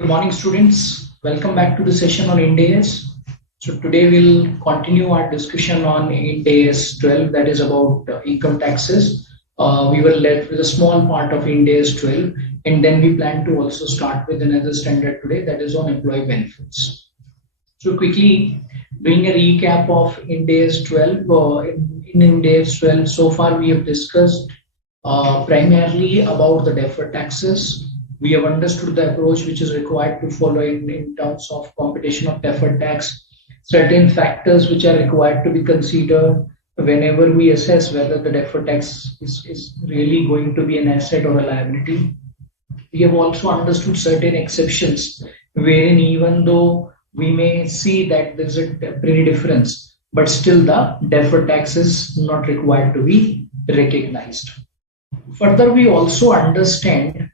Good morning, students. Welcome back to the session on Ind AS. So today we'll continue our discussion on Ind AS 12, that is about income taxes. We were left with a small part of Ind AS 12, and then we plan to also start with another standard today, that is on employee benefits. So quickly doing a recap of Ind AS 12. In Ind AS 12, so far we have discussed primarily about the deferred taxes. We have understood the approach which is required to follow in terms of computation of deferred tax, certain factors which are required to be considered whenever we assess whether the deferred tax is really going to be an asset or a liability. We have also understood certain exceptions wherein even though we may see that there is a temporary difference, but still the deferred tax is not required to be recognized. Further, we also understand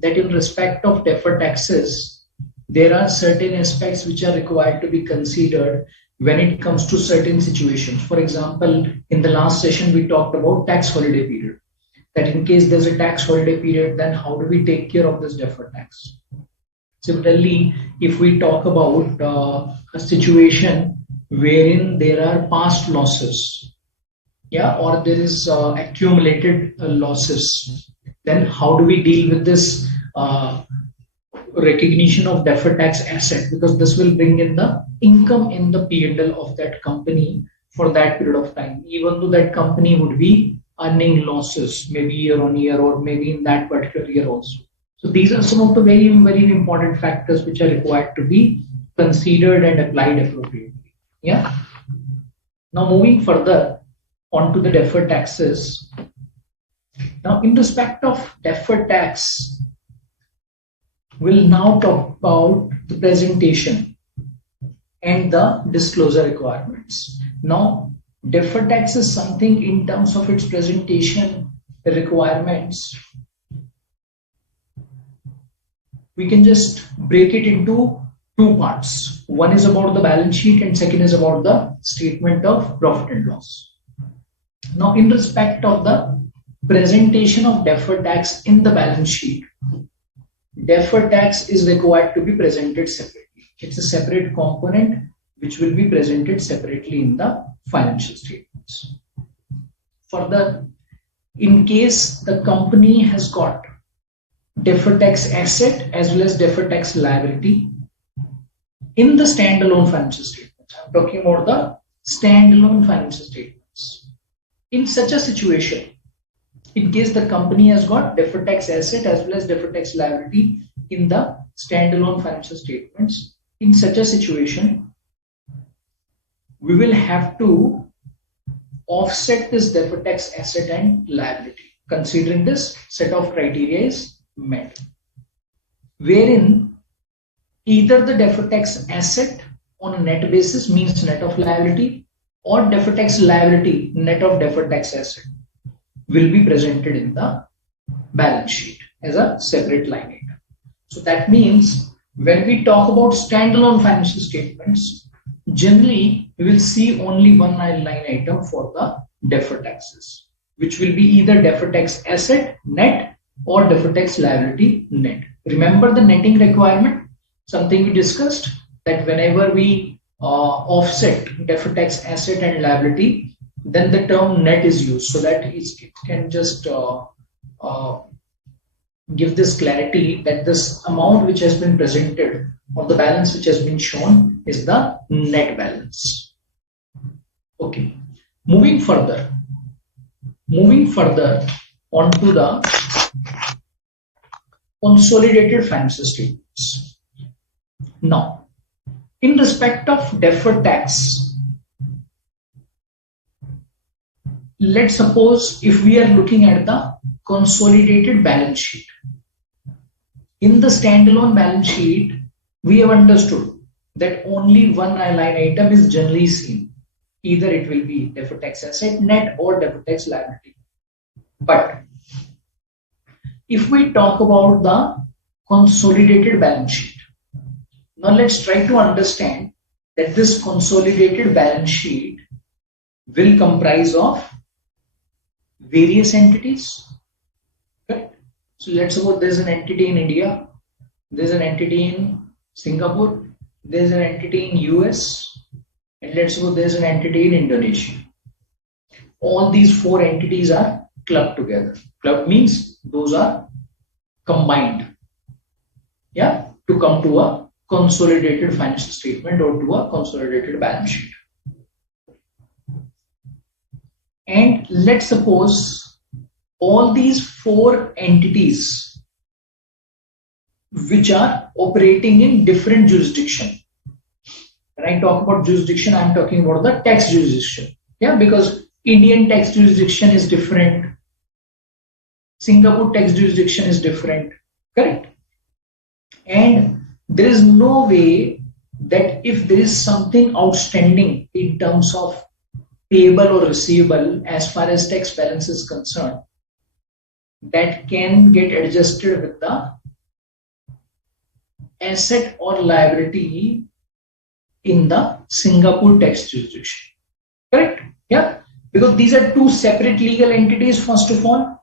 that in respect of deferred taxes, there are certain aspects which are required to be considered when it comes to certain situations. For example, in the last session, we talked about tax holiday period. That in case there's a tax holiday period, then how do we take care of this deferred tax? Similarly, if we talk about a situation wherein there are past losses, or there is accumulated losses, then how do we deal with this recognition of deferred tax asset? Because this will bring in the income in the P&L of that company for that period of time, even though that company would be earning losses maybe year on year or maybe in that particular year also. So these are some of the very, very important factors which are required to be considered and applied appropriately. Now moving further onto the deferred taxes. Now, in respect of deferred tax, we'll now talk about the presentation and the disclosure requirements. Now, deferred tax is something in terms of its presentation requirements. We can just break it into two parts. One is about the balance sheet and second is about the statement of profit and loss. Now, in respect of the presentation of deferred tax in the balance sheet, deferred tax is required to be presented separately. It's a separate component which will be presented separately in the financial statements. Further, in case the company has got deferred tax asset as well as deferred tax liability in the standalone financial statements, I'm talking about the standalone financial statements. In such a situation, in case the company has got deferred tax asset as well as deferred tax liability in the standalone financial statements, in such a situation, we will have to offset this deferred tax asset and liability, considering this set of criteria is met, wherein either the deferred tax asset on a net basis means net of liability, or deferred tax liability net of deferred tax asset will be presented in the balance sheet as a separate line item. So that means when we talk about standalone financial statements, generally we will see only one line item for the deferred taxes, which will be either deferred tax asset net or deferred tax liability net. Remember the netting requirement, something we discussed, that whenever we offset deferred tax asset and liability, then the term net is used, so that it can just give this clarity that this amount which has been presented or the balance which has been shown is the net balance. Okay, moving further onto the consolidated financial statements. Now, in respect of deferred tax, let's suppose if we are looking at the consolidated balance sheet. In the standalone balance sheet, we have understood that only one line item is generally seen. Either it will be deferred tax asset net or deferred tax liability. But if we talk about the consolidated balance sheet, now let's try to understand that this consolidated balance sheet will comprise of various entities. So let's suppose there's an entity in India, there's an entity in Singapore, there's an entity in US, and let's suppose there's an entity in Indonesia. All these four entities are clubbed together. Clubbed means those are combined, yeah, to come to a consolidated financial statement or to a consolidated balance sheet. And let's suppose all these four entities which are operating in different jurisdiction. When I talk about jurisdiction, I'm talking about the tax jurisdiction. Yeah, because Indian tax jurisdiction is different. Singapore tax jurisdiction is different. Correct? And there is no way that if there is something outstanding in terms of payable or receivable as far as tax balance is concerned, that can get adjusted with the asset or liability in the Singapore tax jurisdiction. Correct? Yeah. Because these are two separate legal entities, first of all,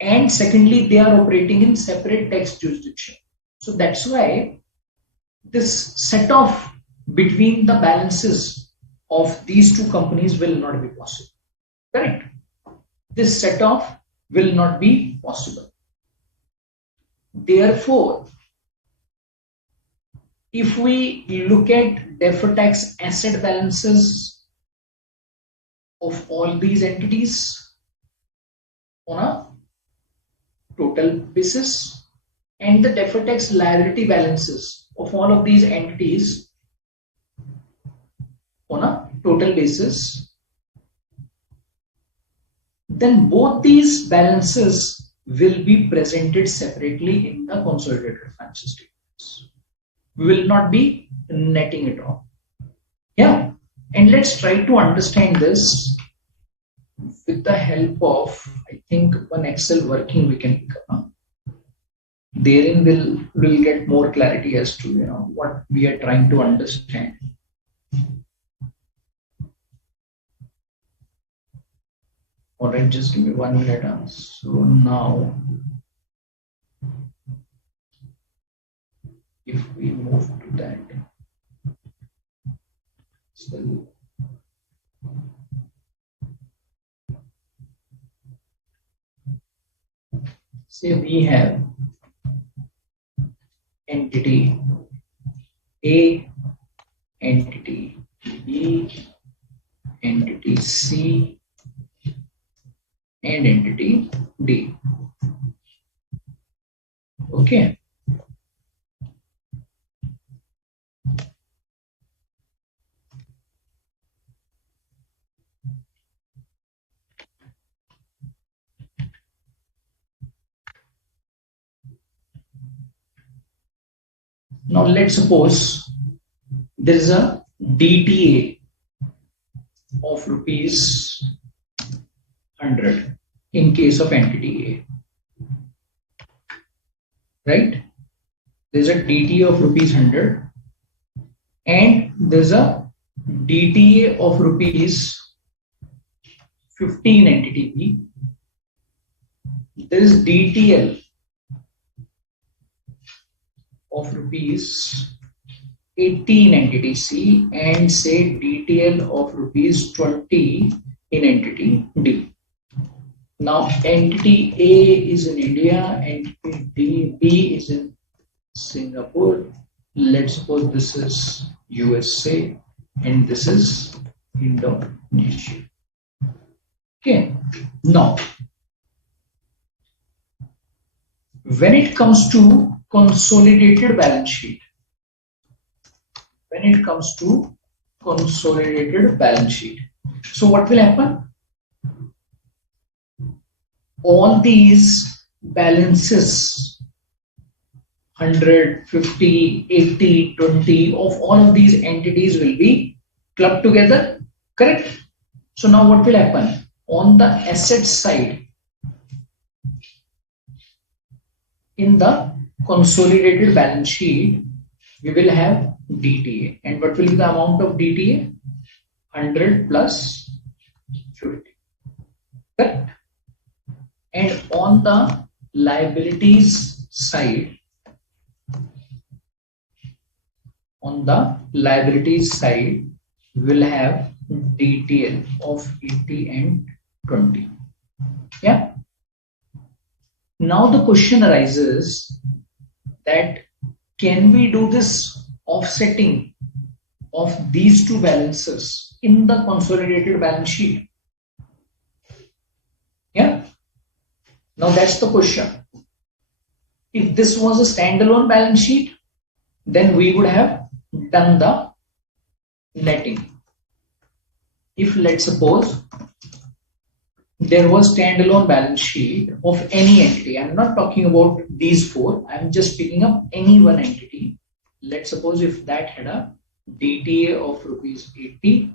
and secondly, they are operating in separate tax jurisdiction. So that's why this set off between the balances of these two companies will not be possible. Correct? This set off will not be possible. Therefore, if we look at deferred tax asset balances of all these entities on a total basis and the deferred tax liability balances of all of these entities on a total basis, then both these balances will be presented separately in the consolidated financial statements. We will not be netting it off. Yeah. And let's try to understand this with the help of, I think, one Excel working we can pick up. Therein we'll get more clarity as to what we are trying to understand. All right, just give me 1 minute. So now, if we move to that. So say we have entity A, entity B, entity C, and entity D. Okay. Now let's suppose there is a DTA of rupees 100 in case of entity A. Right? There's a DTA of rupees 100 and there's a DTA of rupees 15 entity B. There is DTL of rupees 18 entity C and say DTL of rupees 20 in entity D. Now entity A is in India, entity B is in Singapore. Let's suppose this is USA and this is Indonesia. Okay. Now, when it comes to consolidated balance sheet, so what will happen? All these balances 100, 50, 80, 20 of all of these entities will be clubbed together. Correct? So now what will happen? On the asset side, in the consolidated balance sheet, we will have DTA. And what will be the amount of DTA? 100 plus 50. Correct? And on the liabilities side, on the liabilities side, we'll have DTL of 80 and 20. Yeah. Now the question arises that can we do this offsetting of these two balances in the consolidated balance sheet? Yeah. Now that's the question. If this was a standalone balance sheet, then we would have done the netting. If let's suppose there was standalone balance sheet of any entity, I'm not talking about these four, I'm just picking up any one entity. Let's suppose if that had a DTA of rupees 80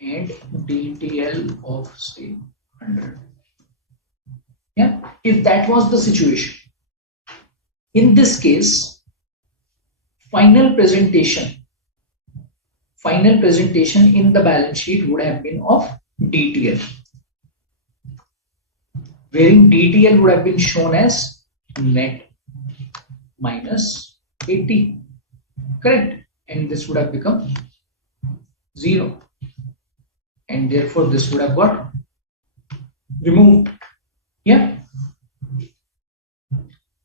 and DTL of say 100. Yeah, if that was the situation, in this case, final presentation in the balance sheet would have been of DTL, wherein DTL would have been shown as net minus 80, correct? And this would have become 0, and therefore this would have got removed. Yeah.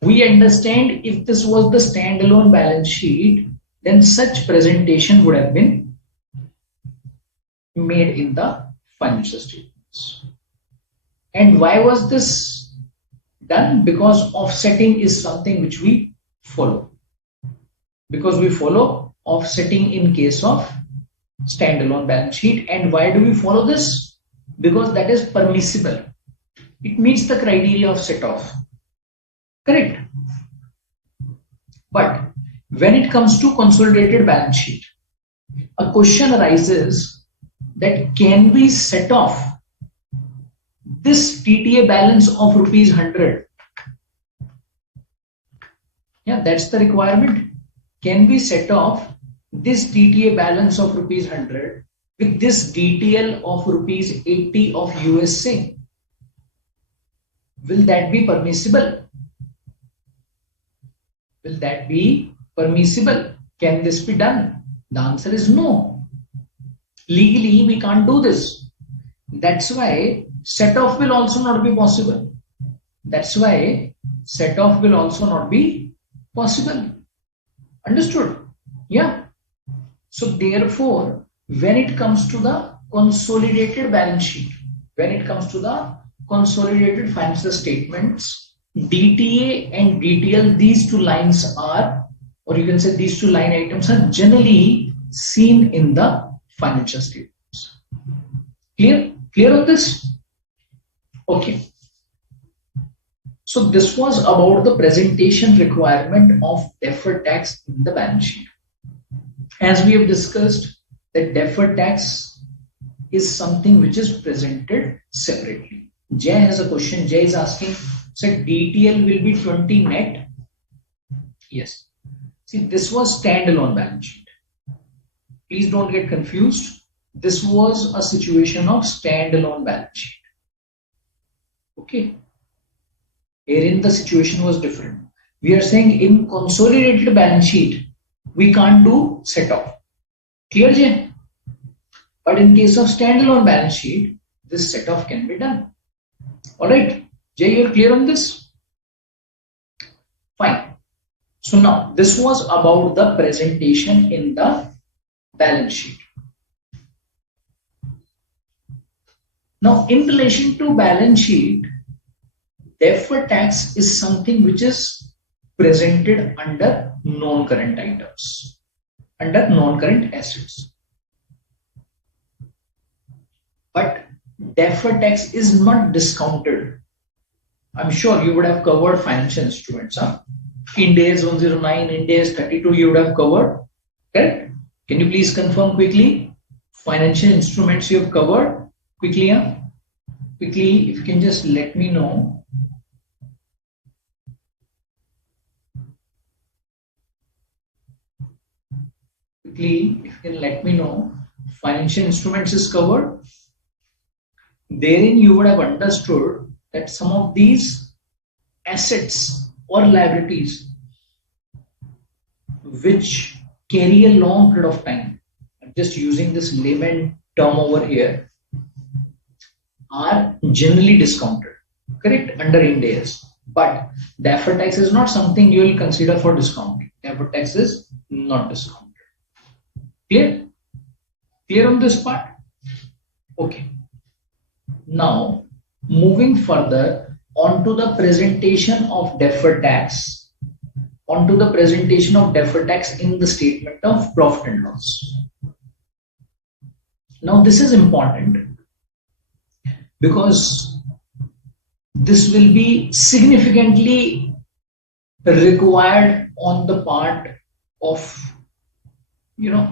We understand if this was the standalone balance sheet, then such presentation would have been made in the financial statements. And why was this done? Because offsetting is something which we follow. Because we follow offsetting in case of standalone balance sheet. And why do we follow this? Because that is permissible. It meets the criteria of set off. Correct. But when it comes to consolidated balance sheet, a question arises that can we set off this TTA balance of rupees 100? Yeah, that's the requirement. Can we set off this TTA balance of rupees 100 with this DTL of rupees 80 of USA? Will that be permissible? Will that be permissible? Can this be done? The answer is no. Legally, we can't do this. That's why set off will also not be possible. That's why set off will also not be possible. Understood? Yeah. So therefore, when it comes to the consolidated balance sheet, when it comes to the consolidated financial statements, DTA and DTL, these two lines are, or you can say these two line items are generally seen in the financial statements. Clear? Clear on this? Okay. So this was about the presentation requirement of deferred tax in the balance sheet. As we have discussed, that deferred tax is something which is presented separately. Jay has a question. Jay is asking, so DTL will be 20 net? Yes. See, this was standalone balance sheet. Please don't get confused. This was a situation of standalone balance sheet. Okay. Herein the situation was different. We are saying in consolidated balance sheet, we can't do set off. Clear, Jay? But in case of standalone balance sheet, this set off can be done. Alright. Jay, you're clear on this? Fine. So now this was about the presentation in the balance sheet. Now in relation to balance sheet, deferred tax is something which is presented under non-current items, under non-current assets. But deferred tax is not discounted. I'm sure you would have covered financial instruments. Ind AS 109, Ind AS 32 you would have covered. Correct? Can you please confirm quickly? Financial instruments you have covered quickly. Quickly, if you can just let me know. Quickly, if you can let me know. Financial instruments is covered. Therein you would have understood that some of these assets or liabilities which carry a long period of time, I'm just using this layman term over here, are generally discounted, correct, under Ind AS. But deferred tax is not something you will consider for discounting. Deferred tax is not discounted. Clear? Clear on this part? Okay. Now, moving further onto the presentation of deferred tax, in the statement of profit and loss. Now, this is important because this will be significantly required on the part of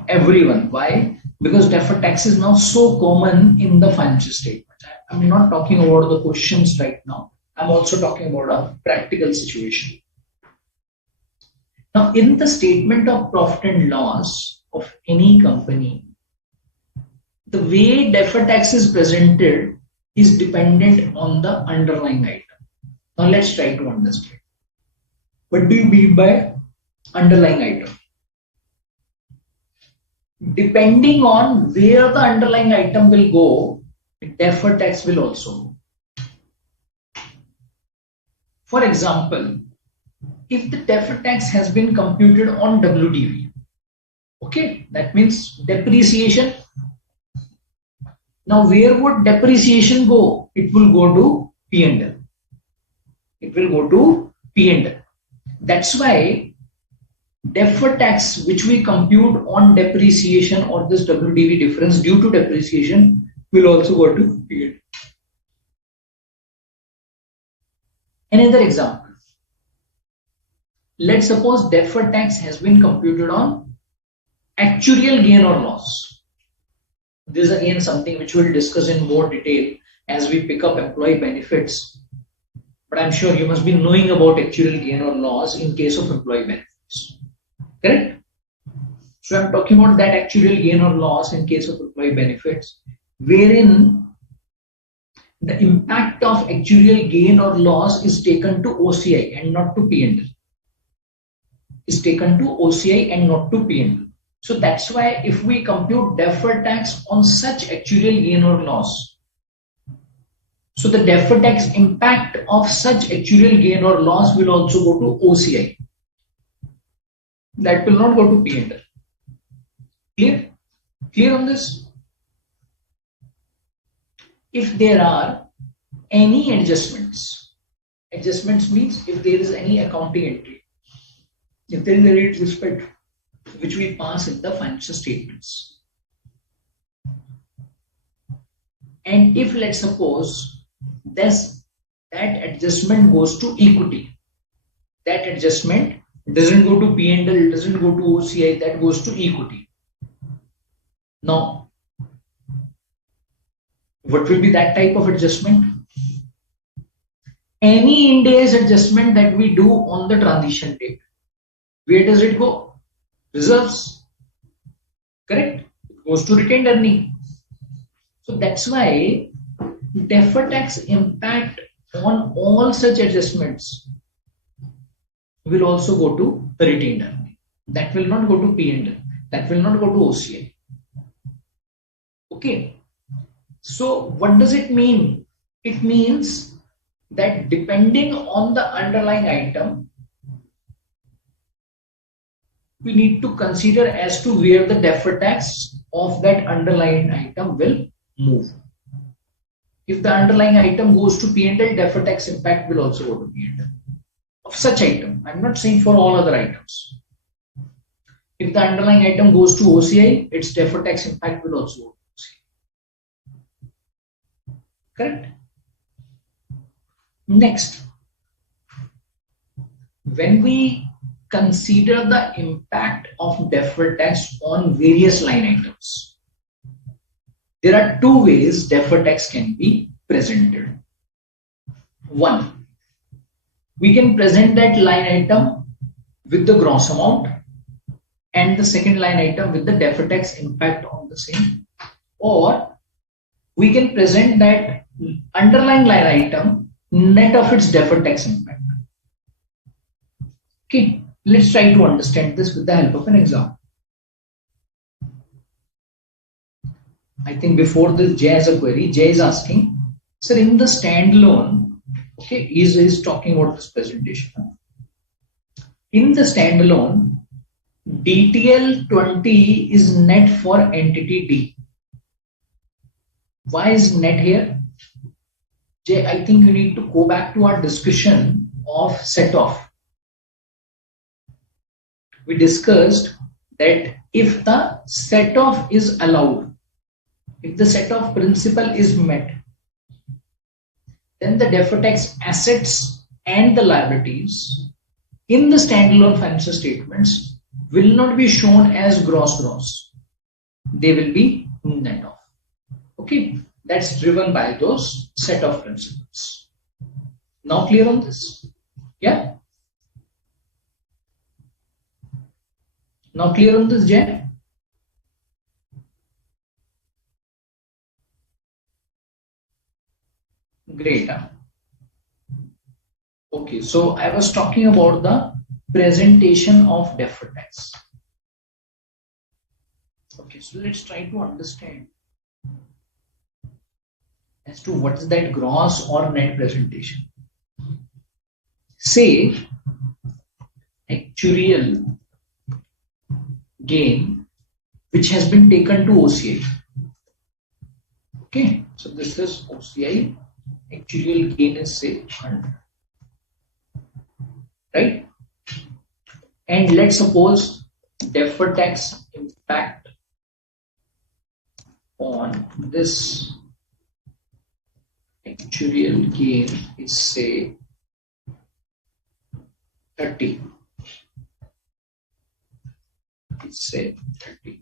everyone. Why? Because deferred tax is now so common in the financial statement. I'm not talking about the questions right now. I'm also talking about a practical situation. Now, in the statement of profit and loss of any company, the way deferred tax is presented is dependent on the underlying item. Now, let's try to understand. What do you mean by underlying item? Depending on where the underlying item will go, deferred tax will also go. For example, if the deferred tax has been computed on WDV, okay, that means depreciation. Now, where would depreciation go? It will go to P&L. It will go to P&L. That's why deferred tax, which we compute on depreciation or this WDV difference due to depreciation, will also go to P&L. Another example. Let's suppose deferred tax has been computed on actuarial gain or loss. This is again something which we'll discuss in more detail as we pick up employee benefits. But I'm sure you must be knowing about actuarial gain or loss in case of employee benefits. Correct? So I'm talking about that actuarial gain or loss in case of employee benefits, wherein the impact of actuarial gain or loss is taken to OCI and not to P&L. Is taken to OCI and not to P&L. So that's why if we compute deferred tax on such actuarial gain or loss, so the deferred tax impact of such actuarial gain or loss will also go to OCI. That will not go to P&L. Clear? Clear on this? If there are any adjustments means if there is any accounting entry, if there is a rate respect which we pass in the financial statements, and if let's suppose that adjustment goes to equity, that adjustment doesn't go to P&L, doesn't go to OCI, that goes to equity. Now, what will be that type of adjustment? Any Ind AS adjustment that we do on the transition date, where does it go? Reserves. Correct? It goes to retained earning. So that's why deferred tax impact on all such adjustments will also go to retained earning. That will not go to P&L. That will not go to OCI. Okay. So what does it mean? It means that depending on the underlying item, we need to consider as to where the deferred tax of that underlying item will move. If the underlying item goes to P&L, deferred tax impact will also go to P&L of such item. I'm not saying for all other items. If the underlying item goes to OCI, its deferred tax impact will also go to OCI. Correct? Next, when we consider the impact of deferred tax on various line items, there are two ways deferred tax can be presented. One, we can present that line item with the gross amount and the second line item with the deferred tax impact on the same, or we can present that underlying line item net of its deferred tax impact. Okay, Let's try to understand this with the help of an example. I think before this, Jay has a query. Jay is asking, sir, in the standalone, okay, he's talking about this presentation. In the standalone, DTL 20 is net for entity D. Why is net here? Jay, I think you need to go back to our discussion of set off. We discussed that if the set off is allowed, if the set off principle is met, then the deferred tax assets and the liabilities in the standalone financial statements will not be shown as gross. They will be net off. Okay, that's driven by those set of principles. Now clear on this? Yeah? Now clear on this, Jay? Great. Okay, so I was talking about the presentation of deferred tax. Okay, so let's try to understand as to what is that gross or net presentation. Say actuarial gain which has been taken to OCI. Okay, so this is OCI, actuarial gain is say 100, right? And let's suppose deferred tax impact on this actuarial gain is say 30. It's say 30.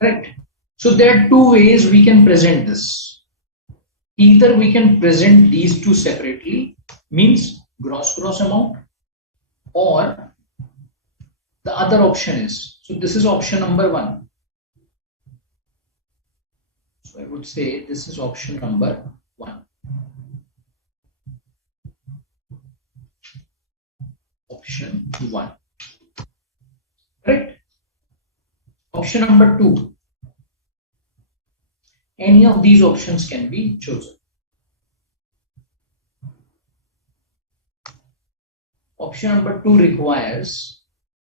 Correct. So there are two ways we can present this. Either we can present these two separately, means gross amount, or the other option is, so this is option number 1. So I would say this is option number 1. Option 1. Correct? Option number 2. Any of these options can be chosen. Option number 2 requires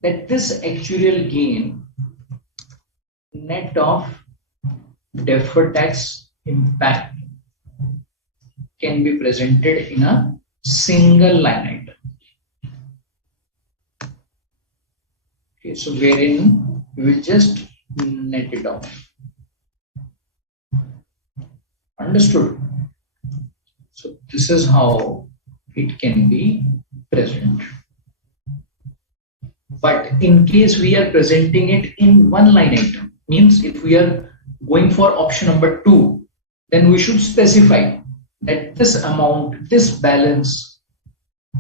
that this actuarial gain net of deferred tax impact can be presented in a single line item. Okay, so wherein we will just net it off. Understood? So this is how it can be present. But in case we are presenting it in one line item, means if we are going for option number 2, then we should specify that this amount, this balance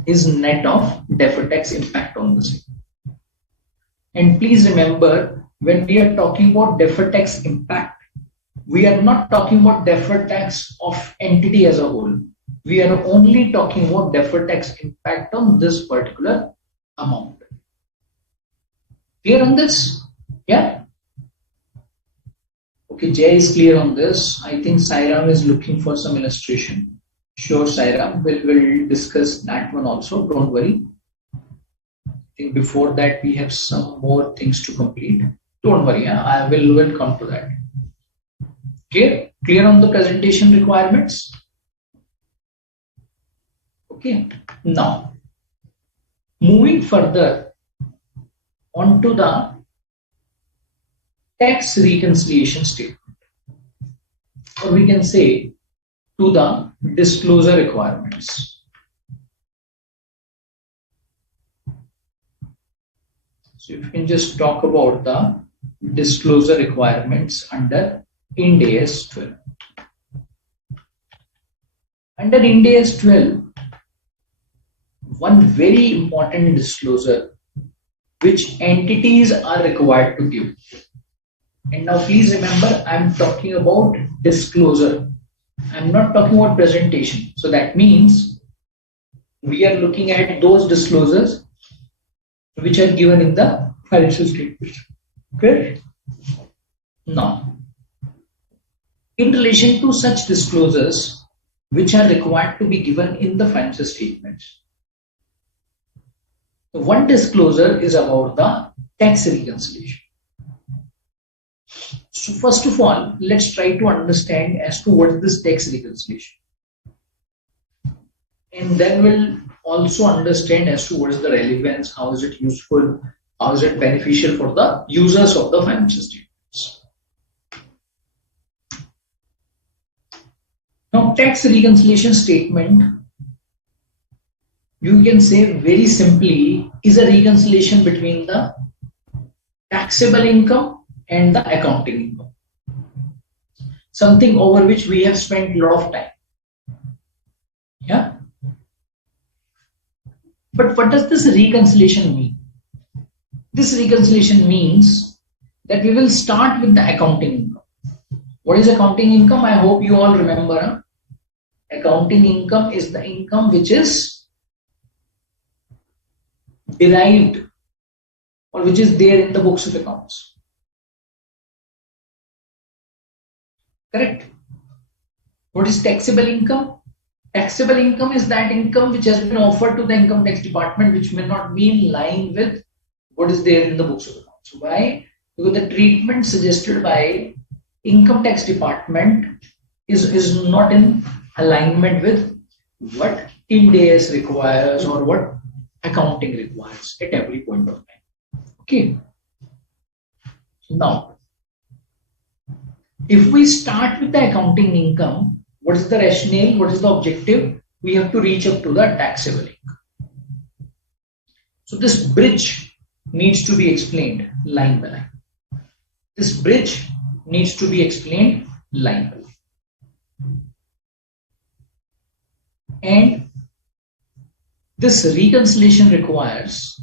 is net of deferred tax impact on the same. And please remember, when we are talking about deferred tax impact, we are not talking about deferred tax of entity as a whole. We are only talking about deferred tax impact on this particular amount. Clear on this? Yeah? Okay, Jay is clear on this. I think Sairam is looking for some illustration. Sure, Sairam, we'll discuss that one also. Don't worry. I think before that we have some more things to complete. Don't worry, I will come to that. Clear? Clear on the presentation requirements? Okay. Now, moving further onto the tax reconciliation statement, or we can say to the disclosure requirements. So if you can just talk about the disclosure requirements under Ind AS 12. Under Ind AS 12, one very important disclosure which entities are required to give. And now please remember, I'm talking about disclosure. I'm not talking about presentation. So that means we are looking at those disclosures which are given in the financial statement. Okay. Now, in relation to such disclosures which are required to be given in the financial statements, one disclosure is about the tax reconciliation. So first of all, let's try to understand as to what is this tax reconciliation. And then we'll also understand as to what is the relevance, how is it useful, how is it beneficial for the users of the financial statements. Now, tax reconciliation statement, you can say very simply, is a reconciliation between the taxable income and the accounting income. Something over which we have spent a lot of time. Yeah. But what does this reconciliation mean? This reconciliation means that we will start with the accounting income. What is accounting income? I hope you all remember. Huh? Accounting income is the income which is derived or which is there in the books of accounts. Correct? What is taxable income? Taxable income is that income which has been offered to the income tax department which may not be in line with what is there in the books of accounts. Why? Because the treatment suggested by income tax department is not in alignment with what Ind AS requires or what accounting requires at every point of time. Okay. Now, if we start with the accounting income, what is the rationale? What is the objective? We have to reach up to the taxable income. So this bridge needs to be explained line by line. This bridge needs to be explained line by line. And this reconciliation requires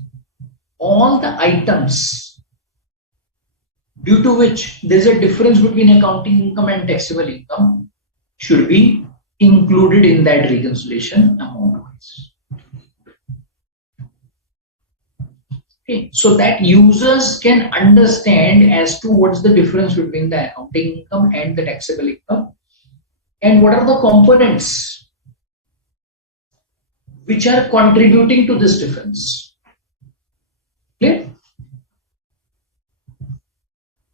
all the items due to which there is a difference between accounting income and taxable income should be included in that reconciliation amount-wise. Okay, so that users can understand as to what's the difference between the accounting income and the taxable income and what are the components which are contributing to this difference. Clear?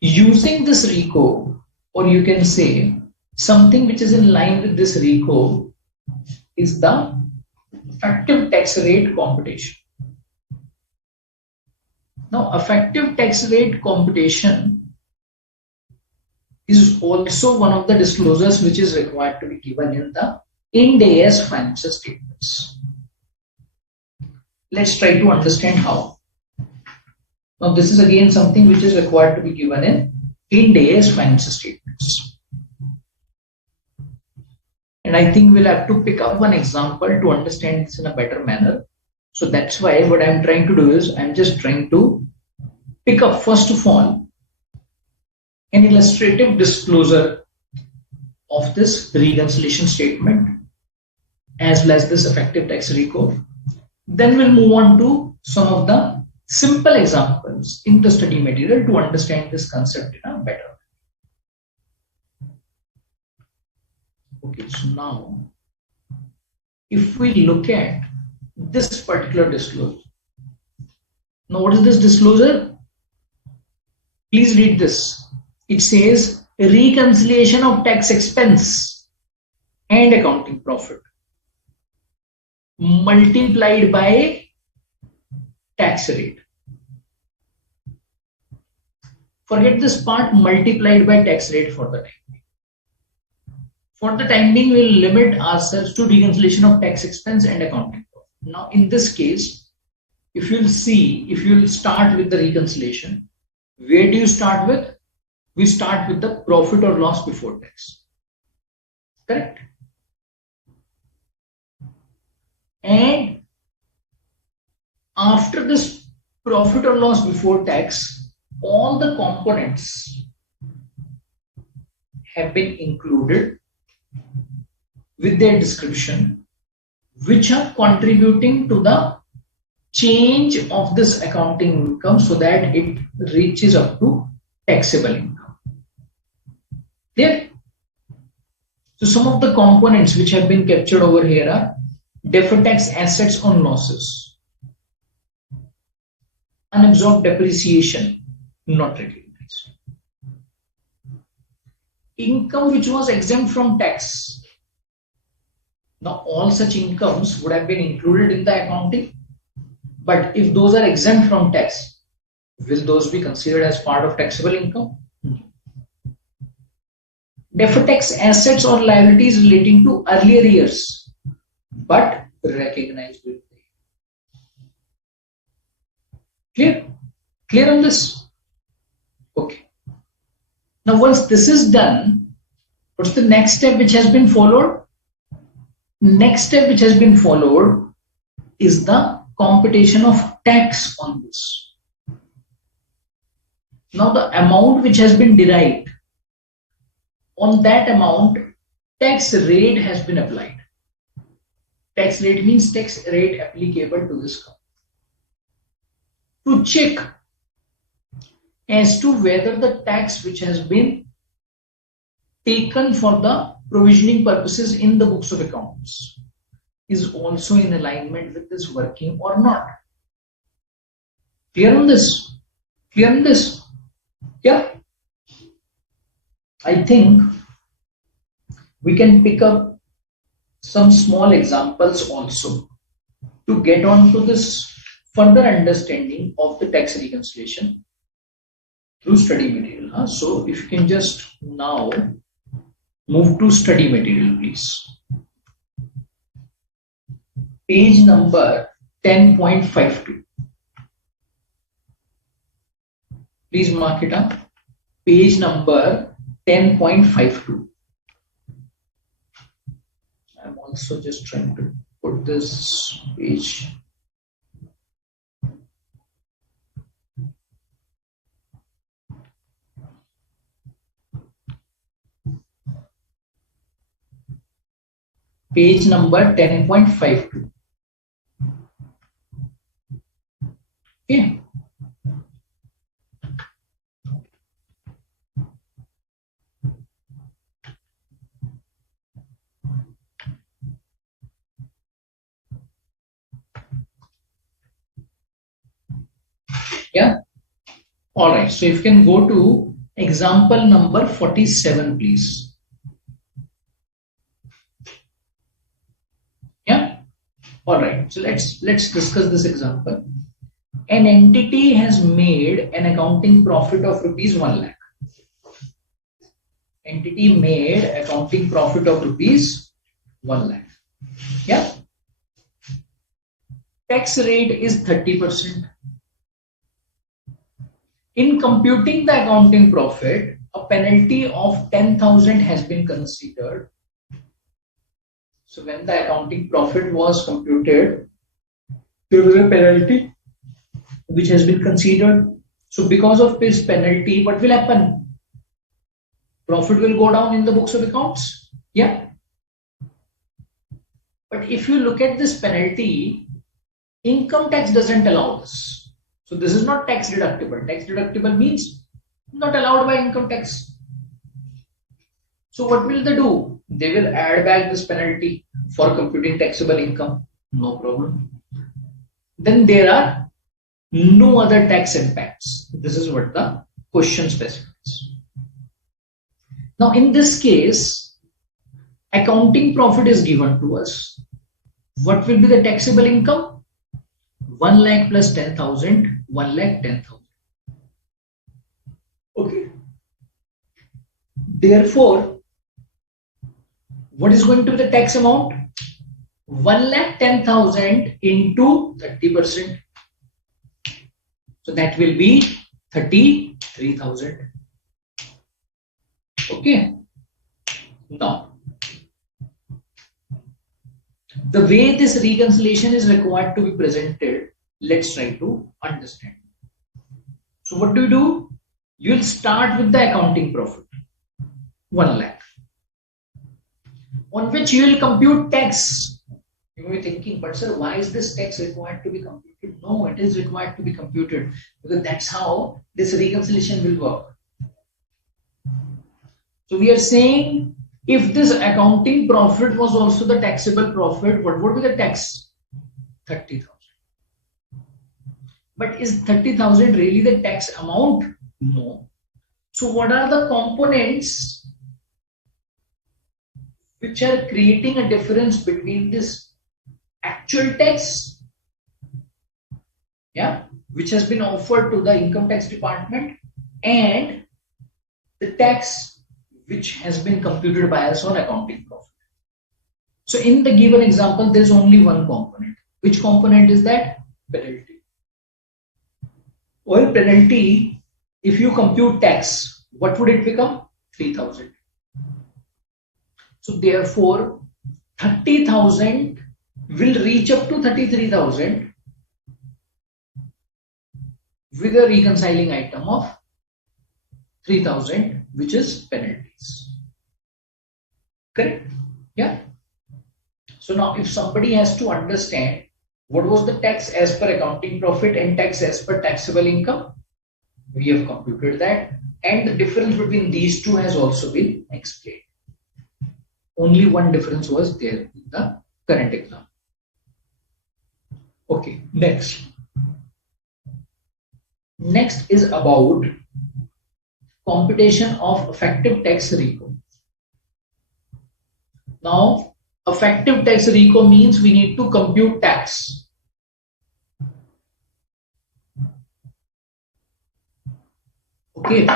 Using this RECO, or you can say something which is in line with this RECO, is the effective tax rate computation. Now, effective tax rate computation is also one of the disclosures which is required to be given in the Ind AS financial statements. Let's try to understand how. Now, this is again something which is required to be given in Ind AS financial statements. And I think we'll have to pick up one example to understand this in a better manner. So that's why what I'm trying to do is I'm just trying to pick up first of all an illustrative disclosure of this reconciliation statement as well as this effective tax RECO. Then we'll move on to some of the simple examples in the study material to understand this concept in a better way. Okay, so now if we look at this particular disclosure. Now, what is this disclosure? Please read this. It says reconciliation of tax expense and accounting profit multiplied by tax rate. Forget this part, multiplied by tax rate for the time being. For the time being, we'll limit ourselves to reconciliation of tax expense and accounting profit. Now, in this case, if you'll see, if you'll start with the reconciliation, where do you start with? We start with the profit or loss before tax. Correct? And after this profit or loss before tax, all the components have been included with their description, which are contributing to the change of this accounting income so that it reaches up to taxable income. Clear? So some of the components which have been captured over here are deferred tax assets on losses, unabsorbed depreciation not recognized, income which was exempt from tax. Now all such incomes would have been included in the accounting, but if those are exempt from tax, will those be considered as part of taxable income? Deferred tax assets or liabilities relating to earlier years, but recognized with pay. Clear? Clear on this? Okay. Now once this is done, what's the next step which has been followed? Next step which has been followed is the computation of tax on this. Now the amount which has been derived, on that amount tax rate has been applied. Tax rate means tax rate applicable to this company. To check as to whether the tax which has been taken for the provisioning purposes in the books of accounts is also in alignment with this working or not. Clear on this? Clear on this? Yeah. I think we can pick up some small examples also to get on to this further understanding of the tax reconciliation through study material. So if you can just now move to study material, please. Page number 10.52. Please mark it up. Page number 10.52. I'm also just trying to put this page. Page number 10.52. Okay. Yeah. All right. So if you can go to example number 47, please. Yeah. All right. So let's discuss this example. An entity has made an accounting profit of rupees 1 lakh. Entity made accounting profit of rupees 1 lakh. Yeah. Tax rate is 30%. In computing the accounting profit, a penalty of 10,000 has been considered. So when the accounting profit was computed, there was a penalty which has been considered. So because of this penalty, what will happen? Profit will go down in the books of accounts. Yeah. But if you look at this penalty, income tax doesn't allow this. So this is not tax deductible. Tax deductible means not allowed by income tax. So what will they do? They will add back this penalty for computing taxable income. No problem. Then there are no other tax impacts. This is what the question specifies. Now in this case, accounting profit is given to us. What will be the taxable income? 1 lakh plus 10,000, 1 lakh 10,000. Okay. Therefore, what is going to be the tax amount? 1 lakh 10,000 into 30%. So that will be 33,000. Okay. Now, the way this reconciliation is required to be presented, let's try to understand. So what do? You will start with the accounting profit, 1 lakh, on which you will compute tax. You may be thinking, but sir, why is this tax required to be computed? No, it is required to be computed because that's how this reconciliation will work. So we are saying if this accounting profit was also the taxable profit, what would be the tax? 30,000. But is 30,000 really the tax amount? No. So what are the components which are creating a difference between this actual tax, yeah, which has been offered to the income tax department, and the tax which has been computed by us on accounting profit? So in the given example, there is only one component. Which component is that? Penalty. Oil penalty, if you compute tax, what would it become? 3,000. So therefore, 30,000 will reach up to 33,000 with a reconciling item of 3,000, which is penalties. Correct? Yeah. So now if somebody has to understand what was the tax as per accounting profit and tax as per taxable income, we have computed that, and the difference between these two has also been explained. Only one difference was there in the current example. Okay, next. Next is about computation of effective tax reco. Now, effective tax reco means we need to compute tax. Okay.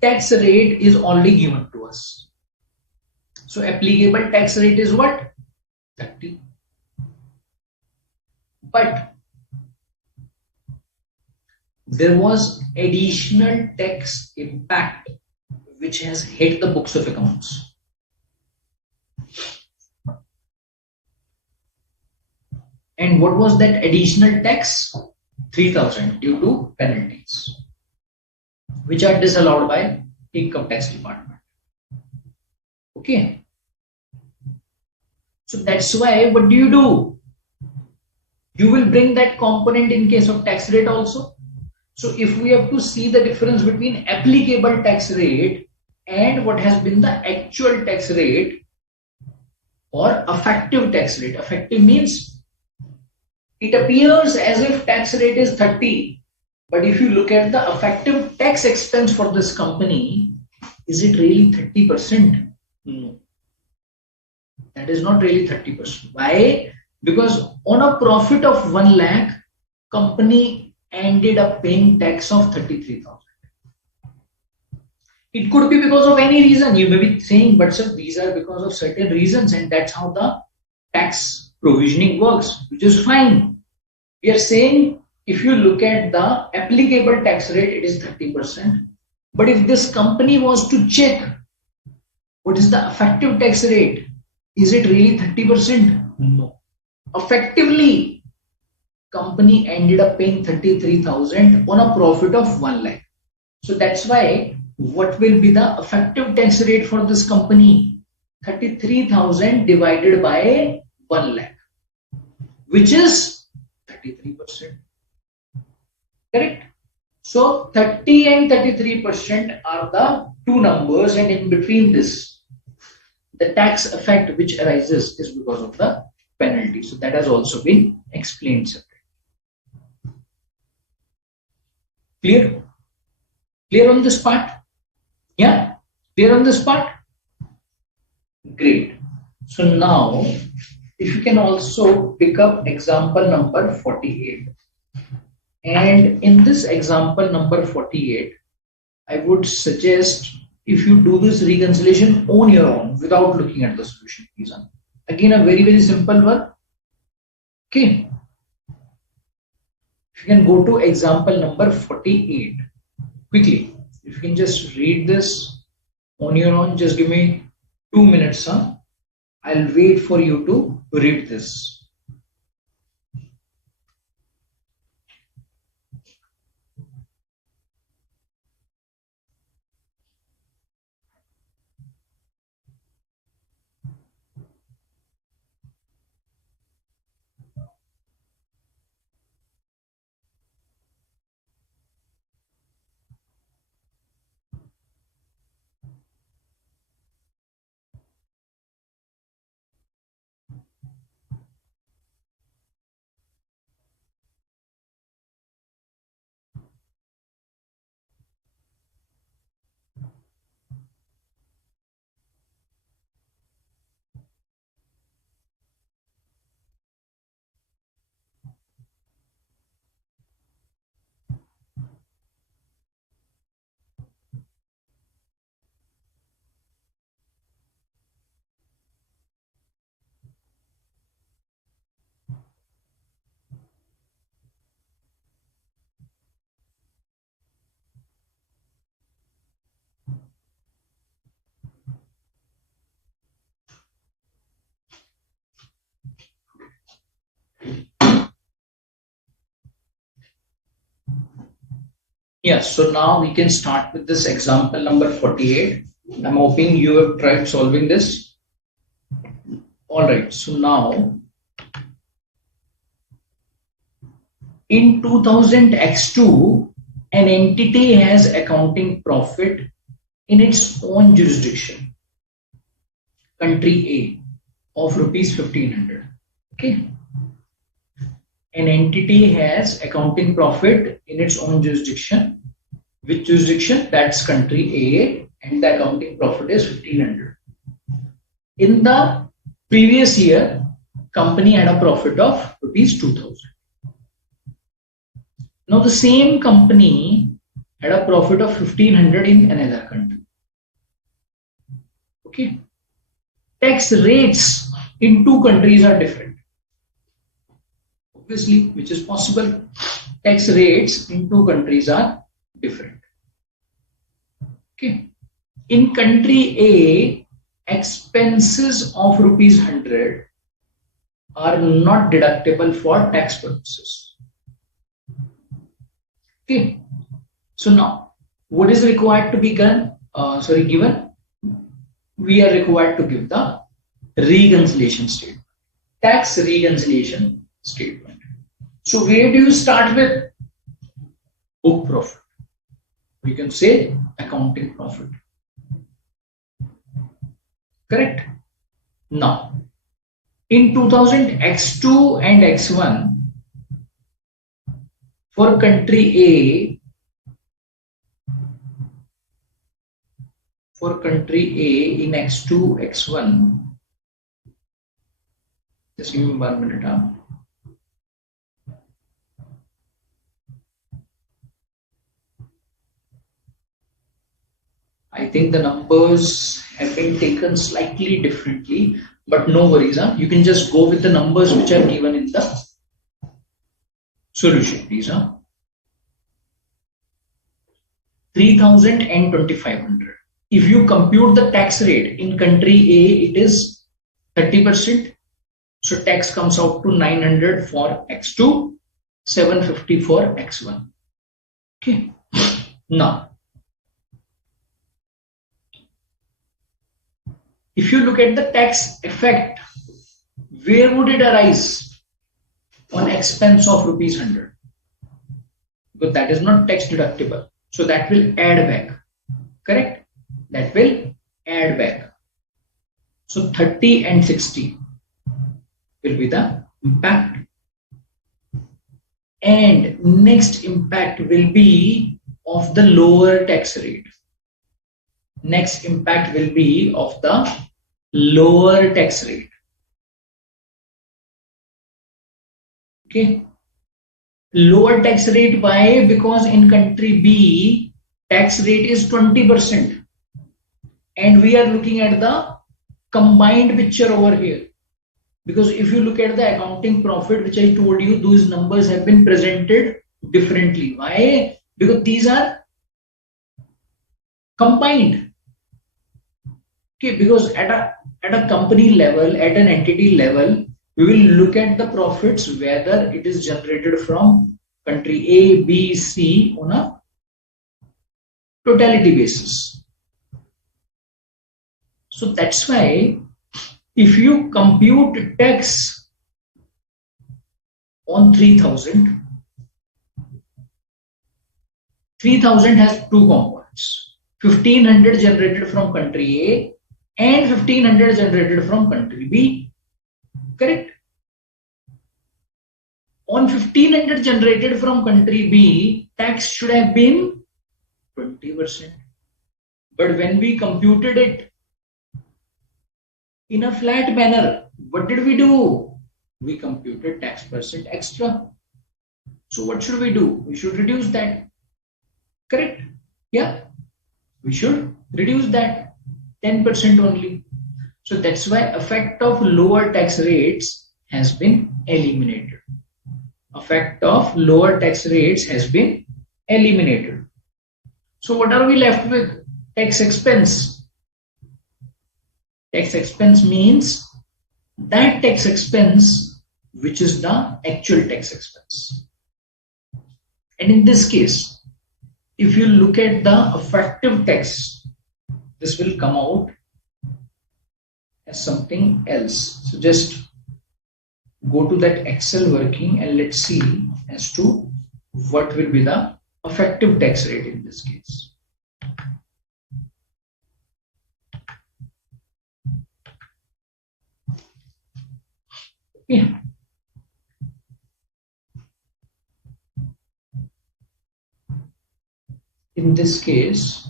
Tax rate is only given to us. So applicable tax rate is what? 30. But there was additional tax impact which has hit the books of accounts. And what was that additional tax? 3,000 due to penalties, which are disallowed by income tax department. Okay. So that's why what do? You will bring that component in case of tax rate also. So if we have to see the difference between applicable tax rate and what has been the actual tax rate or effective tax rate. Effective means it appears as if tax rate is 30, but if you look at the effective tax expense for this company, is it really 30%? No. That is not really 30%. Why? Because on a profit of 1 lakh, company ended up paying tax of 33,000. It could be because of any reason. You may be saying, but sir, these are because of certain reasons, and that's how the tax provisioning works, which is fine. We are saying if you look at the applicable tax rate, it is 30%. But if this company was to check what is the effective tax rate, is it really 30%? No. Effectively, company ended up paying 33,000 on a profit of 1 lakh. So that's why what will be the effective tax rate for this company? 33,000 divided by 1 lakh, which is 33%. Correct? So 30 and 33% are the two numbers, and in between this, the tax effect which arises is because of the penalty. So that has also been explained separately. Clear? Clear on this part? Yeah? Clear on this part? Great. So now, if you can also pick up example number 48. And in this example number 48, I would suggest if you do this reconciliation on your own without looking at the solution. Again, a very, very simple one. Okay. If you can go to example number 48 quickly. If you can just read this on your own, just give me 2 minutes. I'll wait for you to read this. Yes, so now we can start with this example number 48. I'm hoping you have tried solving this. Alright, so now in 2000 X2, an entity has accounting profit in its own jurisdiction, country A, of rupees 1500. Okay. An entity has accounting profit in its own jurisdiction. Which jurisdiction? That's country A, and the accounting profit is 1500. In the previous year, company had a profit of rupees 2000. Now the same company had a profit of 1500 in another country. Okay. Tax rates in two countries are different. Obviously, which is possible. Tax rates in two countries are different. Okay. In country A, expenses of rupees 100 are not deductible for tax purposes. Okay. So now, what is required to be given? We are required to give the reconciliation statement, tax reconciliation statement. So where do you start with? Book profit. We can say accounting profit. Correct? Now, in 2000 X2 and X1, for country A, in X2, X1, just give me 1 minute. I think the numbers have been taken slightly differently, but no worries. You can just go with the numbers which are given in the solution, please. 3000 and 2500. If you compute the tax rate in country A, it is 30%. So tax comes out to 900 for X2, 750 for X1. Okay. Now, if you look at the tax effect, where would it arise? On expense of rupees 100. Because that is not tax deductible. So that will add back. Correct? That will add back. So 30 and 60 will be the impact. And next impact will be of the lower tax rate. Next impact will be of the lower tax rate. Okay. Lower tax rate, why? Because in country B, tax rate is 20%. And we are looking at the combined picture over here. Because if you look at the accounting profit, which I told you, those numbers have been presented differently. Why? Because these are combined. Okay, because at a company level, at an entity level, we will look at the profits whether it is generated from country A, B, C on a totality basis. So that's why if you compute tax on 3000, 3000 has two components. 1500 generated from country A and 1500 generated from country B. Correct? On 1500 generated from country B, tax should have been 20%. But when we computed it in a flat manner, what did we do? We computed tax percent extra. So what should we do? We should reduce that. Correct? Yeah. We should reduce that 10% only. So that's why effect of lower tax rates has been eliminated. Effect of lower tax rates has been eliminated. So what are we left with? Tax expense. Tax expense means that tax expense which is the actual tax expense. And in this case, if you look at the effective tax, this will come out as something else. So just go to that Excel working and let's see as to what will be the effective tax rate in this case. Okay. In this case,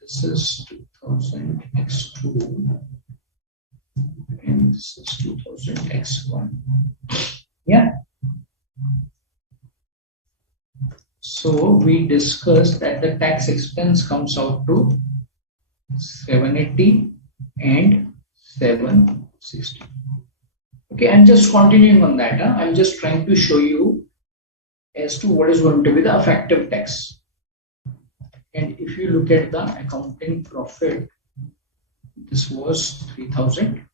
this is 2000 x2 and this is 2000 x1. Yeah. So we discussed that the tax expense comes out to 780 and 760. Okay, I'm just continuing on that. I'm just trying to show you as to what is going to be the effective tax. And if you look at the accounting profit, this was 3000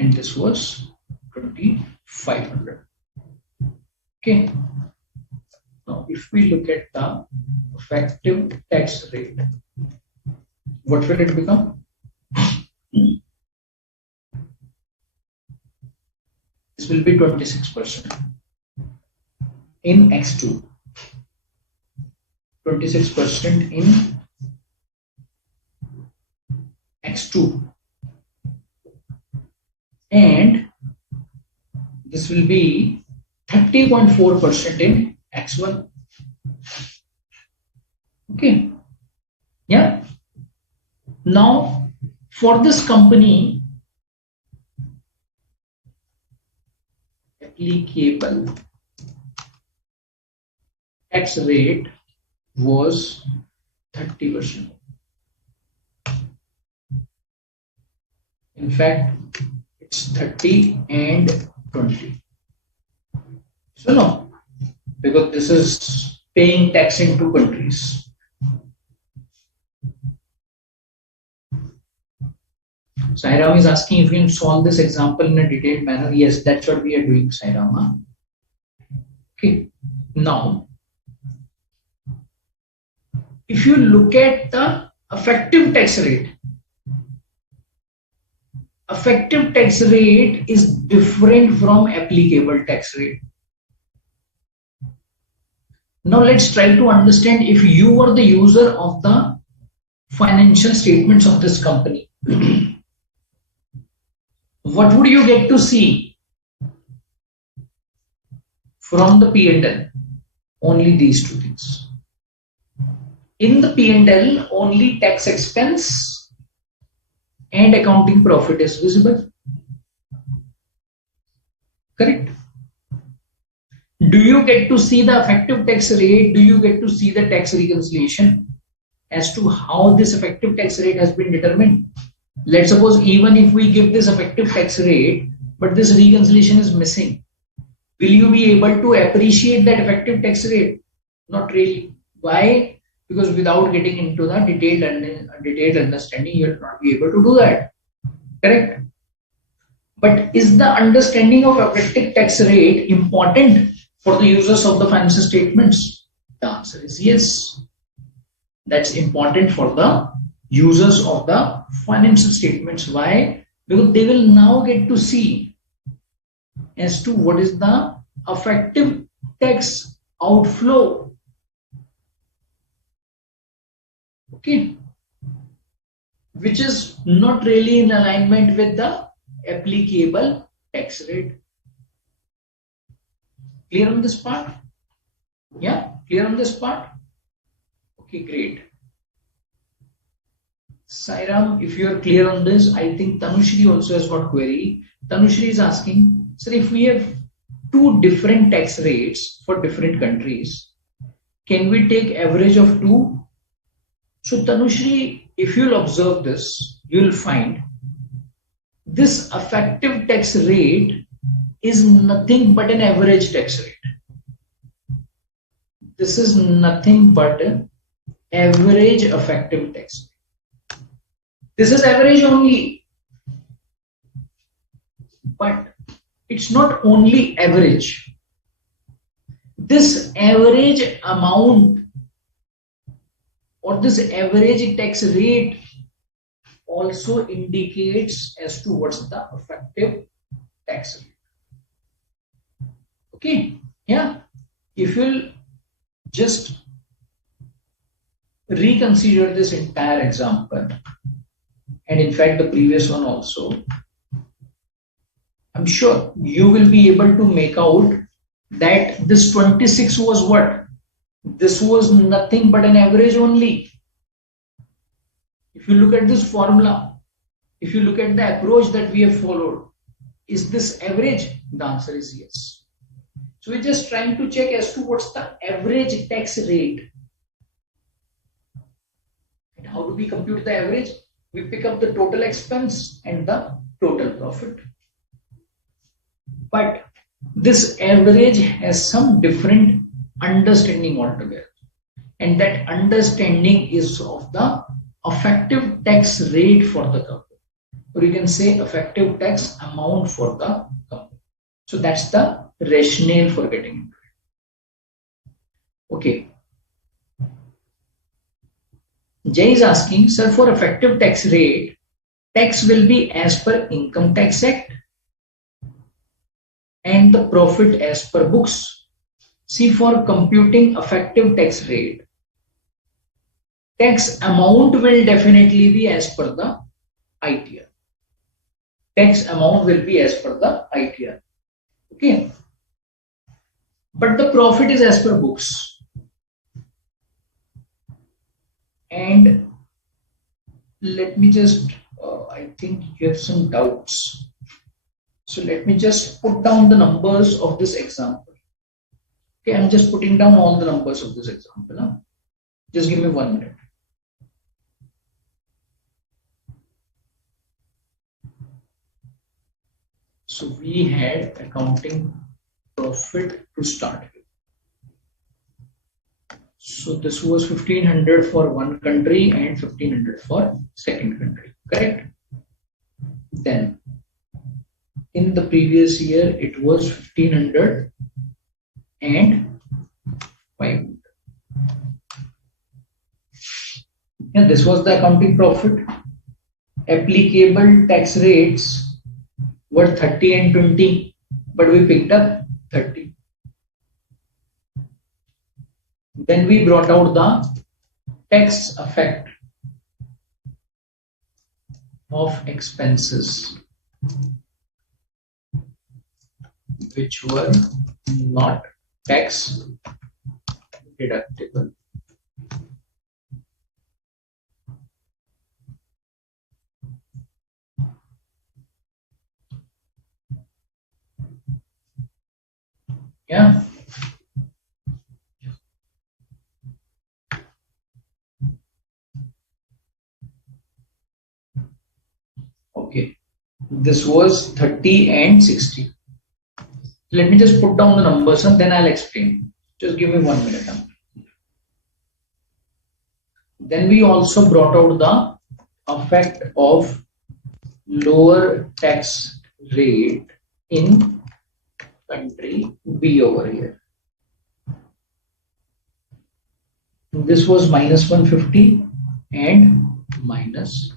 and this was 2500. Okay. Now, if we look at the effective tax rate, what will it become? This will be 26% in X2, 26% in X2, and this will be 30.4% in X1. Okay. Yeah. Now, for this company, applicable tax rate was 30%. In fact, it's 30 and 20. So no, because this is paying tax in two countries. Sairam is asking if you can solve this example in a detailed manner. Yes, that's what we are doing, Sairam. Okay. Now, if you look at the effective tax rate is different from applicable tax rate. Now let's try to understand if you were the user of the financial statements of this company. What would you get to see from the P&L? Only these two things. In the P&L, only tax expense and accounting profit is visible. Correct? Do you get to see the effective tax rate? Do you get to see the tax reconciliation as to how this effective tax rate has been determined? Let's suppose even if we give this effective tax rate, but this reconciliation is missing, will you be able to appreciate that effective tax rate? Not really. Why? Because without getting into the detailed understanding, you will not be able to do that. Correct? But is the understanding of effective tax rate important for the users of the financial statements? The answer is yes. That's important for the users of the financial statements. Why? Because they will now get to see as to what is the effective tax outflow. Okay, which is not really in alignment with the applicable tax rate. Clear on this part? Yeah, clear on this part? Okay, great. Sairam, if you are clear on this, I think Tanushri also has got query. Tanushri is asking, sir, if we have two different tax rates for different countries, can we take average of two? So Tanushri, if you'll observe this, you'll find this effective tax rate is nothing but an average tax rate. This is nothing but an average effective tax rate. This is average only. But it's not only average. This average amount or this average tax rate also indicates as to what's the effective tax rate. Okay, yeah. If you'll just reconsider this entire example, and in fact the previous one also, I'm sure you will be able to make out that this 26 was what? This was nothing but an average only. If you look at this formula, if you look at the approach that we have followed, is this average? The answer is yes. So we're just trying to check as to what's the average tax rate. And how do we compute the average? We pick up the total expense and the total profit. But this average has some different understanding altogether. And that understanding is of the effective tax rate for the company. Or you can say effective tax amount for the company. So that's the rationale for getting into it. Okay. Jay is asking, sir, for effective tax rate, tax will be as per Income Tax Act and the profit as per books. See, for computing effective tax rate, tax amount will definitely be as per the ITR. Tax amount will be as per the ITR. Okay. But the profit is as per books. And let me just, I think you have some doubts. So let me just put down the numbers of this example. Okay, I'm just putting down all the numbers of this example. Huh? Just give me 1 minute. So we had accounting profit to start with. So this was 1500 for one country and 1500 for second country, correct? Then in the previous year it was 1500 and 500. And this was the accounting profit. Applicable tax rates were 30 and 20, but we picked up 30. Then we brought out the tax effect of expenses which were not tax deductible. Yeah. Okay. This was 30 and 60. Let me just put down the numbers and then I'll explain. Just give me 1 minute. Then we also brought out the effect of lower tax rate in country B over here. This was minus 150 and minus.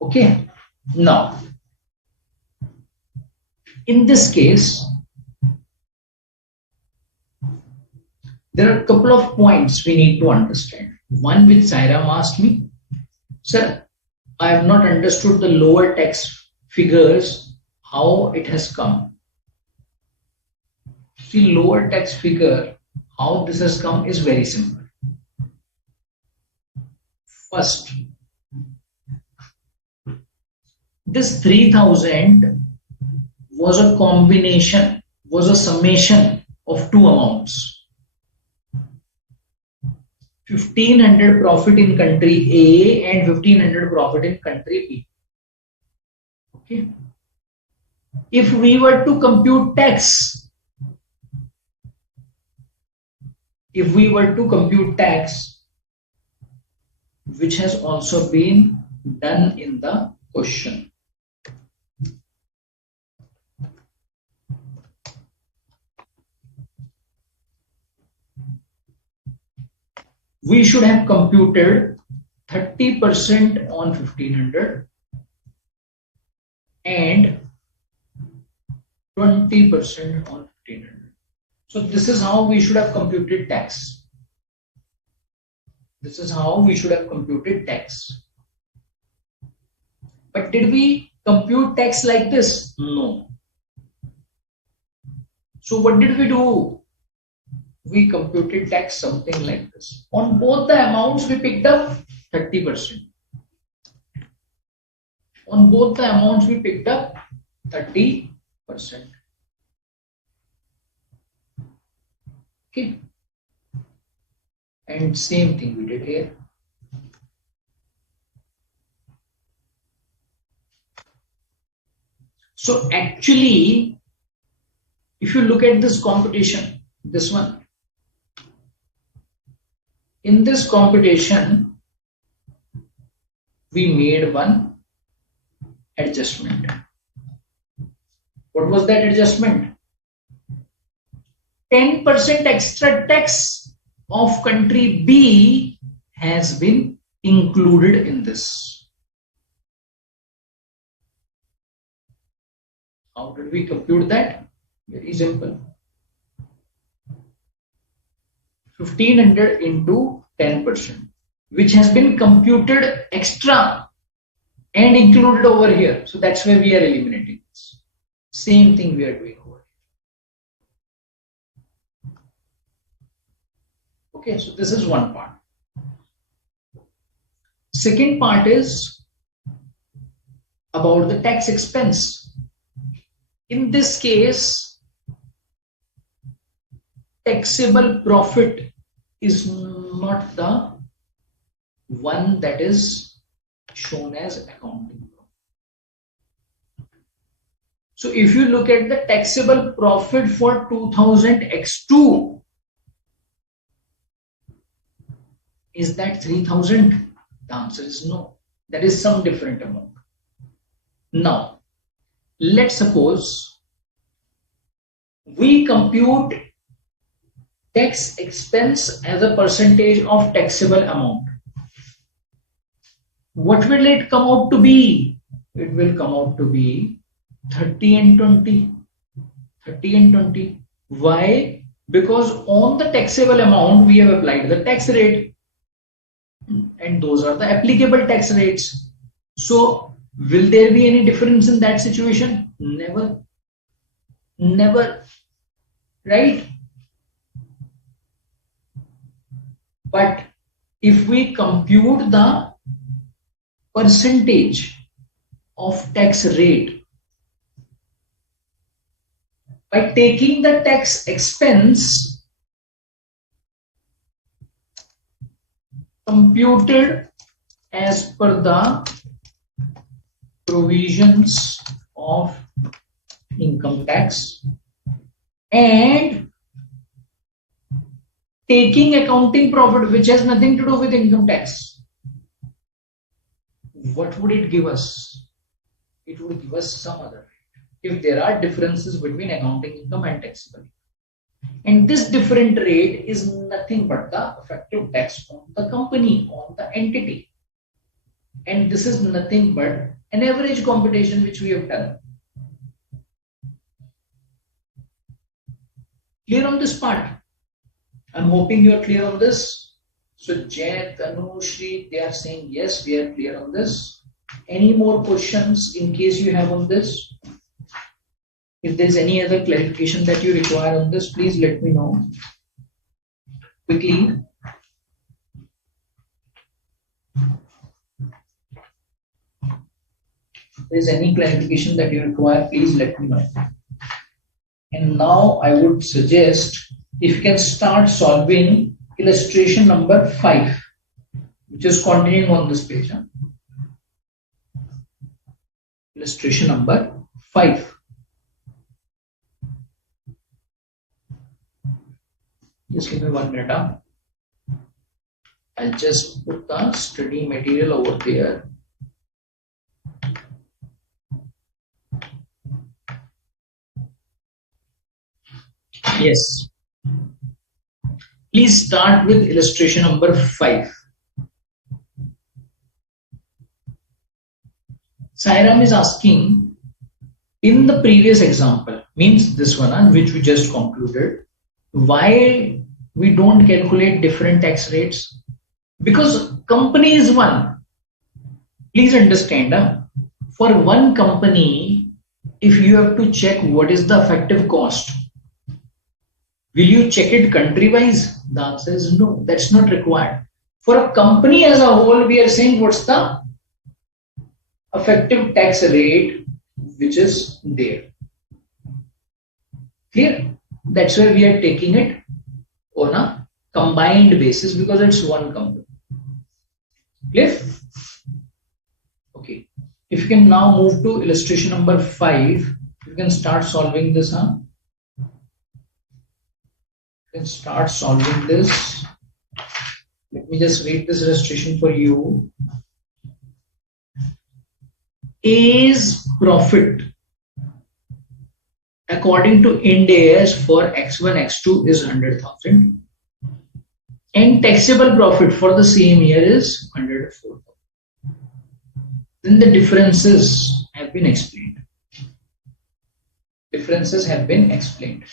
Okay. Now, in this case, there are a couple of points we need to understand. One which Sairam asked me, sir, I have not understood the lower tax figures, how it has come. See, lower tax figure, how this has come is very simple. First, this 3000 was a combination, was a summation of two amounts. 1500 profit in country A and 1500 profit in country B. Okay. If we were to compute tax, which has also been done in the question. we should have computed 30% on 1500 and 20% on 1500. So this is how we should have computed tax. This is how we should have computed tax. But did we compute tax like this? No. So what did we do? We computed tax something like this. On both the amounts, we picked up 30%. On both the amounts, we picked up 30%. Okay. And same thing we did here. So actually, if you look at this computation, this one, in this computation, we made one adjustment. What was that adjustment? 10% extra tax of country B has been included in this. How did we compute that? Very simple. 1500 into 10%, which has been computed extra and included over here. So that's why we are eliminating this. Same thing we are doing over here. Okay, so this is one part. Second part is about the tax expense. In this case, taxable profit is not the one that is shown as accounting profit. So if you look at the taxable profit for 2000 X2, is that 3000? The answer is no. That is some different amount. Now, let's suppose we compute tax expense as a percentage of taxable amount. What will it come out to be? It will come out to be 30 and 20. 30 and 20. Why? Because on the taxable amount we have applied the tax rate, and those are the applicable tax rates. So will there be any difference in that situation? Never. Never. Right? But if we compute the percentage of tax rate by taking the tax expense computed as per the provisions of income tax and taking accounting profit, which has nothing to do with income tax, what would it give us? It would give us some other rate if there are differences between accounting income and taxable. And this different rate is nothing but the effective tax on the company, on the entity. And this is nothing but an average computation which we have done. Clear on this part? I'm hoping you are clear on this. So Jay, Tanu, Shri, they are saying yes, we are clear on this. Any more questions in case you have on this? If there's any other clarification that you require on this, please let me know quickly. If there's any clarification that you require, please let me know. And now I would suggest if you can start solving illustration number 5, which is continuing on this page. Illustration number 5. Just give me 1 minute. I'll just put the study material over there. Yes. Please start with illustration number 5. Sairam is asking, in the previous example, means this one which we just concluded, why we don't calculate different tax rates? Because company is one. Please understand, for one company, if you have to check what is the effective cost, will you check it country wise? The answer is no, that's not required. For a company as a whole, we are saying what's the effective tax rate which is there. Clear? That's why we are taking it on a combined basis because it's one company. Clear? Okay. If you can now move to illustration number 5, you can start solving this. You can start solving this. Let me just read this illustration for you. A's profit according to Ind AS for X1, X2 is 100,000 and taxable profit for the same year is 104,000. Then the differences have been explained. Differences have been explained.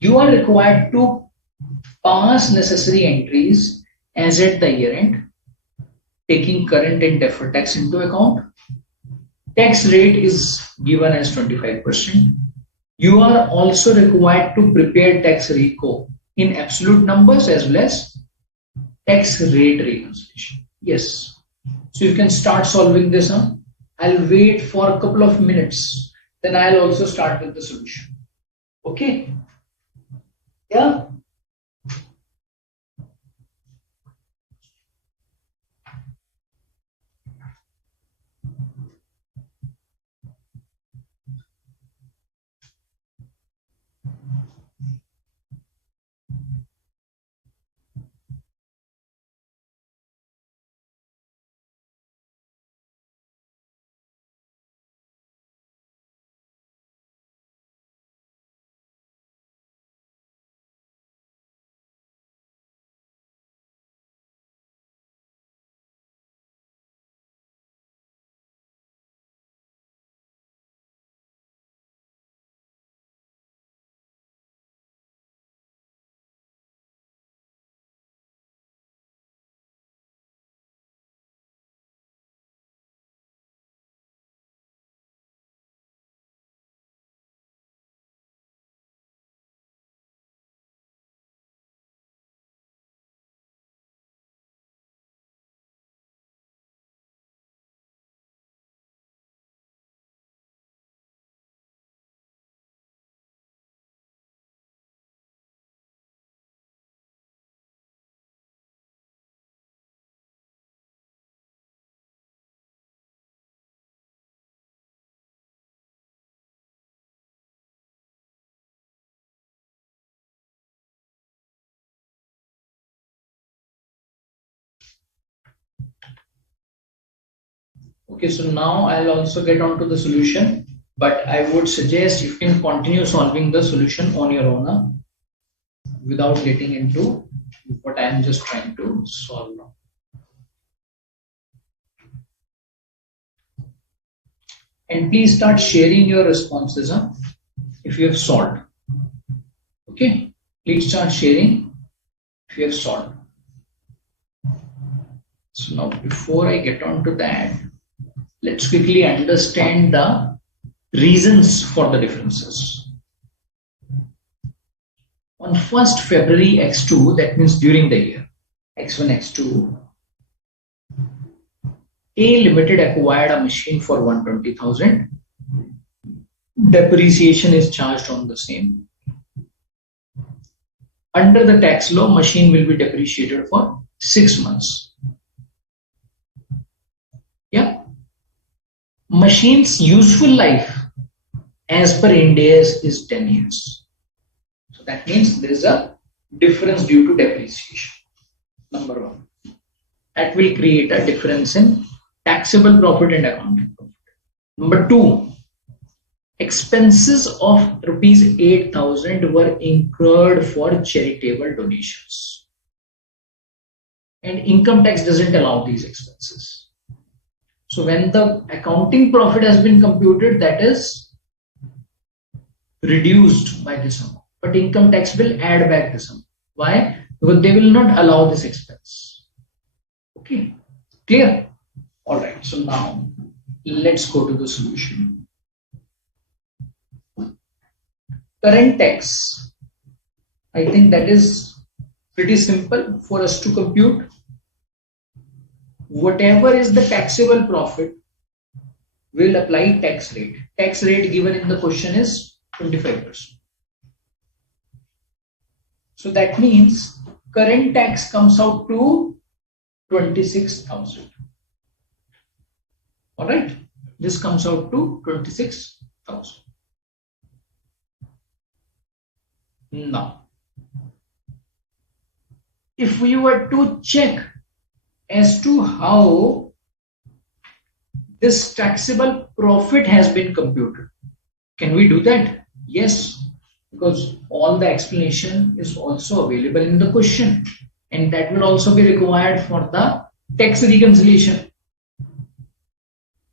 You are required to pass necessary entries as at the year end, taking current and deferred tax into account. Tax rate is given as 25%. You are also required to prepare tax reco in absolute numbers as well as tax rate reconciliation. Yes. So you can start solving this. I'll wait for a couple of minutes. Then I'll also start with the solution. Okay. Yeah. Okay, so now I'll also get on to the solution, but I would suggest you can continue solving the solution on your own without getting into what I am just trying to solve now. And please start sharing your responses if you have solved. Okay, please start sharing if you have solved. So now before I get on to that, let's quickly understand the reasons for the differences. On 1st February X2, that means during the year, X1, X2, A Limited acquired a machine for 120,000. Depreciation is charged on the same. Under the tax law, machine will be depreciated for 6 months. Yeah. Machine's useful life as per Ind AS is 10 years. So that means there is a difference due to depreciation. Number 1. That will create a difference in taxable profit and accounting profit. Number 2. Expenses of rupees 8,000 were incurred for charitable donations. and income tax doesn't allow these expenses. So when the accounting profit has been computed, that is reduced by this amount, but income tax will add back this amount. Why? Because they will not allow this expense. Okay, clear? All right, so now let's go to the solution. Current tax, I think that is pretty simple for us to compute. Whatever is the taxable profit, we'll apply tax rate. Tax rate given in the question is 25%. So that means current tax comes out to 26,000. All right, this comes out to 26,000. Now, if we were to check as to how this taxable profit has been computed, can we do that? Yes, because all the explanation is also available in the question, and that will also be required for the tax reconciliation.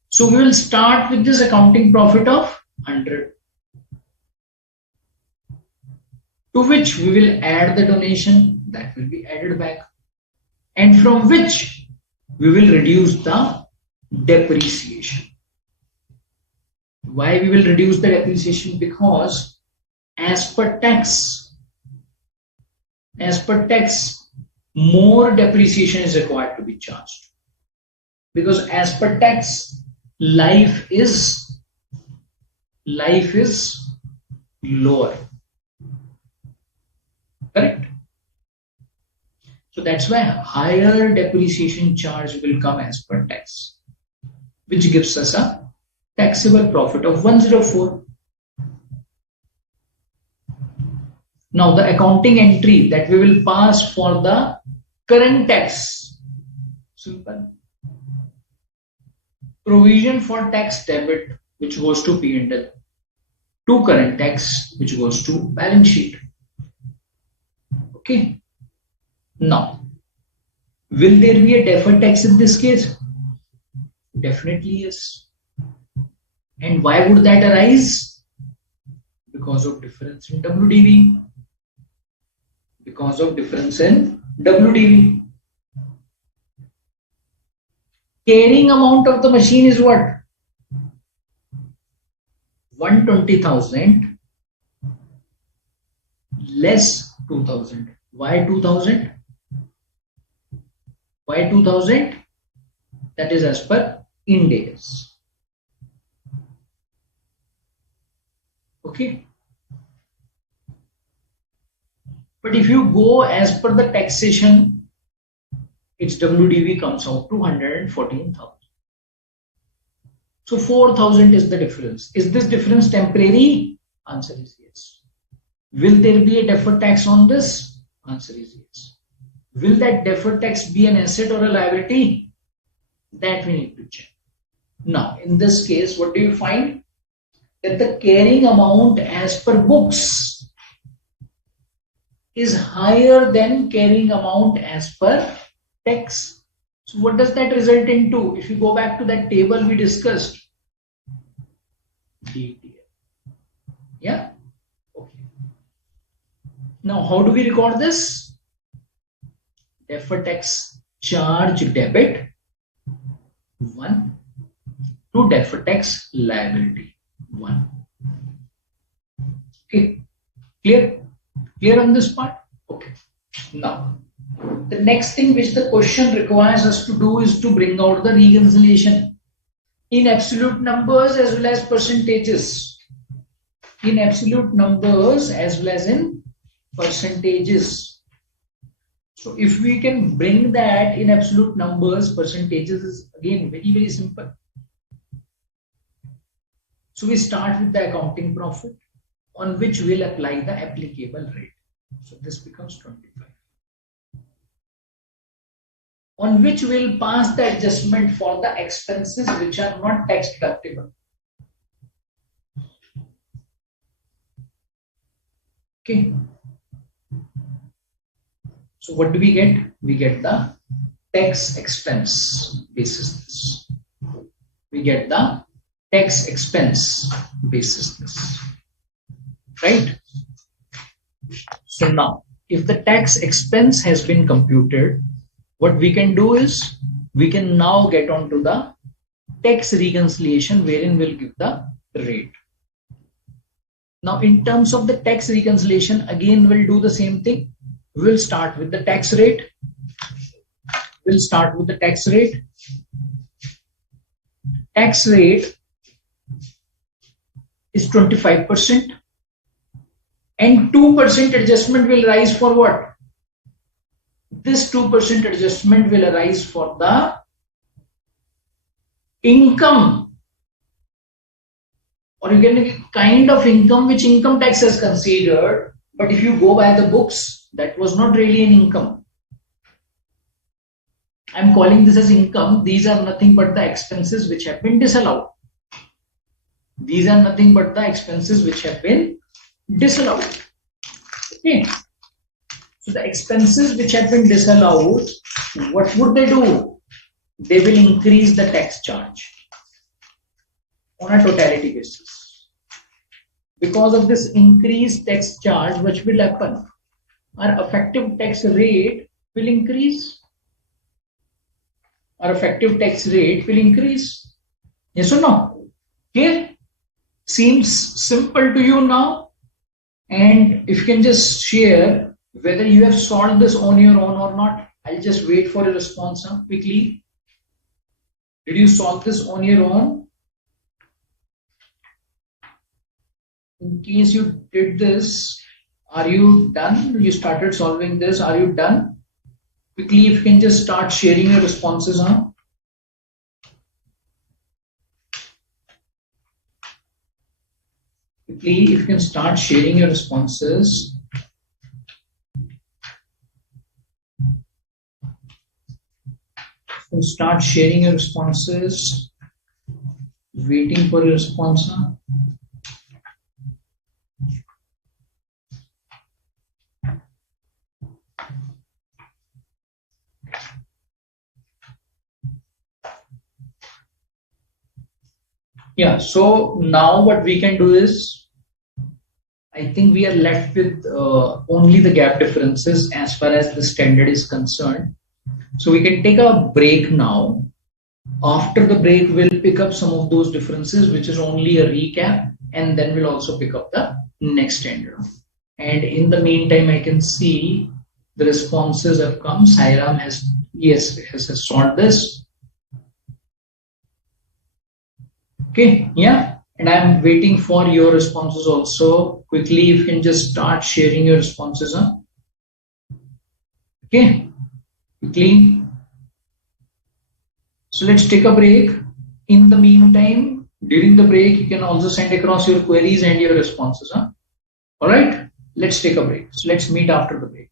So we will start with this accounting profit of 100, to which we will add the donation that will be added back, and from which we will reduce the depreciation. Why we will reduce the depreciation? Because as per tax, more depreciation is required to be charged. Because as per tax, life is lower. Correct? So that's why higher depreciation charge will come as per tax, which gives us a taxable profit of 104. Now the accounting entry that we will pass for the current tax, simple. Provision for tax debit, which goes to P&L, to current tax, which goes to balance sheet. Okay. Now, will there be a deferred tax in this case? Definitely yes. And why would that arise? Because of difference in WDV. Because of difference in WDV. Carrying amount of the machine is what? 120,000 less 2,000. Why 2,000? Why 2,000? That is as per Ind AS. Okay. But if you go as per the taxation, its WDV comes out to 114,000. So 4,000 is the difference. Is this difference temporary? Answer is yes. Will there be a deferred tax on this? Answer is yes. Will that deferred tax be an asset or a liability? That we need to check. Now, in this case, what do you find? That the carrying amount as per books is higher than carrying amount as per tax. So what does that result into? If you go back to that table we discussed, DTL. Yeah? Okay. Now, how do we record this? Deferred tax charge debit 1 to deferred tax liability 1. Okay. Clear? Clear on this part? Okay. Now, the next thing which the question requires us to do is to bring out the reconciliation in absolute numbers as well as percentages. In absolute numbers as well as in percentages. So if we can bring that in absolute numbers, percentages is again very, very simple. So we start with the accounting profit on which we'll apply the applicable rate. So this becomes 25. On which we'll pass the adjustment for the expenses which are not tax deductible. Okay. So what do we get? We get the tax expense basis this. We get the tax expense basis this. Right? So now, if the tax expense has been computed, what we can do is we can now get on to the tax reconciliation wherein we'll give the rate. Now, in terms of the tax reconciliation, again, we'll do the same thing. We'll start with the tax rate. We'll start with the tax rate. Tax rate is 25%. And 2% adjustment will rise for what? This 2% adjustment will arise for the income, or you can kind of income which income tax has considered, but if you go by the books, that was not really an income. I'm calling this as income. These are nothing but the expenses which have been disallowed. These are nothing but the expenses which have been disallowed. Okay. So the expenses which have been disallowed, what would they do? They will increase the tax charge on a totality basis. Because of this increased tax charge, which will happen? Our effective tax rate will increase. Our effective tax rate will increase. Yes or no? Clear? Seems simple to you now? And if you can just share whether you have solved this on your own or not. I'll just wait for a response quickly. Did you solve this on your own? In case you did this, are you done? You started solving this. Are you done? Quickly, if you can just start sharing your responses. Quickly, if you can start sharing your responses. So start sharing your responses. Waiting for your response. Yeah, so now what we can do is, I think we are left with only the gap differences as far as the standard is concerned. So we can take a break now. After the break, we'll pick up some of those differences, which is only a recap, and then we'll also pick up the next standard. And in the meantime, I can see the responses have come. Sairam has, yes, has solved this. Okay, yeah, and I'm waiting for your responses also. Quickly, if you can just start sharing your responses. Okay, quickly. So let's take a break. In the meantime, during the break, you can also send across your queries and your responses. All right, let's take a break. So let's meet after the break.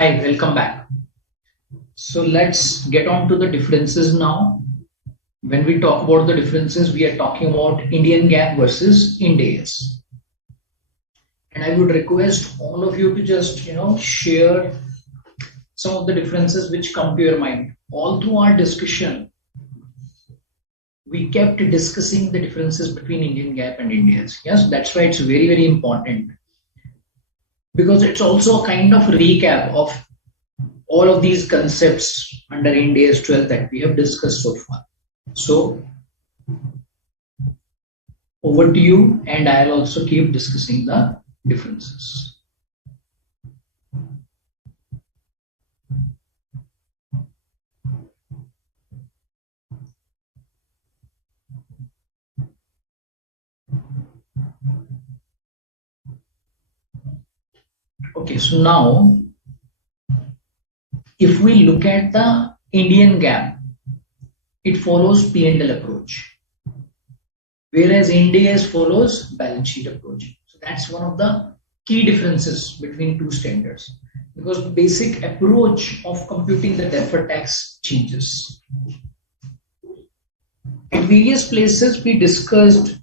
Hi, welcome back. So let's get on to the differences now. When we talk about the differences, we are talking about Indian GAAP versus Ind AS. And I would request all of you to just, share some of the differences which come to your mind. All through our discussion, we kept discussing the differences between Indian GAAP and Ind AS. Yes, that's why it's very, very important. Because it's also a kind of recap of all of these concepts under Ind AS 12 that we have discussed so far. So over to you, and I'll also keep discussing the differences. Okay, so now if we look at the Indian GAAP, it follows P&L approach, whereas Ind AS follows balance sheet approach. So that's one of the key differences between two standards, because the basic approach of computing the deferred tax changes. In various places we discussed,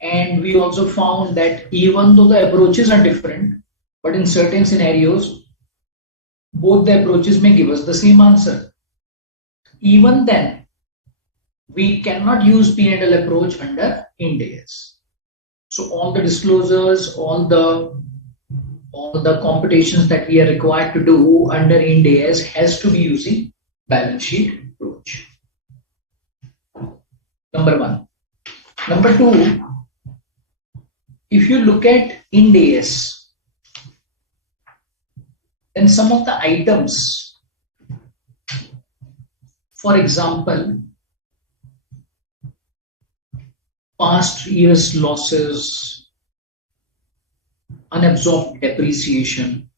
and we also found that even though the approaches are different, but in certain scenarios both the approaches may give us the same answer. Even then, we cannot use P&L approach under Ind AS. So all the disclosures, all the computations that we are required to do under Ind AS has to be using balance sheet approach. Number one. Number two, if you look at Ind AS, then some of the items, for example, past year's losses, unabsorbed depreciation.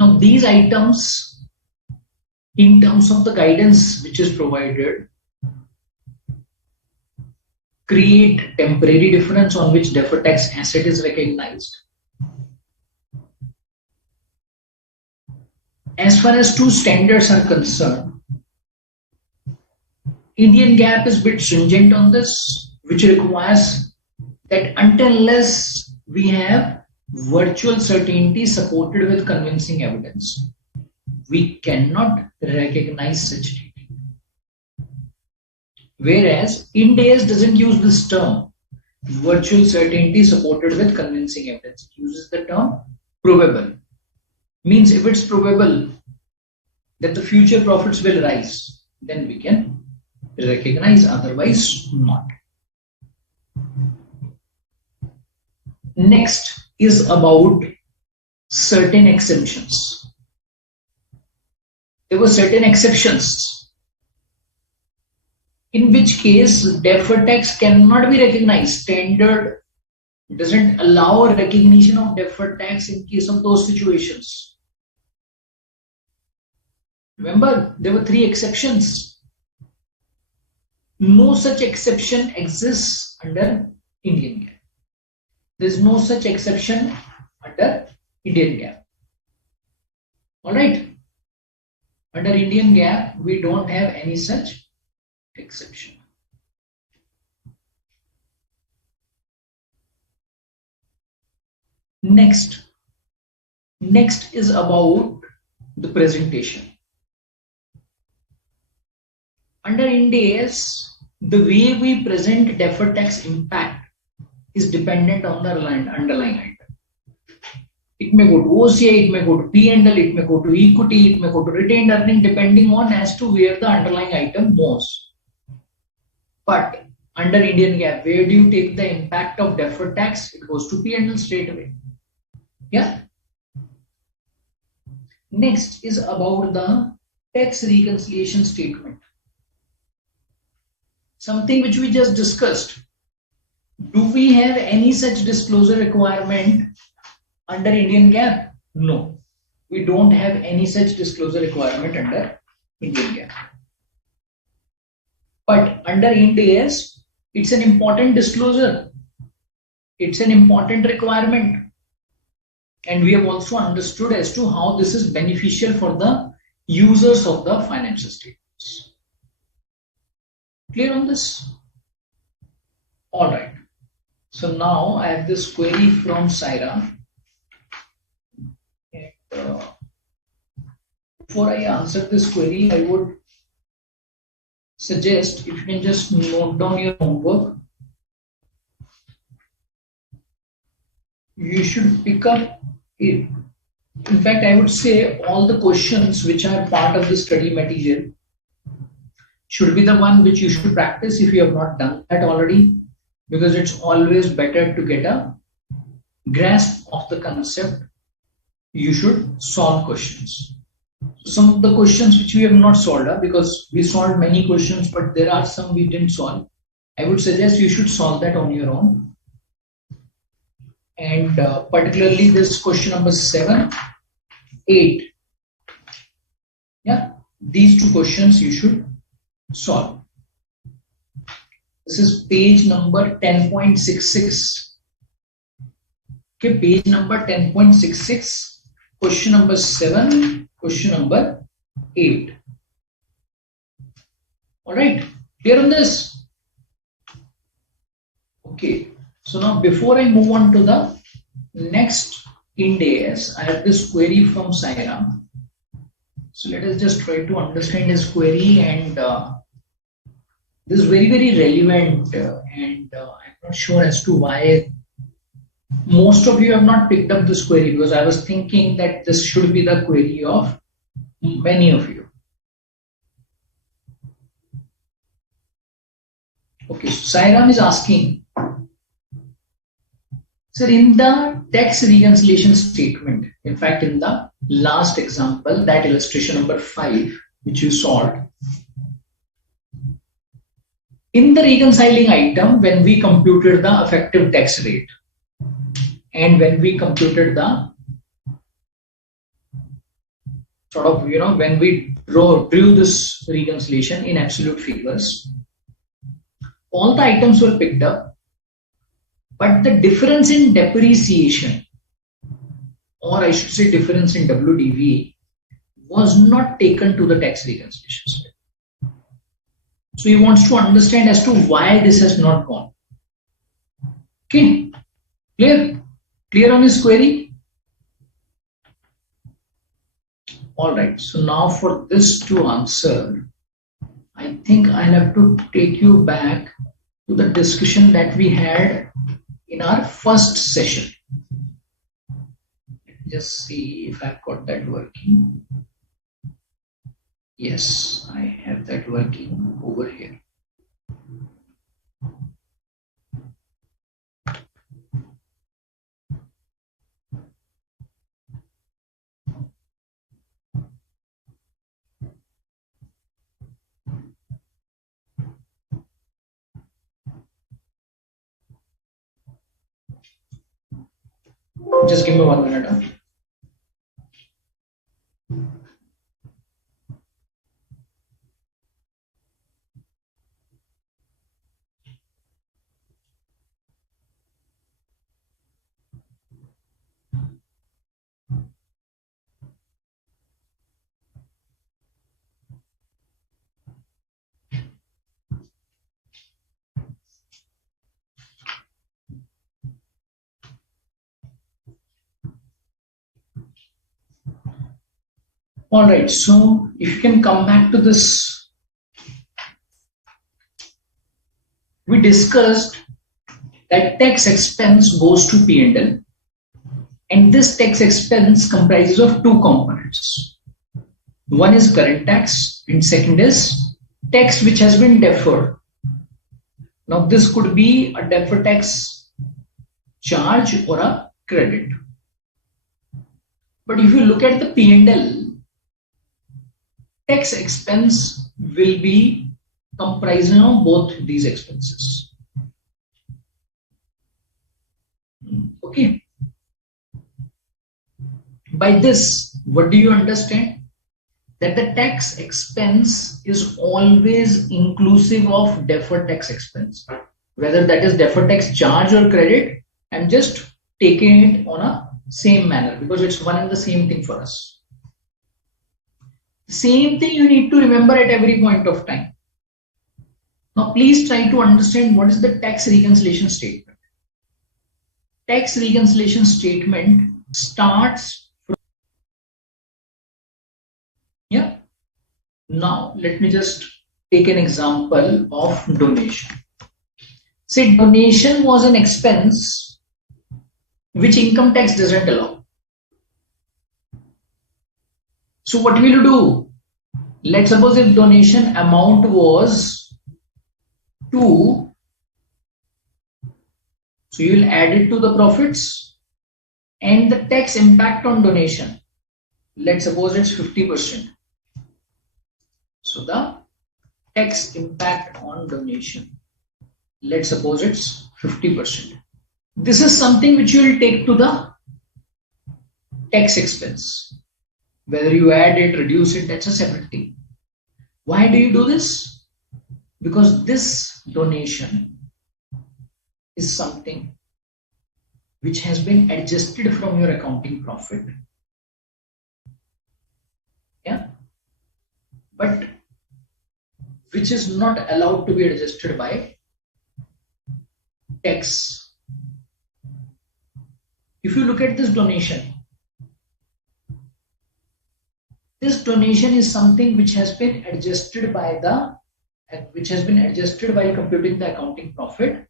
Now these items, in terms of the guidance which is provided, create temporary difference on which deferred tax asset is recognized. As far as two standards are concerned, Indian GAAP is a bit stringent on this, which requires that until unless we have virtual certainty supported with convincing evidence, we cannot recognize such data. Whereas Ind AS doesn't use this term, virtual certainty supported with convincing evidence. It uses the term probable. Means if it's probable that the future profits will rise, then we can recognize, otherwise not. Next is about certain exemptions. There were certain exceptions, in which case deferred tax cannot be recognized. Standard doesn't allow recognition of deferred tax in case of those situations. Remember, there were three exceptions. No such exception exists under Indian GAAP. There is no such exception under Indian GAAP. Alright. Under Indian GAAP, we don't have any such exception. Next is about the presentation. Under Ind AS, the way we present deferred tax impact is dependent on the underlying item. It may go to OCI, it may go to P&L, it may go to equity, it may go to retained earning, depending on as to where the underlying item moves. But under Indian GAAP, where do you take the impact of deferred tax? It goes to P&L straight away. Yeah. Next is about the tax reconciliation statement. Something which we just discussed. Do we have any such disclosure requirement under Indian GAAP? No. We don't have any such disclosure requirement under Indian GAAP. But under Ind AS, it's an important disclosure. It's an important requirement. And we have also understood as to how this is beneficial for the users of the financial statements. Clear on this? All right. So now I have this query from Saira. And, before I answer this query, I would suggest if you can just note down your homework. You should pick up it. In fact, I would say all the questions which are part of the study material should be the one which you should practice if you have not done that already, because it's always better to get a grasp of the concept. You should solve questions. Some of the questions which we have not solved, because we solved many questions, but there are some we didn't solve. I would suggest you should solve that on your own. And particularly this question number 7, 8. Yeah, these two questions you should solve. This is page number 10.66. Okay, page number 10.66, question number 7, question number 8. All right, clear on this? Okay. So now before I move on to the next Ind AS, I have this query from Saira. So let us just try to understand his query, and this is very, very relevant, and I'm not sure as to why most of you have not picked up this query, because I was thinking that this should be the query of many of you. Okay, so Sairam is asking, sir, in the tax reconciliation statement, in fact, in the last example, that illustration number 5, which you solved, in the reconciling item, when we computed the effective tax rate and when we computed the sort of, when we drew this reconciliation in absolute figures, all the items were picked up. But the difference in depreciation, or I should say difference in WDV, was not taken to the tax reconciliation step. So he wants to understand as to why this has not gone. Okay, clear? Clear on his query? All right, so now for this to answer, I think I'll have to take you back to the discussion that we had in our first session. Just see if I've got that working. Yes, I have that working over here. Just give me 1 minute. All right, so if you can come back to this, we discussed that tax expense goes to P&L, and this tax expense comprises of two components. One is current tax and second is tax which has been deferred. Now this could be a deferred tax charge or a credit. But if you look at the P&L, tax expense will be comprising of both these expenses. Okay. By this, what do you understand? That the tax expense is always inclusive of deferred tax expense. Whether that is deferred tax charge or credit, I'm just taking it on a same manner because it's one and the same thing for us. Same thing you need to remember at every point of time. Now please try to understand what is the tax reconciliation statement. Tax reconciliation statement starts from, yeah. Now let me just take an example of donation. Say donation was an expense which income tax doesn't allow. So what will you do? Let's suppose if donation amount was 2, so you will add it to the profits, and the tax impact on donation, let's suppose it's 50%. So the tax impact on donation, let's suppose it's 50%. This is something which you will take to the tax expense. Whether you add it, reduce it, that's a separate thing. Why do you do this? Because this donation is something which has been adjusted from your accounting profit. Yeah. But which is not allowed to be adjusted by tax. If you look at this donation is something which has been adjusted by computing the accounting profit,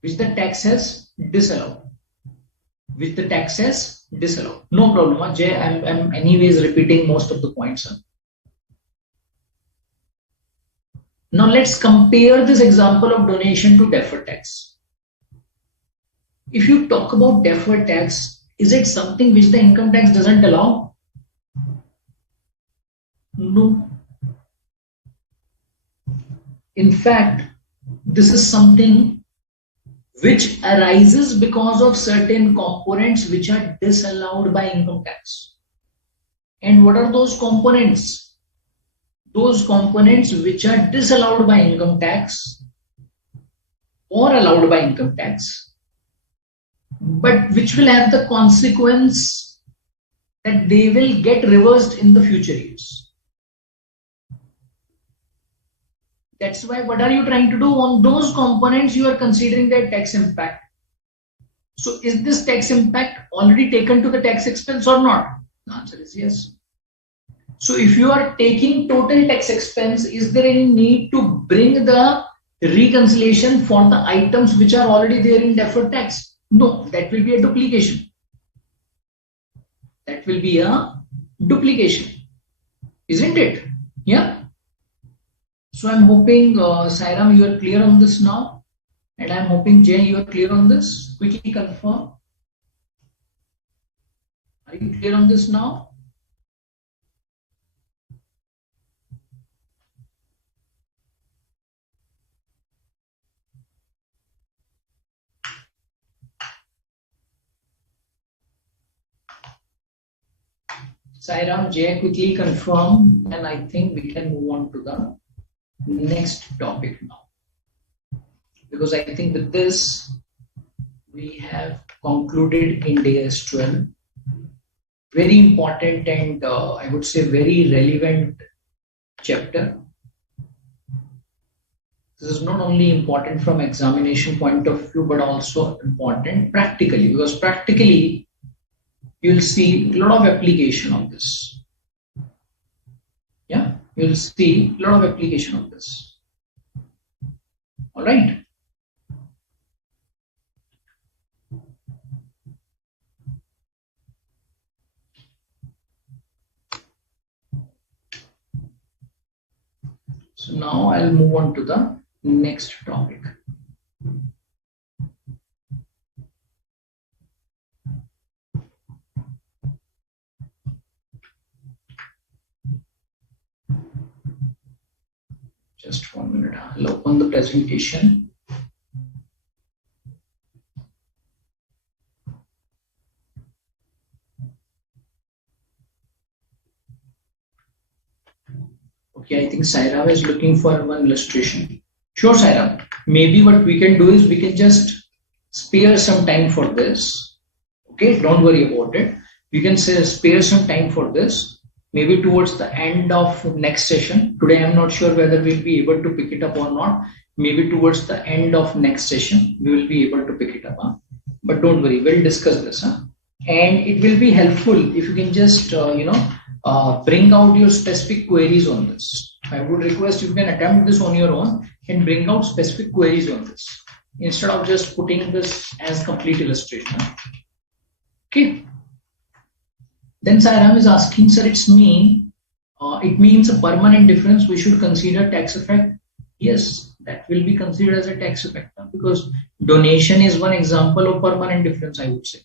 which the tax has disallowed. No problem, Jay. I'm anyways repeating most of the points. Now let's compare this example of donation to deferred tax. If you talk about deferred tax, is it something which the income tax doesn't allow? No. In fact, this is something which arises because of certain components which are disallowed by income tax. And what are those components? Those components which are disallowed by income tax or allowed by income tax, but which will have the consequence that they will get reversed in the future years. That's why what are you trying to do? On those components you are considering their tax impact. So is this tax impact already taken to the tax expense or not? The answer is yes. So if you are taking total tax expense, is there any need to bring the reconciliation for the items which are already there in deferred tax? No, that will be a duplication. That will be a duplication, isn't it? Yeah. So I'm hoping, Sairam, you are clear on this now. And I'm hoping, Jay, you are clear on this. Quickly confirm. Are you clear on this now? Sairam, Jay, quickly confirm, and I think we can move on to the next topic now. Because I think with this, we have concluded Ind AS 12. Very important and I would say very relevant chapter. This is not only important from examination point of view, but also important practically, because practically you'll see a lot of application of this. Yeah, you'll see a lot of application of this. All right. So now I'll move on to the next topic. Just 1 minute. I'll open the presentation. Okay, I think Saira is looking for one illustration. Sure, Saira. Maybe what we can do is we can just spare some time for this. Okay, don't worry about it. You can say spare some time for this. Maybe towards the end of next session. Today I'm not sure whether we'll be able to pick it up or not. Maybe towards the end of next session we will be able to pick it up. Huh? But don't worry, we'll discuss this. Huh? And it will be helpful if you can just bring out your specific queries on this. I would request you can attempt this on your own and bring out specific queries on this instead of just putting this as complete illustration. Okay. Then Sairam is asking, sir, it means a permanent difference. We should consider tax effect. Yes, that will be considered as a tax effect because donation is one example of permanent difference, I would say.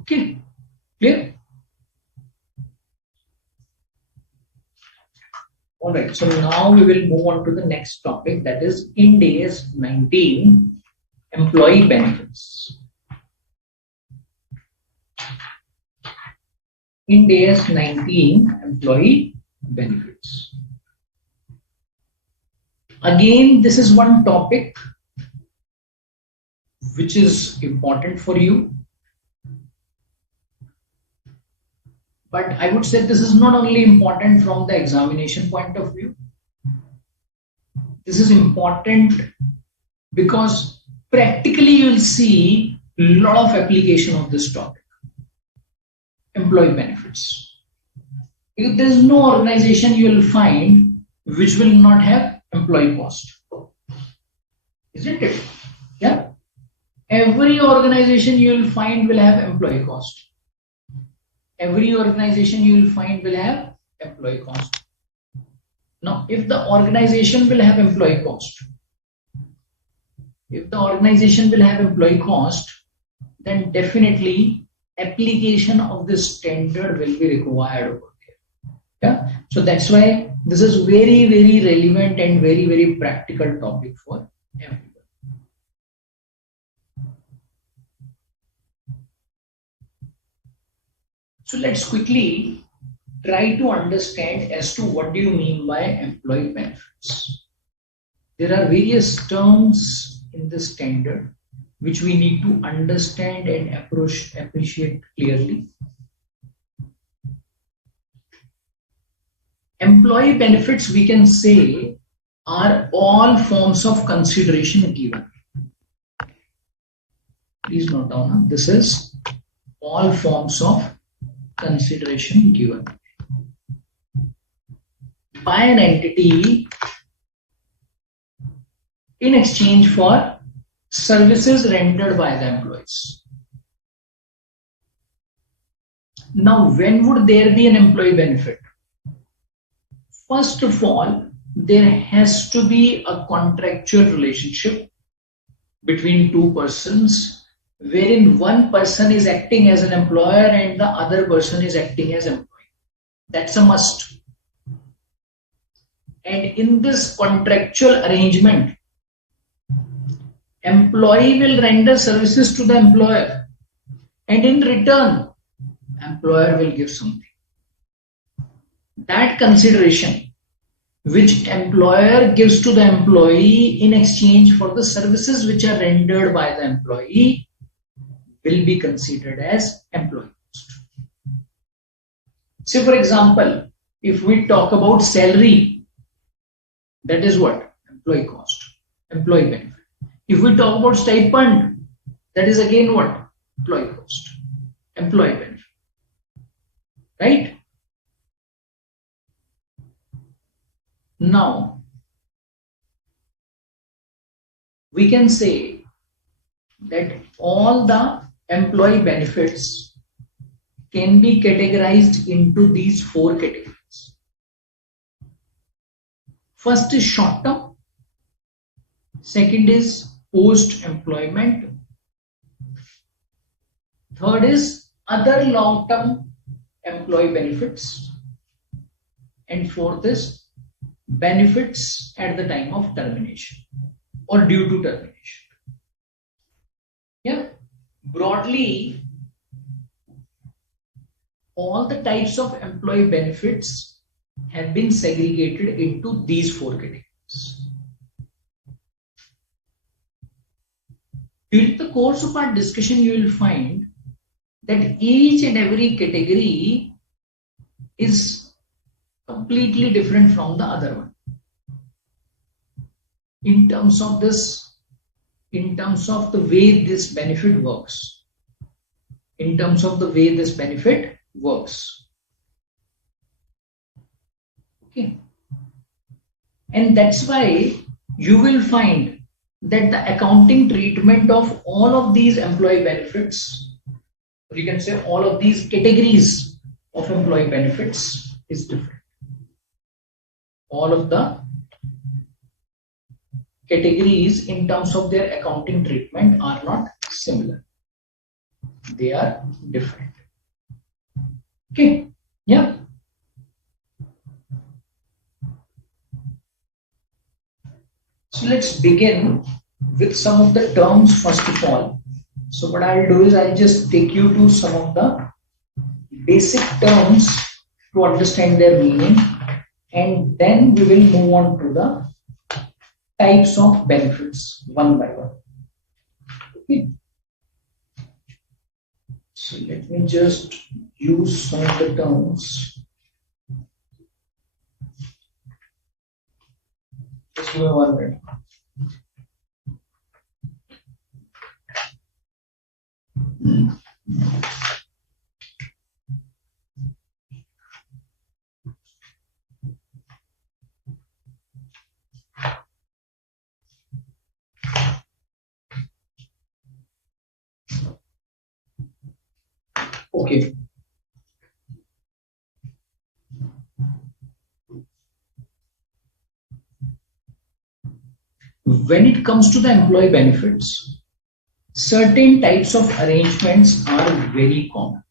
Okay, clear? All right, so now we will move on to the next topic, that is Ind AS 19, employee benefits. Ind AS 19, employee benefits. Again, this is one topic which is important for you. But I would say this is not only important from the examination point of view. This is important because practically you will see a lot of application of this topic. Employee benefits. If there is no organization you will find which will not have employee cost. Isn't it? Yeah. Every organization you will find will have employee cost. Every organization you will find will have employee cost. Now, if the organization will have employee cost, then definitely application of this standard will be required over there. Yeah. So that's why this is very, very relevant and very, very practical topic for everyone. So let's quickly try to understand as to what do you mean by employee benefits. There are various terms in the standard which we need to understand and appreciate clearly. Employee benefits, we can say, are all forms of consideration given. Please note down, this is all forms of consideration given by an entity in exchange for services rendered by the employees. Now, when would there be an employee benefit? First of all, there has to be a contractual relationship between two persons wherein one person is acting as an employer and the other person is acting as employee. That's a must. And in this contractual arrangement, employee will render services to the employer, and in return, employer will give something. That consideration which employer gives to the employee in exchange for the services which are rendered by the employee will be considered as employee cost. Say for example, if we talk about salary, that is what? Employee cost, employee benefit. If we talk about stipend, that is again what? Employee cost, employee benefit. Right? Now, we can say that all the employee benefits can be categorized into these four categories. First is short term, second is post employment, third is other long term employee benefits, and fourth is benefits at the time of termination or due to termination. Yeah, broadly, all the types of employee benefits have been segregated into these four categories. During the course of our discussion, you will find that each and every category is completely different from the other one in terms of the way this benefit works. Okay. And that's why you will find that the accounting treatment of all of these employee benefits, or you can say all of these categories of employee benefits, is different. All of the categories in terms of their accounting treatment are not similar. They are different. Okay. Yeah. So let's begin with some of the terms first of all. So what I'll do is I'll just take you to some of the basic terms to understand their meaning, and then we will move on to the types of benefits one by one. Okay. So let me just use some of the terms. Just give me 1 minute. Okay. When it comes to the employee benefits, certain types of arrangements are very common.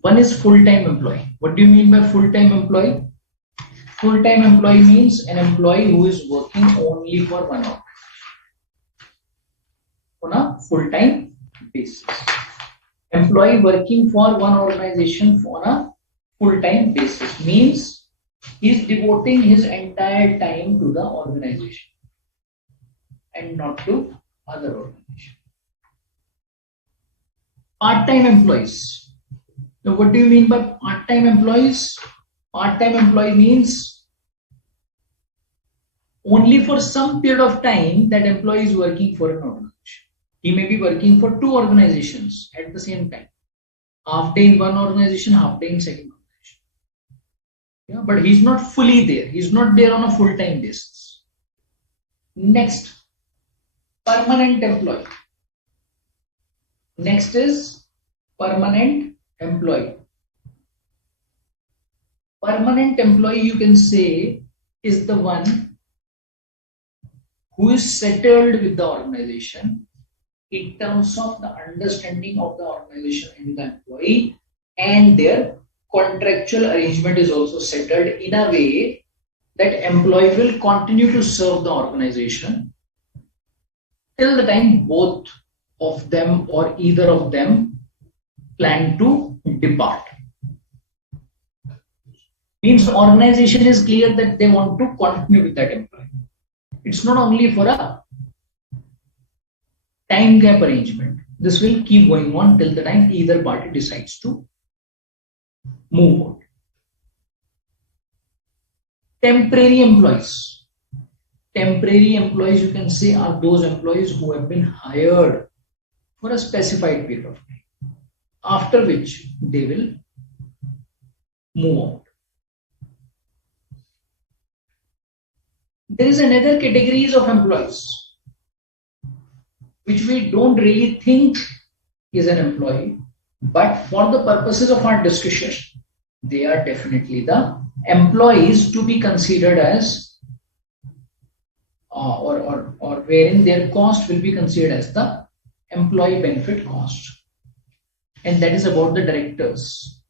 One is full-time employee. What do you mean by full-time employee? Full-time employee means an employee who is working only for 1 hour on a full-time basis. Employee working for one organization on a full-time basis means he is devoting his entire time to the organization and not to other organizations. Part-time employees. Now, what do you mean by part-time employees? Part-time employee means only for some period of time that employee is working for an organization. He may be working for 2 organizations at the same time. Half day in one organization, half day in second organization. Yeah, but he's not fully there. He's not there on a full-time basis. Next, permanent employee. Next is permanent employee. Permanent employee, you can say, is the one who is settled with the organization in terms of the understanding of the organization and the employee, and their contractual arrangement is also settled in a way that employee will continue to serve the organization till the time both of them or either of them plan to depart. Means the organization is clear that they want to continue with that employee. It's not only for a time gap arrangement. This will keep going on till the time either party decides to move on. Temporary employees. Temporary employees, you can say, are those employees who have been hired for a specified period of time, after which they will move on. There is another categories of employees which we don't really think is an employee, but for the purposes of our discussion, they are definitely the employees to be considered as or wherein their cost will be considered as the employee benefit cost, and that is about the directors.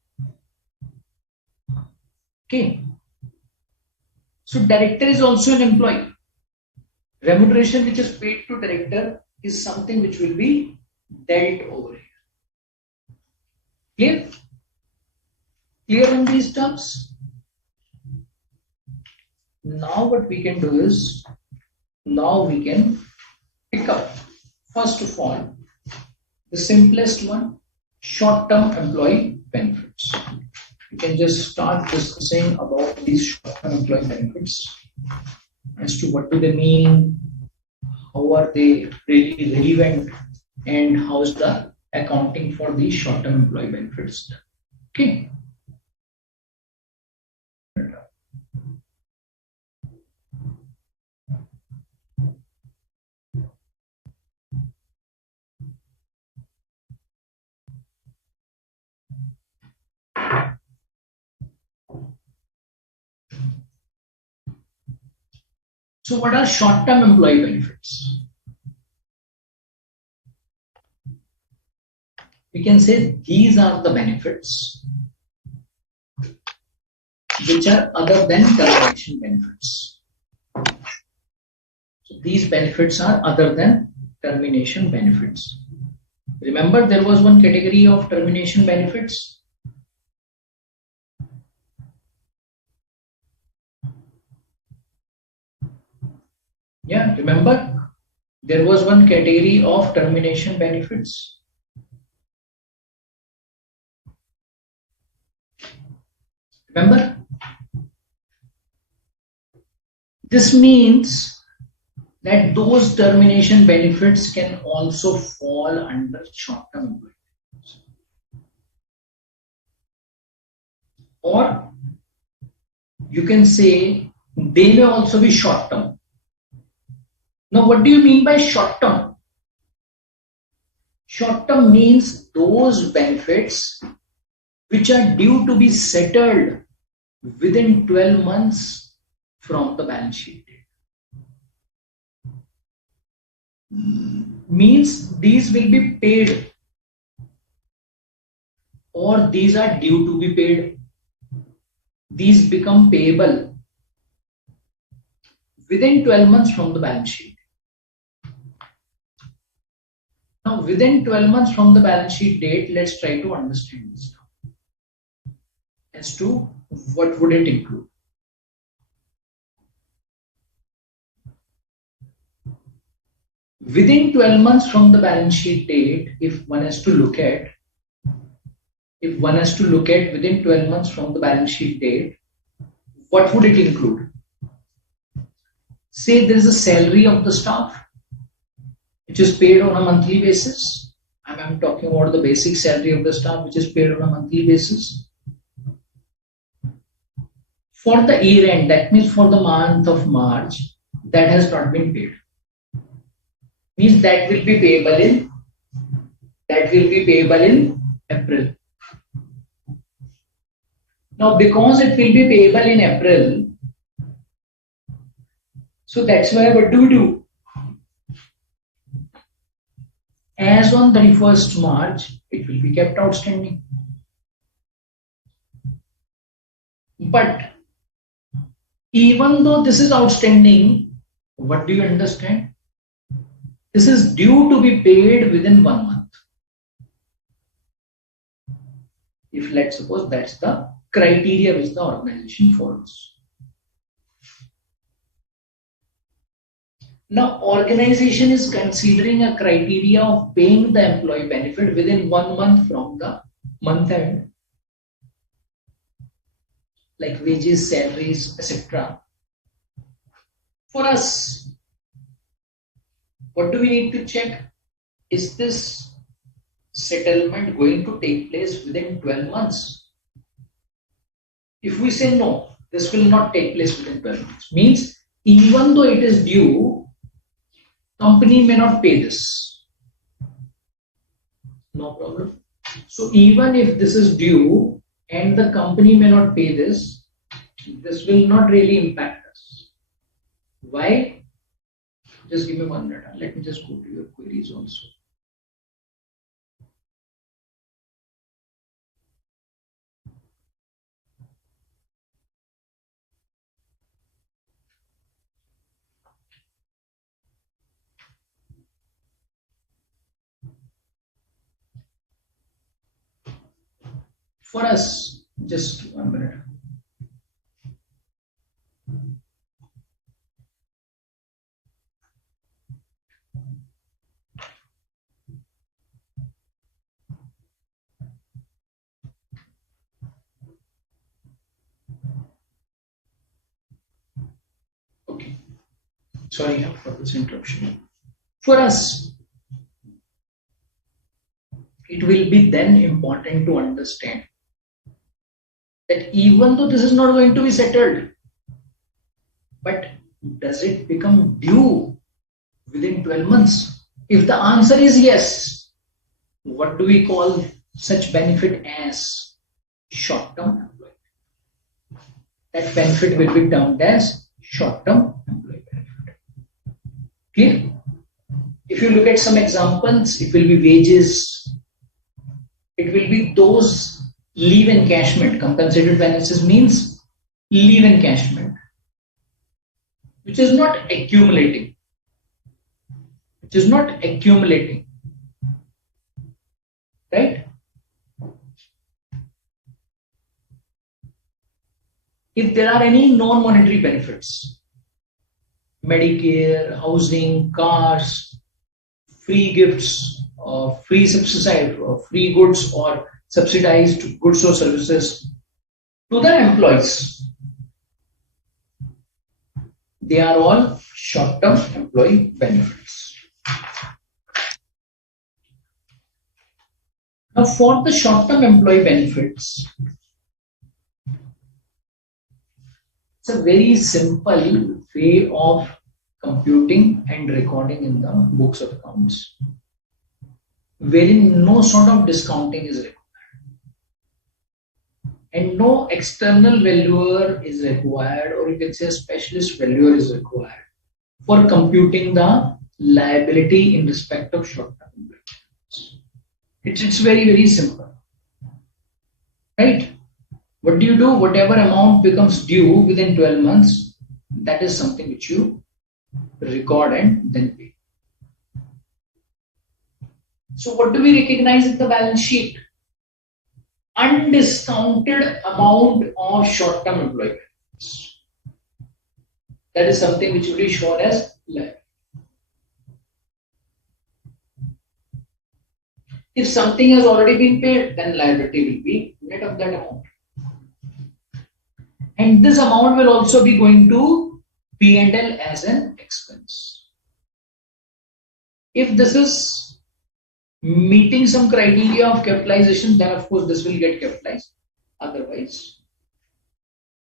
Okay, so director is also an employee. Remuneration which is paid to director is something which will be dealt over here. Clear? Clear on these terms? Now what we can do is, now we can pick up, first of all, The simplest one, short-term employee benefits. We can just start discussing about these short-term employee benefits as to what do they mean, how are they really relevant, and how is the accounting for these short-term employee benefits. Okay. So what are short-term employee benefits? We can say these are the benefits which are other than termination benefits. So these benefits are other than termination benefits. Remember, there was one category of termination benefits. Yeah, remember, there was one category of termination benefits. Remember? This means that those termination benefits can also fall under short-term employee benefits. Or you can say they may also be short-term. Now, what do you mean by short-term? Short-term means those benefits which are due to be settled within 12 months from the balance sheet date. Means these will be paid or these are due to be paid. These become payable within 12 months from the balance sheet. Now, within 12 months from the balance sheet date, let's try to understand this now. As to what would it include? Within 12 months from the balance sheet date, if one has to look at within 12 months from the balance sheet date, what would it include? Say there is a salary of the staff which is paid on a monthly basis. I'm talking about the basic salary of the staff which is paid on a monthly basis. For the year end, that means for the month of March, that has not been paid. Means that will be payable in April. Now, because it will be payable in April, so that's why what do we do? As on 31st March, it will be kept outstanding. But even though this is outstanding, what do you understand? This is due to be paid within 1 month. If let's suppose that's the criteria which the organization follows. Now, organization is considering a criteria of paying the employee benefit within 1 month from the month end, like wages, salaries, etc. For us, what do we need to check? Is this settlement going to take place within 12 months? If we say no, this will not take place within 12 months, means even though it is due, company may not pay this. No problem. So even if this is due and the company may not pay this will not really impact us. Why? Just give me 1 minute. Let me just go to your queries also. For us, just 1 minute. Sorry for this interruption. For us, it will be then important to understand that even though this is not going to be settled, but does it become due within 12 months? If the answer is yes, what do we call such benefit as short-term employee? That benefit will be termed as short-term employee benefit. Clear? If you look at some examples, it will be wages. It will be those leave encashment. Compensated balances means leave encashment, which is not accumulating. Which is not accumulating. Right? If there are any non-monetary benefits, Medicare, housing, cars, free gifts, free subsidized, free goods or subsidized goods or services to the employees, they are all short-term employee benefits. Now, for the short-term employee benefits, it's a very simple way of computing and recording in the books of accounts, wherein no sort of discounting is required and no external valuer is required, or you can say a specialist valuer is required for computing the liability in respect of short-term employee. It's very, very simple, right? What do you do? Whatever amount becomes due within 12 months, that is something which you record and then pay. So what do we recognize in the balance sheet? Undiscounted amount of short-term employee benefits. That is something which will be shown as liability. If something has already been paid, then liability will be net of that amount. And this amount will also be going to P&L as an expense. If this is meeting some criteria of capitalization, then of course this will get capitalized. Otherwise,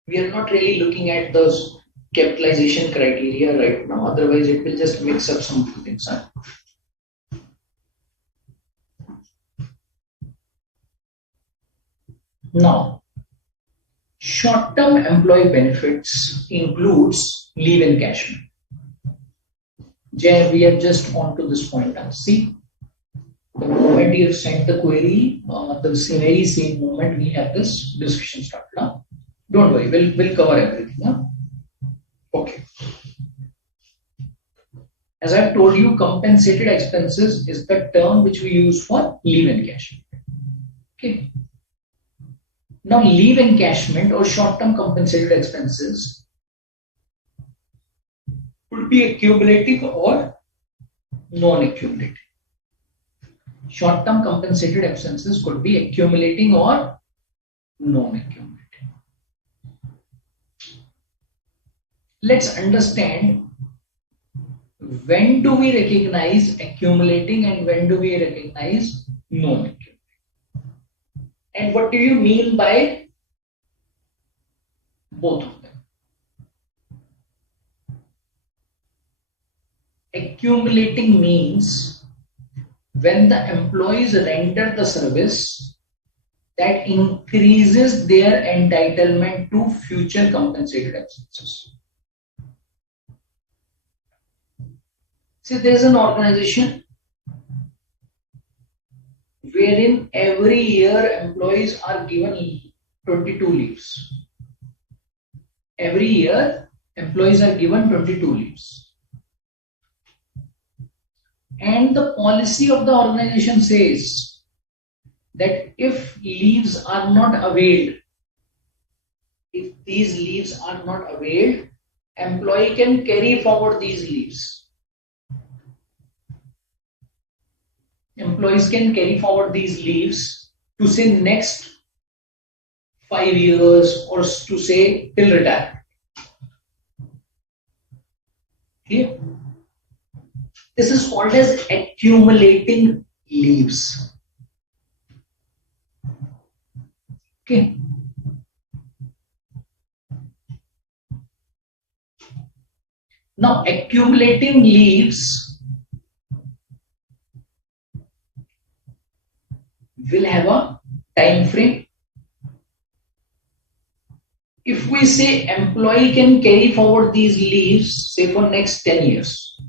we are not really looking at those capitalization criteria right now. Otherwise, it will just mix up some things. Huh? Now, short-term employee benefits includes leave encashment. Jay, we are just on to this point now. See, the moment you have sent the query, the very same moment we have this discussion started. Huh? Don't worry, we'll cover everything. Huh? Okay. As I've told you, compensated expenses is the term which we use for leave encashment. Okay. Now, leave encashment or short-term compensated expenses could be accumulating or non-accumulating. Short-term compensated expenses could be accumulating or non-accumulating. Let's understand, when do we recognize accumulating and when do we recognize non-accumulating? And what do you mean by both of them? Accumulating means when the employees render the service that increases their entitlement to future compensated expenses. See, there is an organization wherein every year employees are given 22 leaves. Every year employees are given 22 leaves. And the policy of the organization says that if leaves are not availed, if these leaves are not availed, employee can carry forward these leaves. Employees can carry forward these leaves to say next 5 years or to say till retirement. Clear? This is called as accumulating leaves. Okay. Now accumulating leaves will have a time frame. If we say employee can carry forward these leaves, say for next 10 years,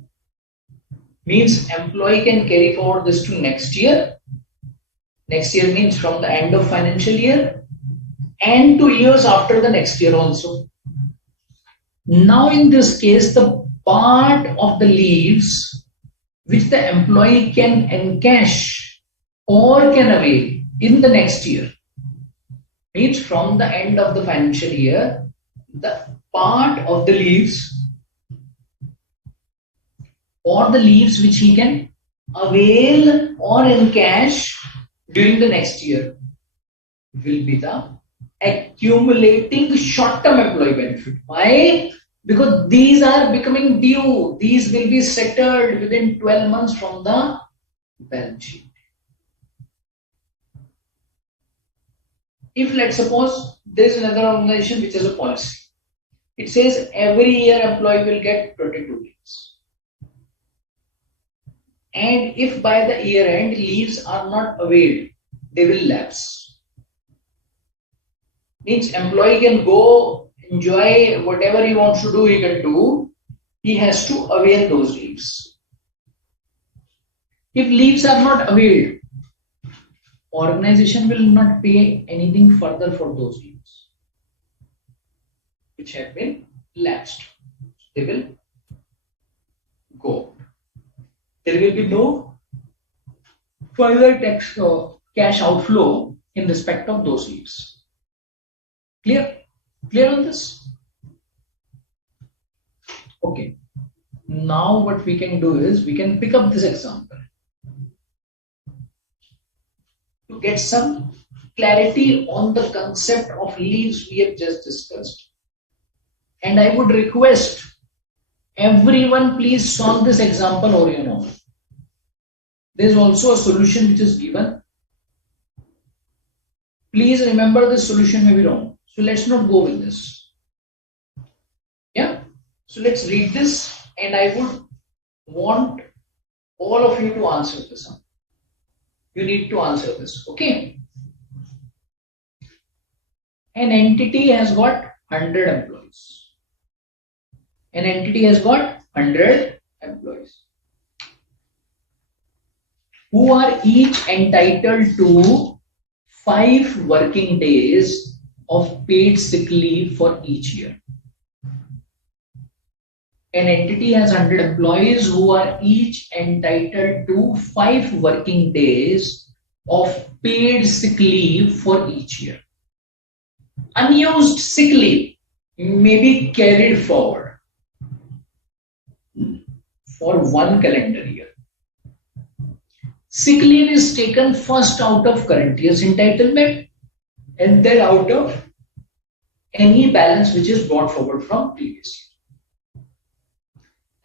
means employee can carry forward this to next year. Next year means from the end of financial year and 2 years after the next year also. Now in this case, the part of the leaves which the employee can encash or can avail in the next year, means from the end of the financial year, the part of the leaves or the leaves which he can avail or encash during the next year will be the accumulating short-term employee benefit. Why? Because these are becoming due. These will be settled within 12 months from the balance sheet. If let's suppose there is another organization which has a policy. It says every year employee will get 22 leaves. And if by the year end leaves are not availed, they will lapse. Means employee can go enjoy whatever he wants to do, he can do. He has to avail those leaves. If leaves are not availed, organization will not pay anything further for those leaves which have been lapsed. They will go. There will be no further tax cash outflow in respect of those leaves. Clear? Clear on this? Okay. Now what we can do is we can pick up this example to get some clarity on the concept of leaves we have just discussed. And I would request everyone please solve this example or your own. There is also a solution which is given. Please remember this solution may be wrong. So let's not go with this. Yeah. So let's read this and I would want all of you to answer this. You need to answer this. Okay. An entity has got 100 employees. An entity has got 100 employees who are each entitled to 5 working days of paid sick leave for each year. An entity has 100 employees who are each entitled to 5 working days of paid sick leave for each year. Unused sick leave may be carried forward for 1 calendar year. Sick leave is taken first out of current year's entitlement and then out of any balance which is brought forward from previous year.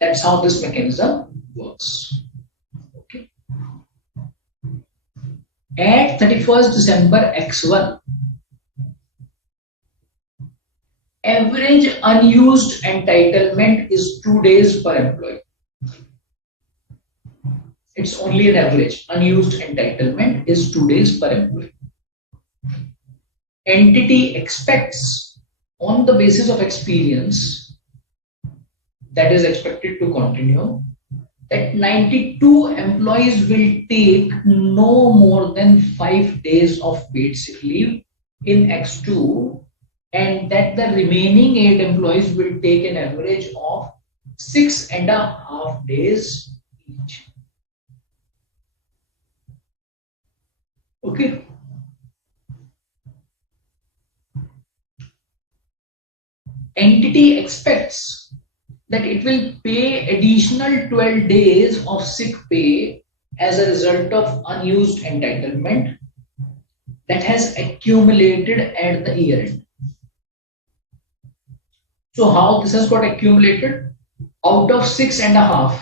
That's how this mechanism works. Okay. At 31st December X1, average unused entitlement is 2 days per employee. It's only an average. Unused entitlement is 2 days per employee. Entity expects, on the basis of experience that is expected to continue, that 92 employees will take no more than 5 days of paid sick leave in X2, and that the remaining 8 employees will take an average of 6.5 days each. Okay. Entity expects that it will pay additional 12 days of sick pay as a result of unused entitlement that has accumulated at the year end. So how this has got accumulated? Out of 6.5,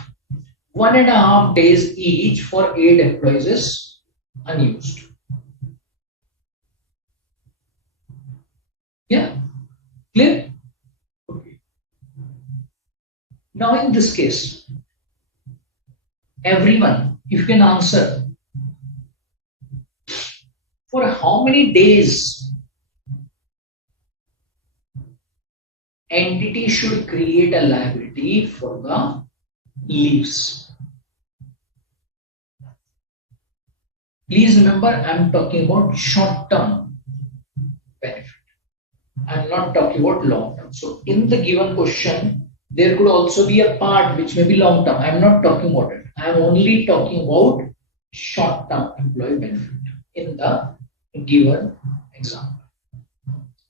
1.5 days each for 8 employees is unused. Yeah, clear? Okay. Now in this case, everyone, if you can answer, for how many days entity should create a liability for the leaves? Please remember, I'm talking about short-term benefit. I'm not talking about long-term. So in the given question, there could also be a part which may be long-term. I'm not talking about it. I'm only talking about short-term employee benefit in the given example.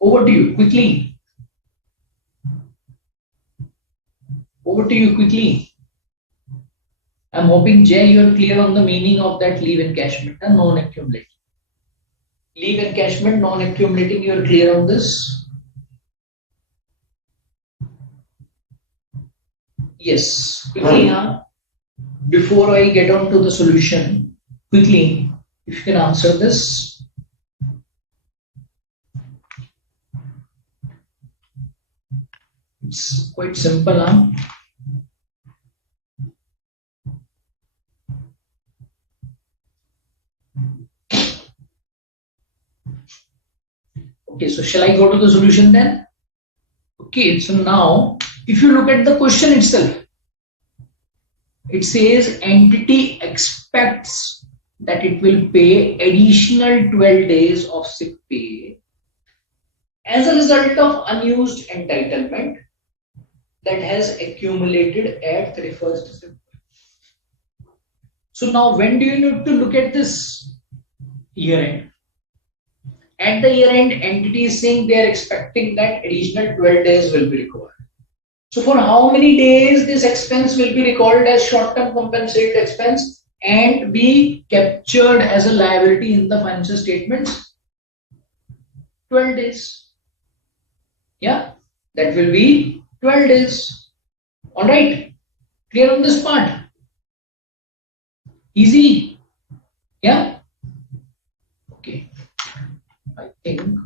Over to you quickly. Over to you quickly. I'm hoping, Jay, you're clear on the meaning of that leave encashment and non-accumulating. Leave encashment, non-accumulating, you're clear on this? Yes. Quickly, before I get on to the solution, quickly, if you can answer this. It's quite simple, Okay, so shall I go to the solution then? Okay, so now if you look at the question itself, it says entity expects that it will pay additional 12 days of sick pay as a result of unused entitlement that has accumulated at 31st December. So now when do you need to look at this year end? At the year end, entity is saying they are expecting that additional 12 days will be required. So for how many days this expense will be recorded as short-term compensated expense and be captured as a liability in the financial statements? 12 days. Yeah, that will be 12 days. Alright, clear on this part? Easy? Yeah? Okay. I think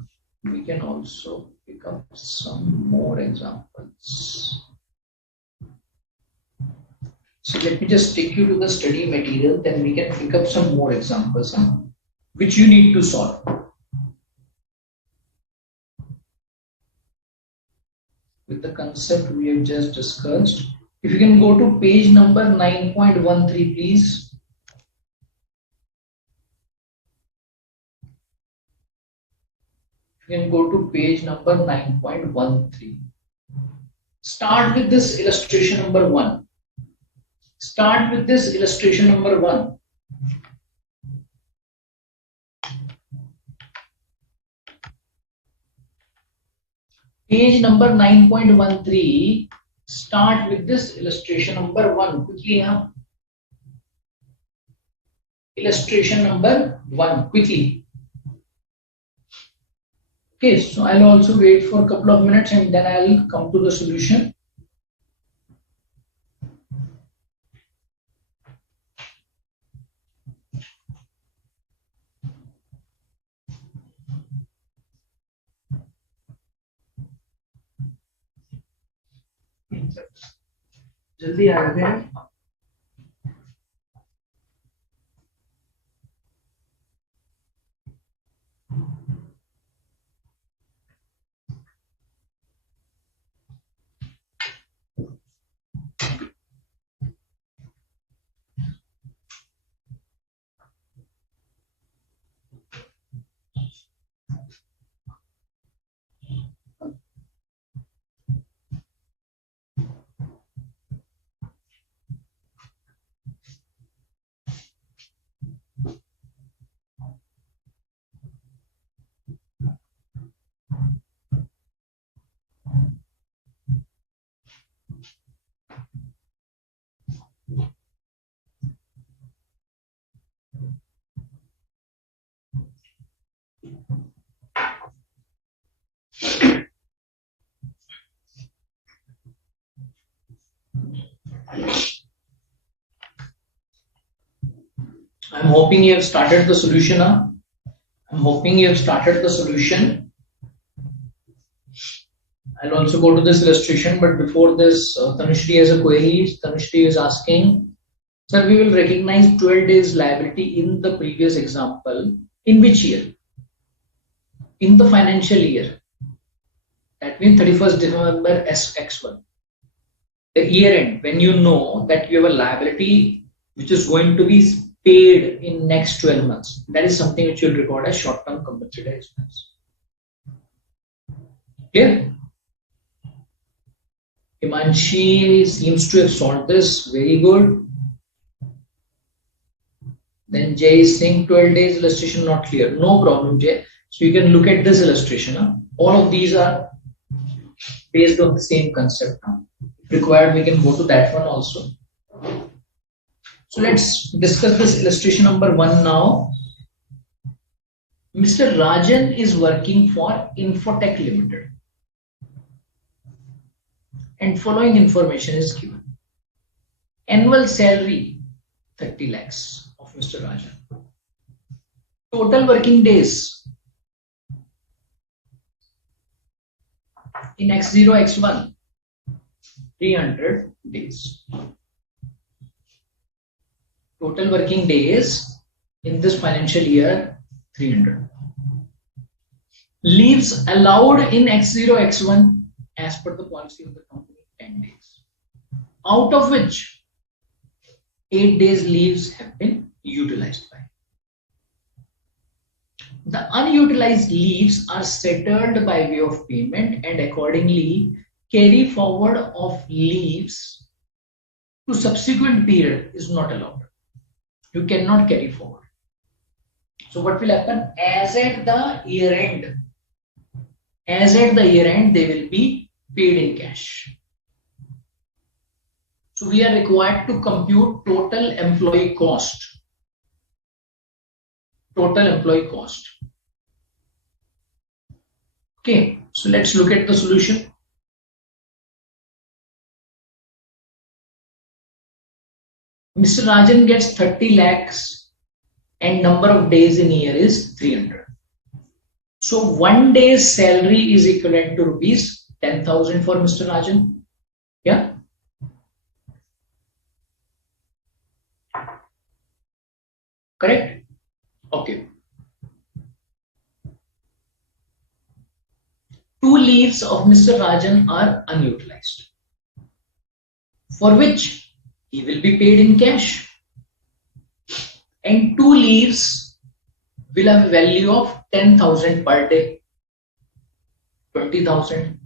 we can also pick up some more examples. So let me just take you to the study material, then we can pick up some more examples which you need to solve. With the concept we have just discussed. If you can go to page number 9.13, please. You can go to page number 9.13. Start with this illustration number 1. Start with this illustration number 1. Page number 9.13. Start with this illustration number 1. Quickly, illustration number 1. Quickly. Okay, so I'll also wait for a couple of minutes and then I'll come to the solution. जल्दी आ गए हैं I'm hoping you have started the solution. I'm hoping you have started the solution. I'll also go to this illustration, but before this, Tanushri has a query. Tanushri is asking, sir, we will recognize 12 days liability in the previous example. In which year? In the financial year. That means 31st December SX1. The year end, when you know that you have a liability which is going to be paid in next 12 months. That is something which you'll record as short-term compensatory expense. Clear? Himanshi seems to have solved this. Very good. Then Jay is saying 12 days illustration not clear. No problem, Jay. So you can look at this illustration. All of these are based on the same concept. If required, we can go to that one also. So let's discuss this illustration number 1 now. Mr. Rajan is working for Infotech Limited. And following information is given. Annual salary 30 lakhs of Mr. Rajan. Total working days in X0, X1 300 days. Total working days in this financial year 300. Leaves allowed in X0, X1 as per the policy of the company 10 days. Out of which 8 days leaves have been utilized by. The unutilized leaves are settled by way of payment and accordingly carry forward of leaves to subsequent period is not allowed. You cannot carry forward. So what will happen? As at the year end, they will be paid in cash. So we are required to compute total employee cost. Okay, so let's look at the solution. Mr. Rajan gets 30 lakhs and number of days in a year is 300. So 1 day's salary is equivalent to rupees 10,000 for Mr. Rajan. Yeah. Correct? Okay. 2 leaves of Mr. Rajan are unutilized, for which he will be paid in cash. And 2 leaves will have a value of 10,000 per day, 20,000.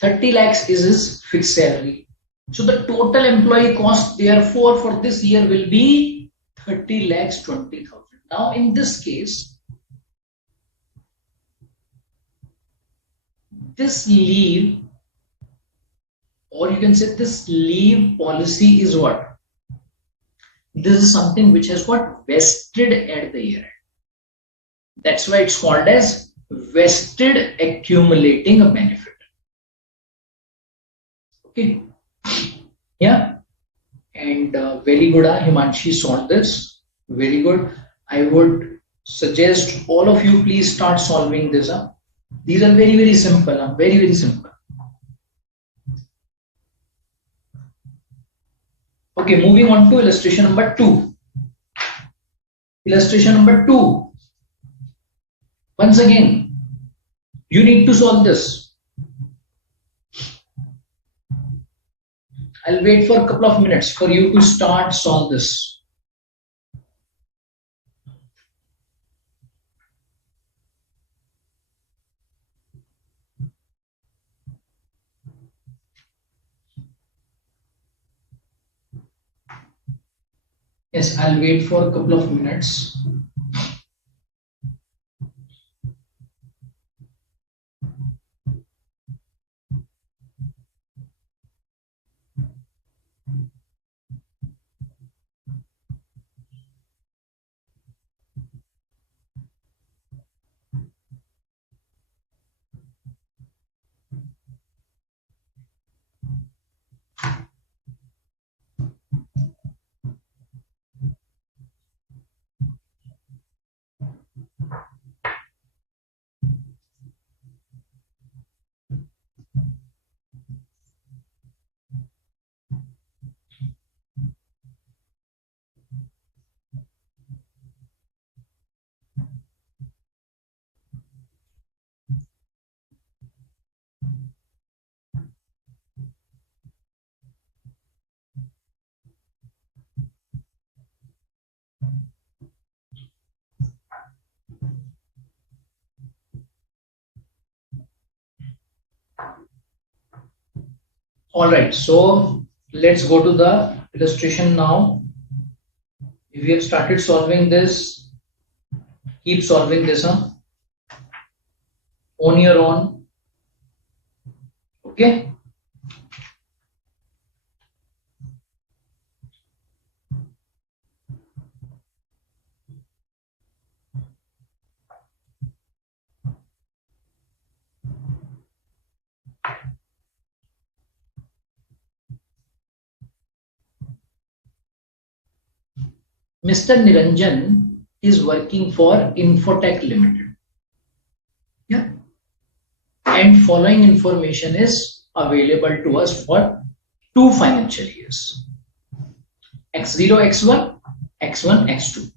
30 lakhs is his fixed salary. So the total employee cost therefore for this year will be 30 lakhs 20,000. Now in this case, this leave, or you can say this leave policy is what? This is something which has got vested at the year end. That's why it's called as vested accumulating a benefit. Okay. Yeah. And very good, Himanshi solved this. Very good. I would suggest all of you please start solving this. These are very, very simple. Very, very simple. Okay, moving on to illustration number 2. Illustration number 2. Once again, you need to solve this. I'll wait for a couple of minutes for you to start solve this. Yes, I'll wait for a couple of minutes. All right, so let's go to the illustration now. If you have started solving this, keep solving this on your own. Okay. Mr. Niranjan is working for Infotech Limited. Yeah. And following information is available to us for 2 financial years. X0, X1, X1, X2.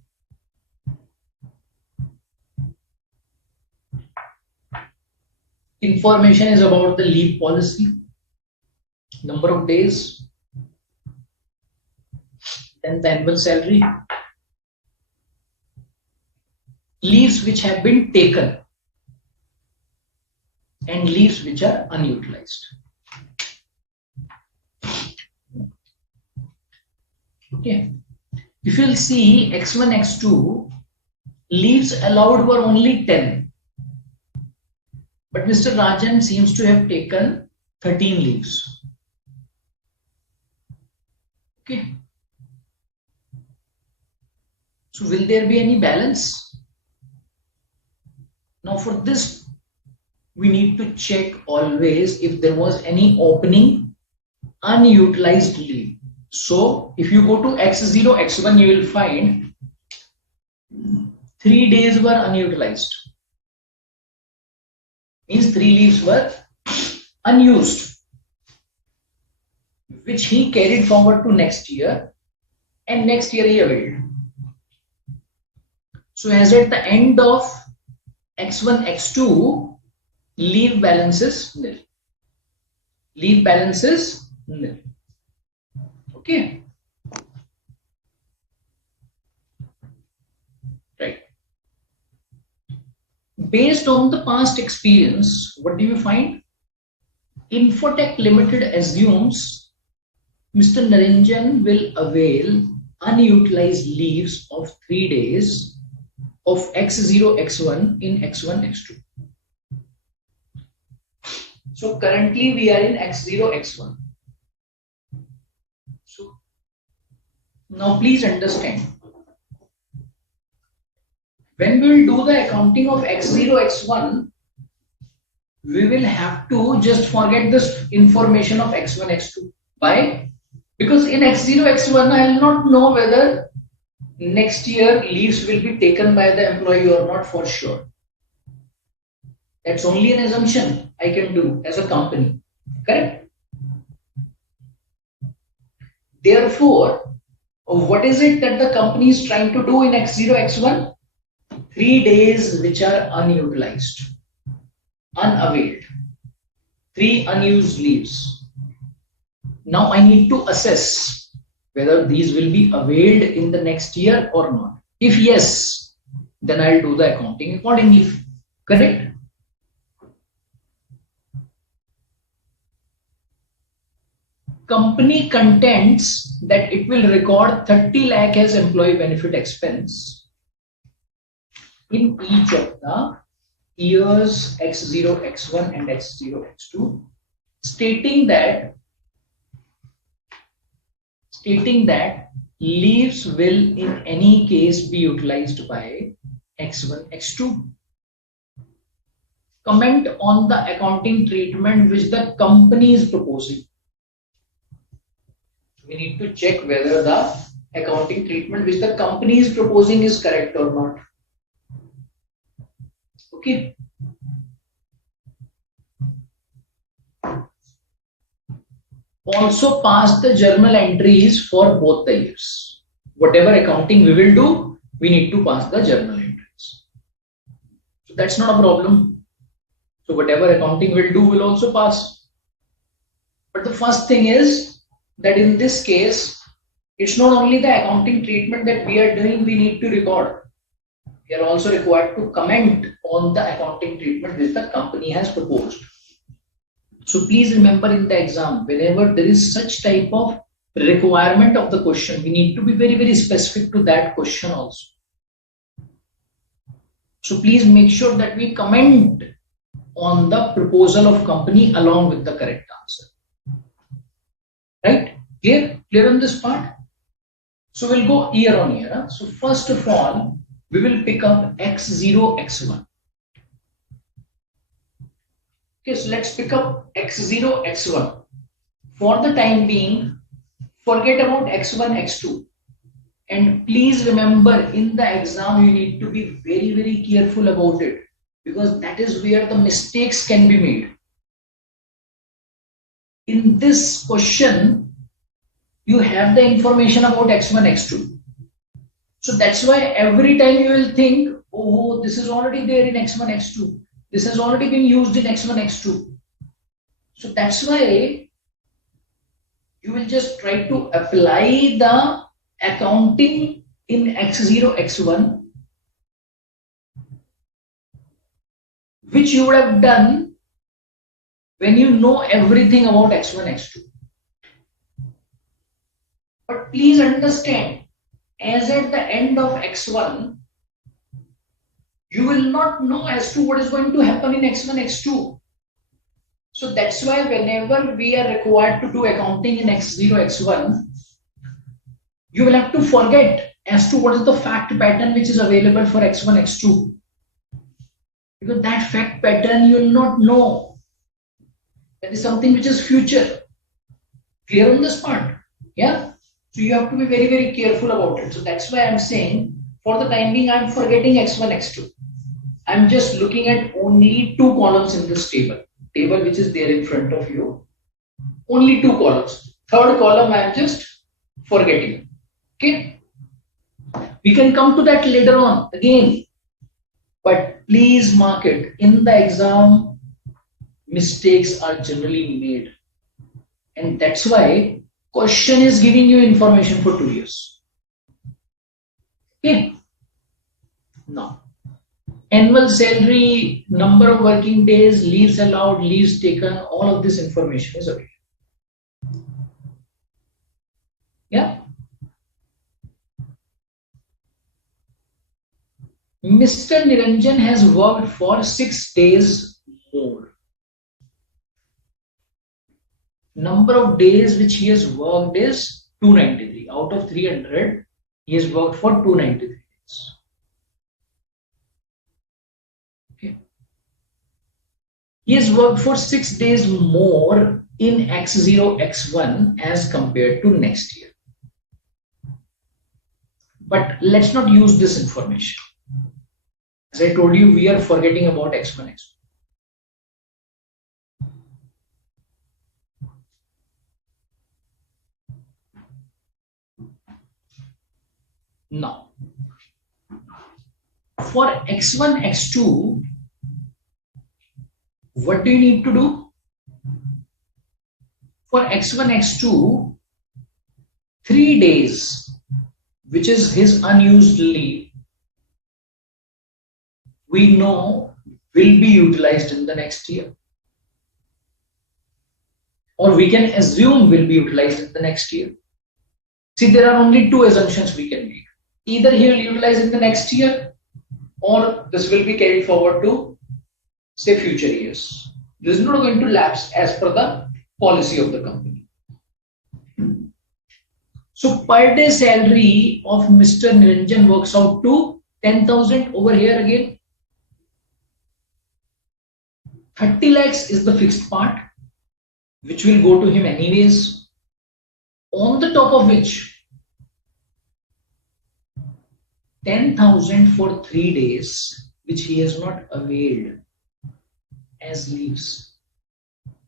Information is about the leave policy, number of days, then the annual salary, leaves which have been taken, and leaves which are unutilized. Okay. If you'll see X1, X2, leaves allowed were only 10. But Mr. Rajan seems to have taken 13 leaves. Okay. So will there be any balance? Now for this, we need to check always if there was any opening unutilized leave. So if you go to X0, X1, you will find 3 days were unutilized. Means 3 leaves were unused, which he carried forward to next year, and next year he availed. So as at the end of X1, X2, leave balance is nil. Leave balance is nil. Okay. Right. Based on the past experience, what do you find? Infotech Limited assumes Mr. Naranjan will avail unutilized leaves of 3 days of X0, X1 in X1, X2. So currently we are in X0, X1. So now please understand, when we will do the accounting of X0, X1, we will have to just forget this information of X1, X2. Why? Because in X0, X1, I will not know whether next year leaves will be taken by the employee or not for sure. That's only an assumption I can do as a company. Correct? Therefore, what is it that the company is trying to do in X0, X1? 3 days which are unutilized, unavailed, 3 unused leaves. Now I need to assess whether these will be availed in the next year or not. If yes, then I'll do the accounting accordingly. Correct? Company contends that it will record 30 lakh as employee benefit expense in each of the years X0, X1 and X0, X2, stating that leaves will in any case be utilized by X1, X2. Comment on the accounting treatment which the company is proposing. We need to check whether the accounting treatment which the company is proposing is correct or not. Okay. Also pass the journal entries for both the years. Whatever accounting we will do, we need to pass the journal entries. So that's not a problem. So whatever accounting we'll do, we'll also pass. But the first thing is that in this case, it's not only the accounting treatment that we are doing, we need to record. We are also required to comment on the accounting treatment which the company has proposed. So please remember in the exam, whenever there is such type of requirement of the question, we need to be very, very specific to that question also. So please make sure that we comment on the proposal of company along with the correct answer. Right? Clear? Clear on this part? So we'll go year on year. So first of all, we will pick up X0, X1. Okay, so let's pick up X0, X1. For the time being, forget about X1, X2. And please remember, in the exam, you need to be very, very careful about it, because that is where the mistakes can be made. In this question, you have the information about X1, X2. So that's why every time you will think, oh, this is already there in X1, X2. This has already been used in X1, X2. So that's why you will just try to apply the accounting in X0, X1, which you would have done when you know everything about X1, X2. But please understand, as at the end of X1, you will not know as to what is going to happen in X1, X2. So that's why whenever we are required to do accounting in X0, X1, you will have to forget as to what is the fact pattern which is available for X1, X2. Because that fact pattern you will not know. That is something which is future. Clear on this part? Yeah? So you have to be very, very careful about it. So that's why I'm saying, for the time being, I'm forgetting X1, X2. I'm just looking at only two columns in this table which is there in front of you. Only two columns. Third column I'm just forgetting. Okay? We can come to that later on again. But please mark it. In the exam, mistakes are generally made. And that's why question is giving you information for 2 years. Okay? Now, annual salary, number of working days, leaves allowed, leaves taken, all of this information is available. Yeah? Mr. Niranjan has worked for 6 days more. Number of days which he has worked is 293. Out of 300, he has worked for 293 days. Okay. He has worked for 6 days more in X0, X1 as compared to next year. But let's not use this information. As I told you, we are forgetting about X1, X2. Now, for X1, X2, what do you need to do? For X1, X2, 3 days, which is his unused leave, we know will be utilized in the next year. Or we can assume will be utilized in the next year. See, there are only two assumptions we can make. Either he will utilize in the next year, or this will be carried forward to, say, future years. This is not going to lapse as per the policy of the company. So per day salary of Mr. Niranjan works out to 10,000 over here again. 30 lakhs is the fixed part, which will go to him anyways. On the top of which, 10,000 for 3 days, which he has not availed as leaves,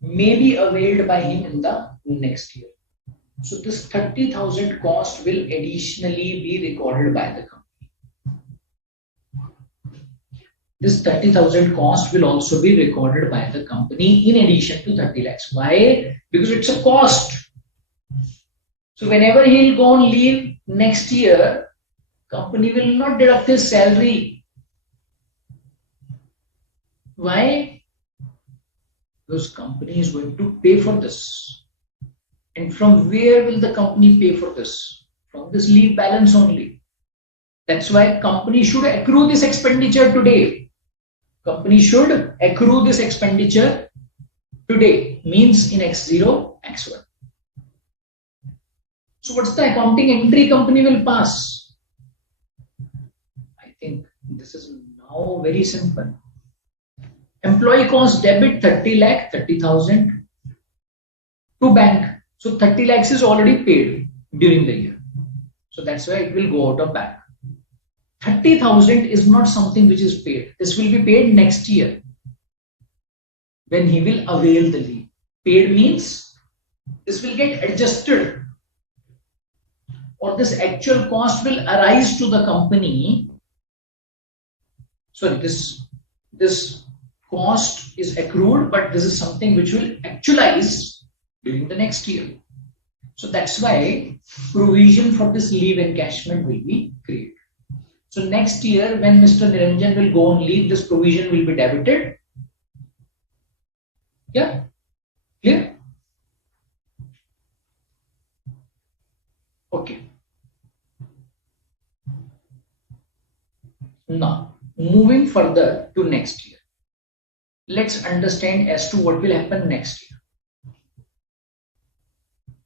may be availed by him in the next year. So this 30,000 cost will additionally be recorded by the company. This 30,000 cost will also be recorded by the company in addition to 30 lakhs. Why? Because it's a cost. So whenever he'll go on leave next year, company will not deduct his salary. Why? Because company is going to pay for this. And from where will the company pay for this? From this leave balance only. That's why company should accrue this expenditure today. Company should accrue this expenditure today, means in X0, X1. So what's the accounting entry company will pass? I think this is now very simple. Employee cost debit 30 lakh, 30,000 to bank. So 30 lakhs is already paid during the year. So that's why it will go out of bank. 30,000 is not something which is paid. This will be paid next year when he will avail the leave. Paid means this will get adjusted, or this actual cost will arise to the company. Sorry, this cost is accrued, but this is something which will actualize during the next year. So that's why provision for this leave encashment will be created. So next year when Mr. Niranjan will go on leave, this provision will be debited. Yeah, clear? Okay. Now, moving further to next year. Let's understand as to what will happen next year.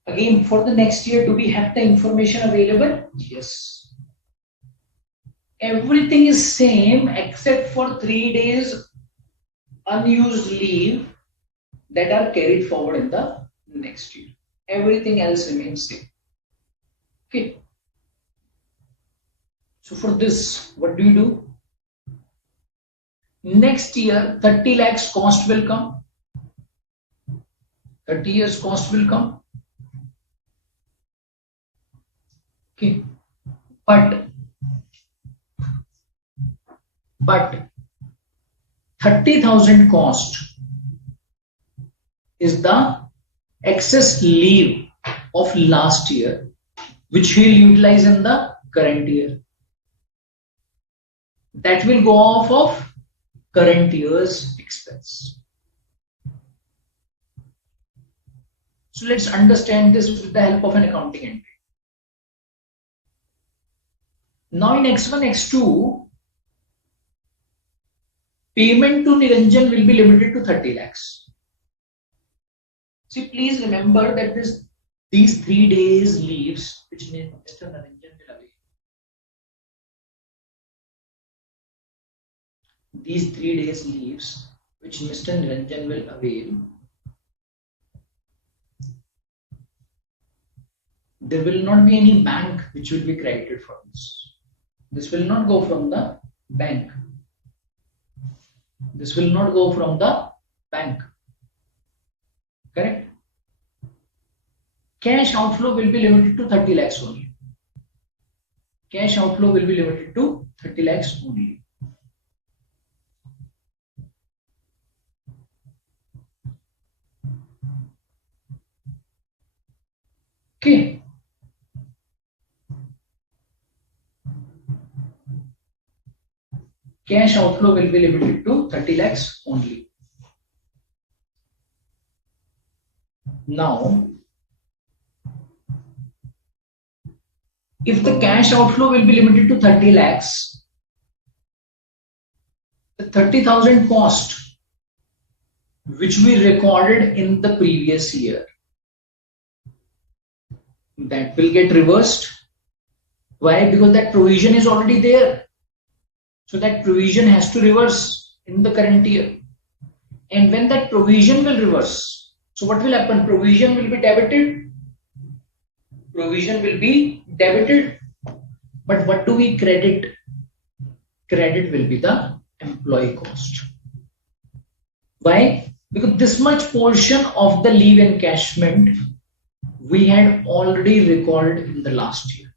Again, for the next year, do we have the information available? Yes. Everything is same except for 3 days unused leave that are carried forward in the next year. Everything else remains same. Okay. So for this, what do you do? Next year, 30 lakhs cost will come. 30 years cost will come. Okay. But 30,000 cost is the excess leave of last year, which he'll utilize in the current year. That will go off of current year's expense. So let's understand this with the help of an accounting entry. Now in X1, X2, payment to Niranjan will be limited to 30 lakhs. See, please remember that these 3 days leaves which Mr. Niranjan will avail. These 3 days leaves which Mr. Niranjan will avail, there will not be any bank which will be credited for this. This will not go from the bank. This will not go from the bank. Correct? Cash outflow will be limited to 30 lakhs only. Cash outflow will be limited to 30 lakhs only. Okay. Cash outflow will be limited to 30 lakhs only. Now, if the cash outflow will be limited to 30 lakhs, the 30,000 cost which we recorded in the previous year, that will get reversed. Why? Because that provision is already there. So that provision has to reverse in the current year. And when that provision will reverse, so what will happen? Provision will be debited. Provision will be debited. But what do we credit? Credit will be the employee cost. Why? Because this much portion of the leave encashment we had already recorded in the last year.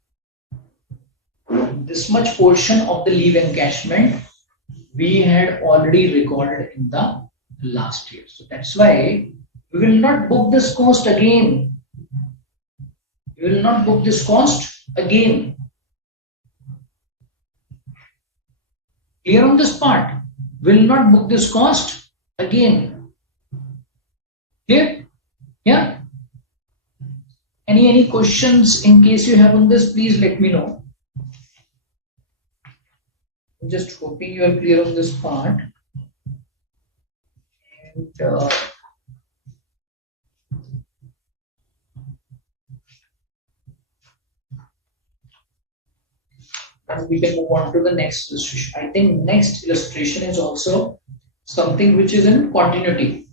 This much portion of the leave encashment we had already recorded in the last year. So that's why we will not book this cost again. We will not book this cost again. Clear on this part? We will not book this cost again. Clear? Yeah. Any questions in case you have on this, please let me know. I'm just hoping you are clear on this part. And we can move on to the next illustration. I think next illustration is also something which is in continuity.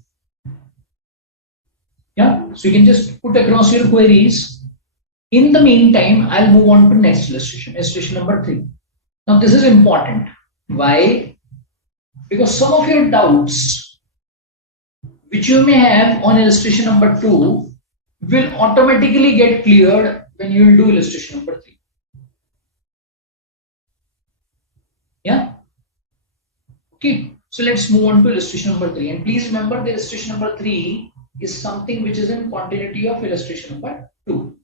Yeah, so you can just put across your queries. In the meantime, I'll move on to next illustration number 3. Now this is important. Why? Because some of your doubts which you may have on illustration number 2 will automatically get cleared when you will do illustration number 3. Yeah. Okay. So let's move on to illustration number 3. And please remember the illustration number 3 is something which is in continuity of illustration number 2.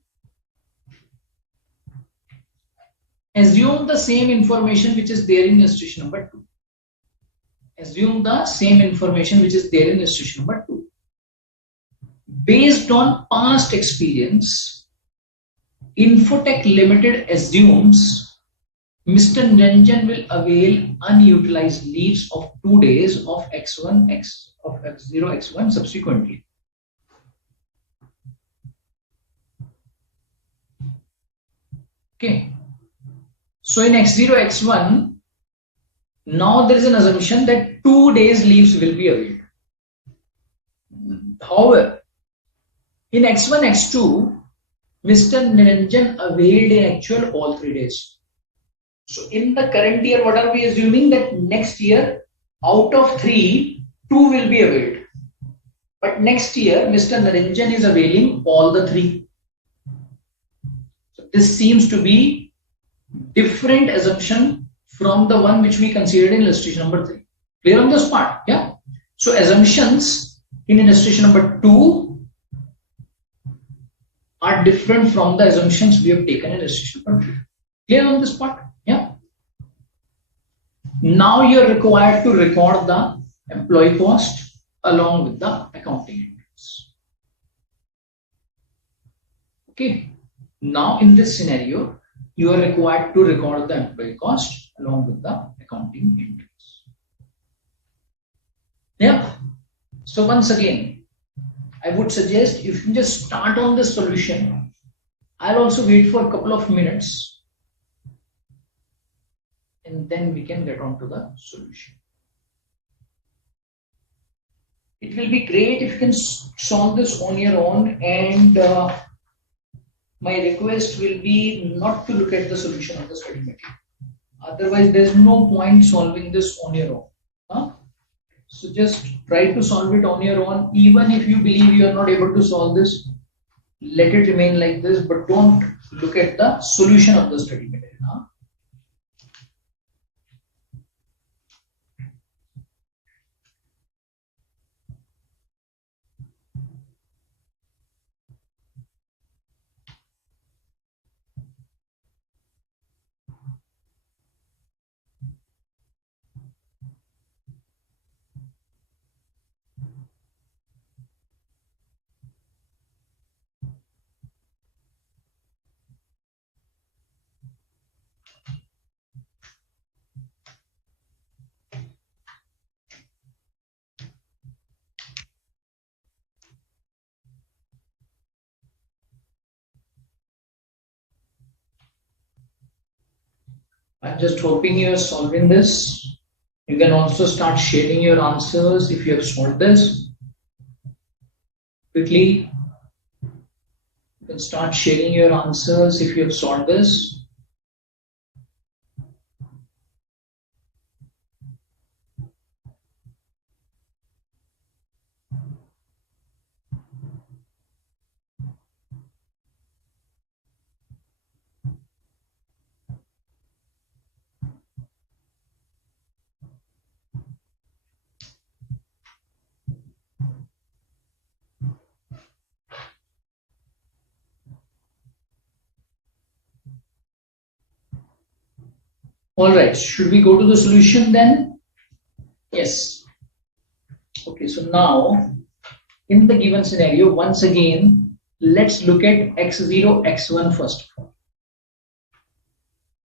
Assume the same information which is there in illustration number 2. Assume the same information which is there in illustration number 2. Based on past experience, Infotech Limited assumes Mr. Niranjan will avail unutilized leaves of 2 days of X1, X0, X1 subsequently. Okay. So in X0, X1, now there is an assumption that 2 days leaves will be availed. However, in X1, X2, Mr. Niranjan availed in actual all 3 days. So in the current year, what are we assuming? That next year, out of 3, 2 will be availed. But next year, Mr. Niranjan is availing all the 3. So this seems to be different assumption from the one which we considered in illustration number 3. Clear on this part? Yeah. So assumptions in illustration number 2 are different from the assumptions we have taken in illustration number 3. Clear on this part? Yeah. Now you are required to record the employee cost along with the accounting entries. Okay. Now in this scenario, you are required to record the employee cost along with the accounting entries. Yeah. So once again, I would suggest if you just start on this solution, I'll also wait for a couple of minutes and then we can get on to the solution. It will be great if you can solve this on your own, and my request will be not to look at the solution of the study material. Otherwise, there is no point solving this on your own. Huh? So just try to solve it on your own. Even if you believe you are not able to solve this, let it remain like this, but don't look at the solution of the study material. Huh? I'm just hoping you are solving this. You can also start sharing your answers if you have solved this. Quickly, you can start sharing your answers if you have solved this. All right, should we go to the solution then? Yes. Okay, so now in the given scenario, once again, let's look at x0, x1 first.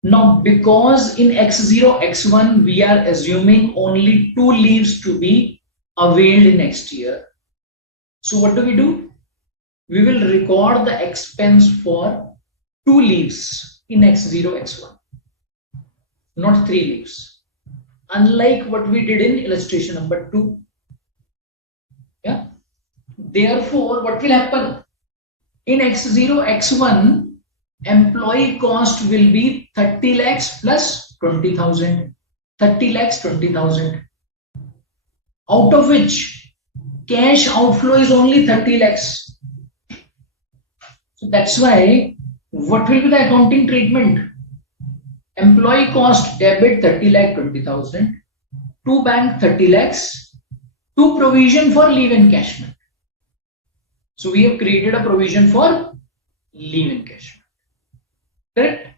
Now, because in x0, x1, we are assuming only 2 leaves to be availed next year. So what do? We will record the expense for 2 leaves in x0, x1, not 3 leaves. Unlike what we did in illustration number 2. Yeah. Therefore, what will happen? In x0, x1, employee cost will be 30 lakhs plus 20,000. 30 lakhs, 20,000. Out of which cash outflow is only 30 lakhs. So that's why, what will be the accounting treatment? Employee cost debit 30 lakh 20,000, to bank 30 lakhs, to provision for leave encashment. So we have created a provision for leave encashment. Correct?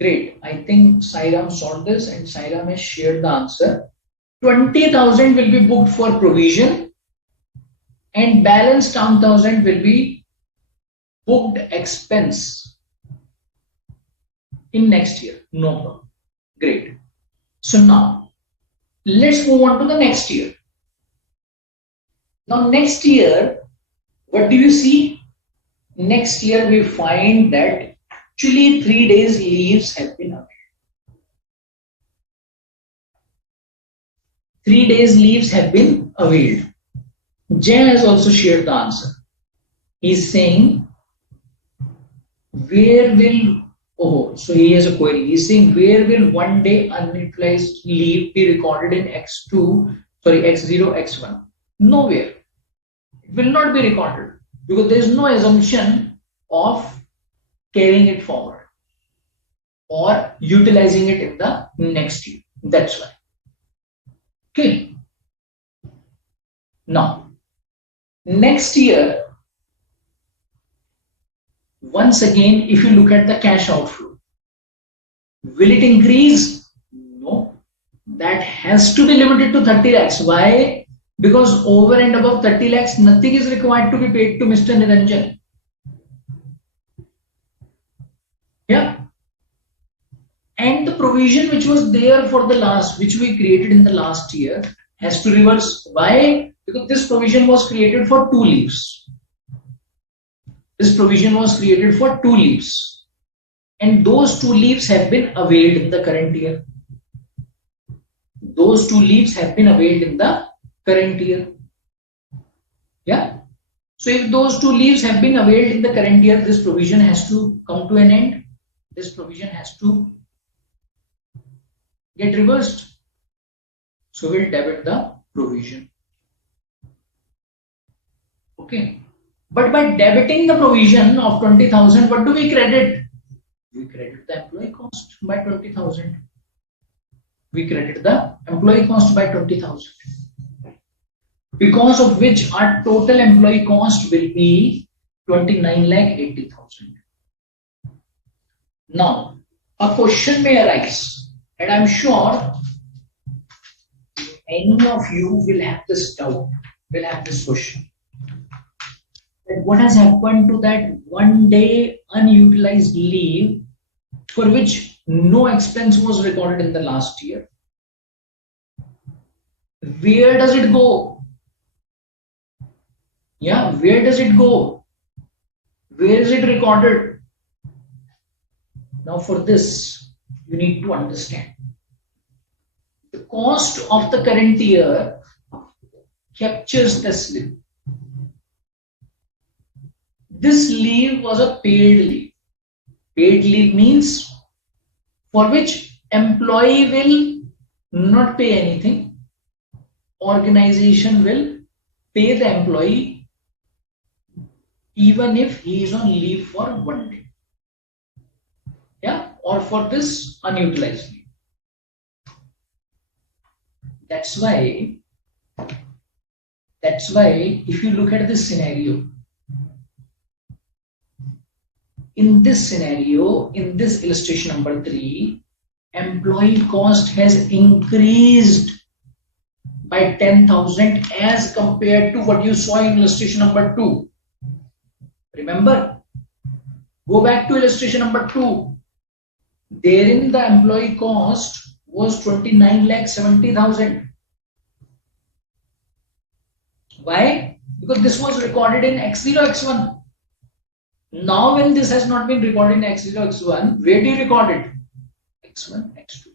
Great. I think Sairam solved this and Sairam has shared the answer. 20,000 will be booked for provision and balance 10,000 will be booked expense in next year. No problem. Great. So now let's move on to the next year. Now next year, what do you see? Next year we find that actually 3 days leaves have been availed. 3 days leaves have been availed. Jay has also shared the answer. He is saying, where will, so he has a query. He is saying, where will 1 day unutilized leave be recorded in x0, x1? Nowhere. It will not be recorded because there is no assumption of carrying it forward or utilizing it in the next year. That's why. Okay. Now, next year, once again, if you look at the cash outflow, will it increase? No. That has to be limited to 30 lakhs. Why? Because over and above 30 lakhs, nothing is required to be paid to Mr. Niranjan. Yeah. And the provision which was there for the last, which we created in the last year, has to reverse. Why? Because this provision was created for 2 leaves. This provision was created for 2 leaves. And those 2 leaves have been availed in the current year. Those 2 leaves have been availed in the current year. Yeah. So if those 2 leaves have been availed in the current year, this provision has to come to an end. This provision has to get reversed. So we'll debit the provision. Okay. But by debiting the provision of 20,000, what do we credit? We credit the employee cost by 20,000. We credit the employee cost by 20,000. Because of which our total employee cost will be 29,80,000. Now, a question may arise, and I'm sure any of you will have this doubt, will have this question. That what has happened to that 1 day unutilized leave for which no expense was recorded in the last year? Where does it go? Yeah, where does it go? Where is it recorded? Now for this, you need to understand. The cost of the current year captures this leave. This leave was a paid leave. Paid leave means for which employee will not pay anything. Organization will pay the employee even if he is on leave for 1 day. Yeah, or for this unutilized leave. That's why if you look at this scenario, in this illustration number 3, employee cost has increased by 10,000 as compared to what you saw in illustration number 2. Remember, go back to illustration number 2. Therein the employee cost was 29,70,000. Why? Because this was recorded in X0, X1. Now when this has not been recorded in X0, X1, where do you record it? X1, X2.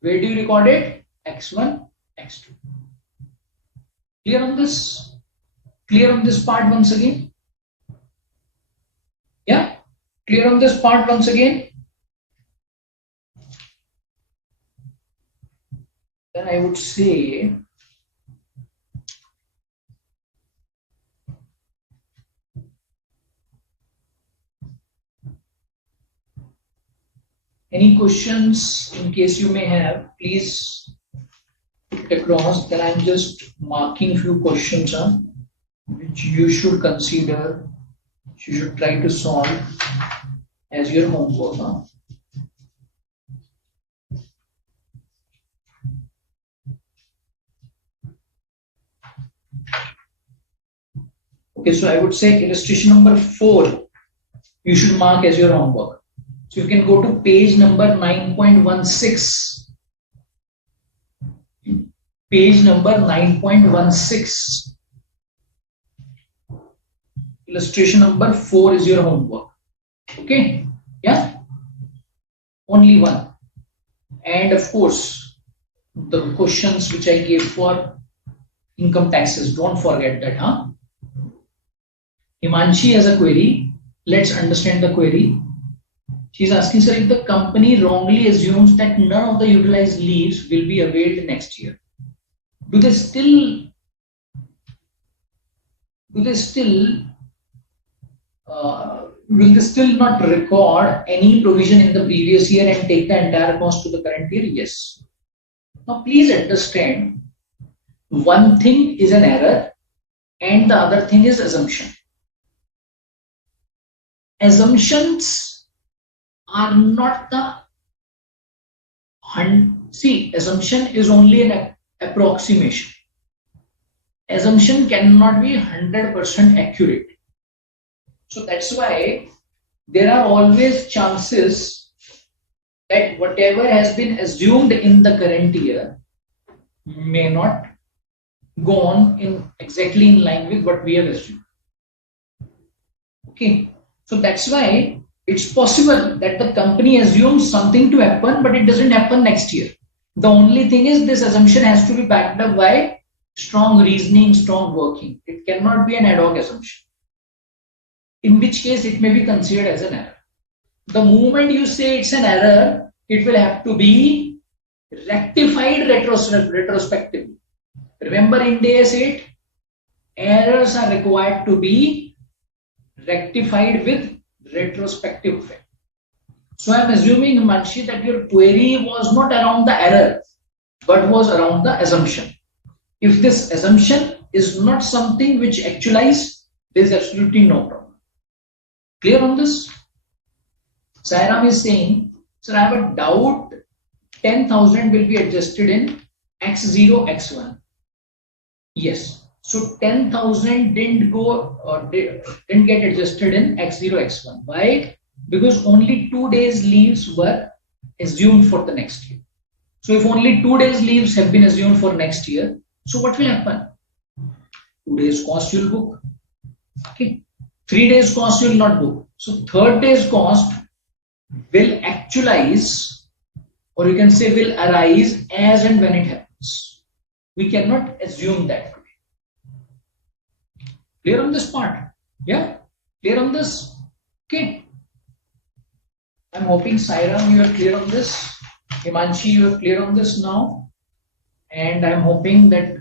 Where do you record it? X1, X2. Clear on this? Clear on this part once again? Yeah? Clear on this part once again? Then I would say any questions in case you may have, please put it across. Then I'm just marking few questions which you should consider, you should try to solve as your homework. Okay, so I would say illustration number 4, you should mark as your homework. So you can go to page number 9.16. Page number 9.16. Illustration number 4 is your homework. Okay, yeah, only one. And of course, the questions which I gave for income taxes, don't forget that, huh? Himanshi has a query. Let's understand the query. She's asking, sir, if the company wrongly assumes that none of the utilized leaves will be availed next year, will they still not record any provision in the previous year and take the entire cost to the current year? Yes. Now please understand, one thing is an error and the other thing is assumption. Assumptions are not the assumption is only an approximation. Assumption cannot be 100% accurate. So that's why there are always chances that whatever has been assumed in the current year may not go on in exactly in line with what we have assumed. Okay, so that's why it's possible that the company assumes something to happen, but it doesn't happen next year. The only thing is this assumption has to be backed up by strong reasoning, strong working. It cannot be an ad hoc assumption, in which case it may be considered as an error. The moment you say it's an error, it will have to be rectified retrospectively. Remember Ind AS 8? Errors are required to be rectified with retrospective effect. So I am assuming, Himanshi, that your query was not around the error, but was around the assumption. If this assumption is not something which actualizes, there is absolutely no problem. Clear on this? Sairam is saying, sir, I have a doubt 10,000 will be adjusted in X0, X1. Yes. So 10,000 didn't get adjusted in X0, X1. Why? Because only 2 days leaves were assumed for the next year. So if only 2 days leaves have been assumed for next year, so what will happen? 2 days cost you will book. Okay. 3 days cost you will not book. So third day's cost will actualize, or you can say will arise as and when it happens. We cannot assume that. Clear on this part? Yeah? Clear on this? Okay. I'm hoping, Sairam, you are clear on this. Himanshi, you are clear on this now. And I'm hoping that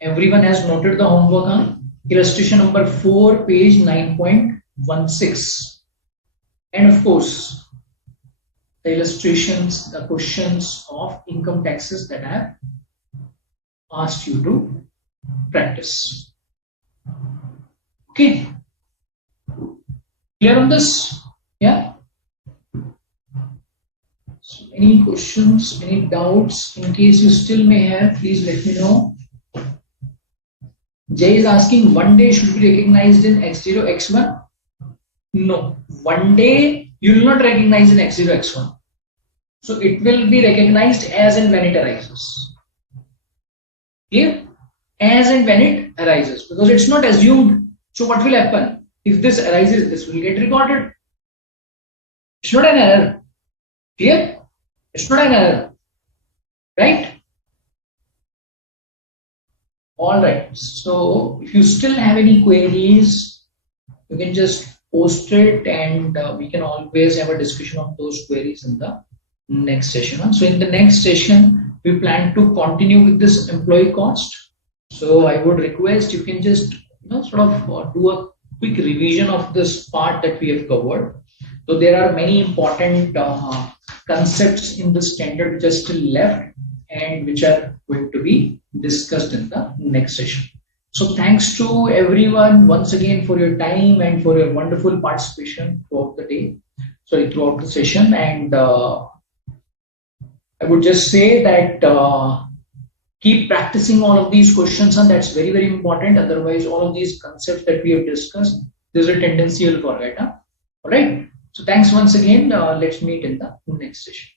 everyone has noted the homework on illustration number 4, page 9.16. And of course, the illustrations, the questions of income taxes that I have asked you to practice. Okay, clear on this? Yeah. So any questions, any doubts? In case you still may have, please let me know. Jay is asking, one day should be recognized in X0, X1? No, one day you will not recognize in X0, X1. So it will be recognized as and when it arises. Clear? As and when it arises, because it's not assumed. So what will happen? If this arises, this will get recorded. It's not an error. Clear? It's not an error. Right? Alright. So if you still have any queries, you can just post it, and we can always have a discussion of those queries in the next session. So in the next session, we plan to continue with this employee cost. So I would request you can just sort of do a quick revision of this part that we have covered. So there are many important concepts in the standard which are still left and which are going to be discussed in the next session. So thanks to everyone once again for your time and for your wonderful participation throughout the session. And I would just say that keep practicing all of these questions, and that's very, very important. Otherwise, all of these concepts that we have discussed, there's a tendency you'll forget. All right. So thanks once again. Let's meet in the next session.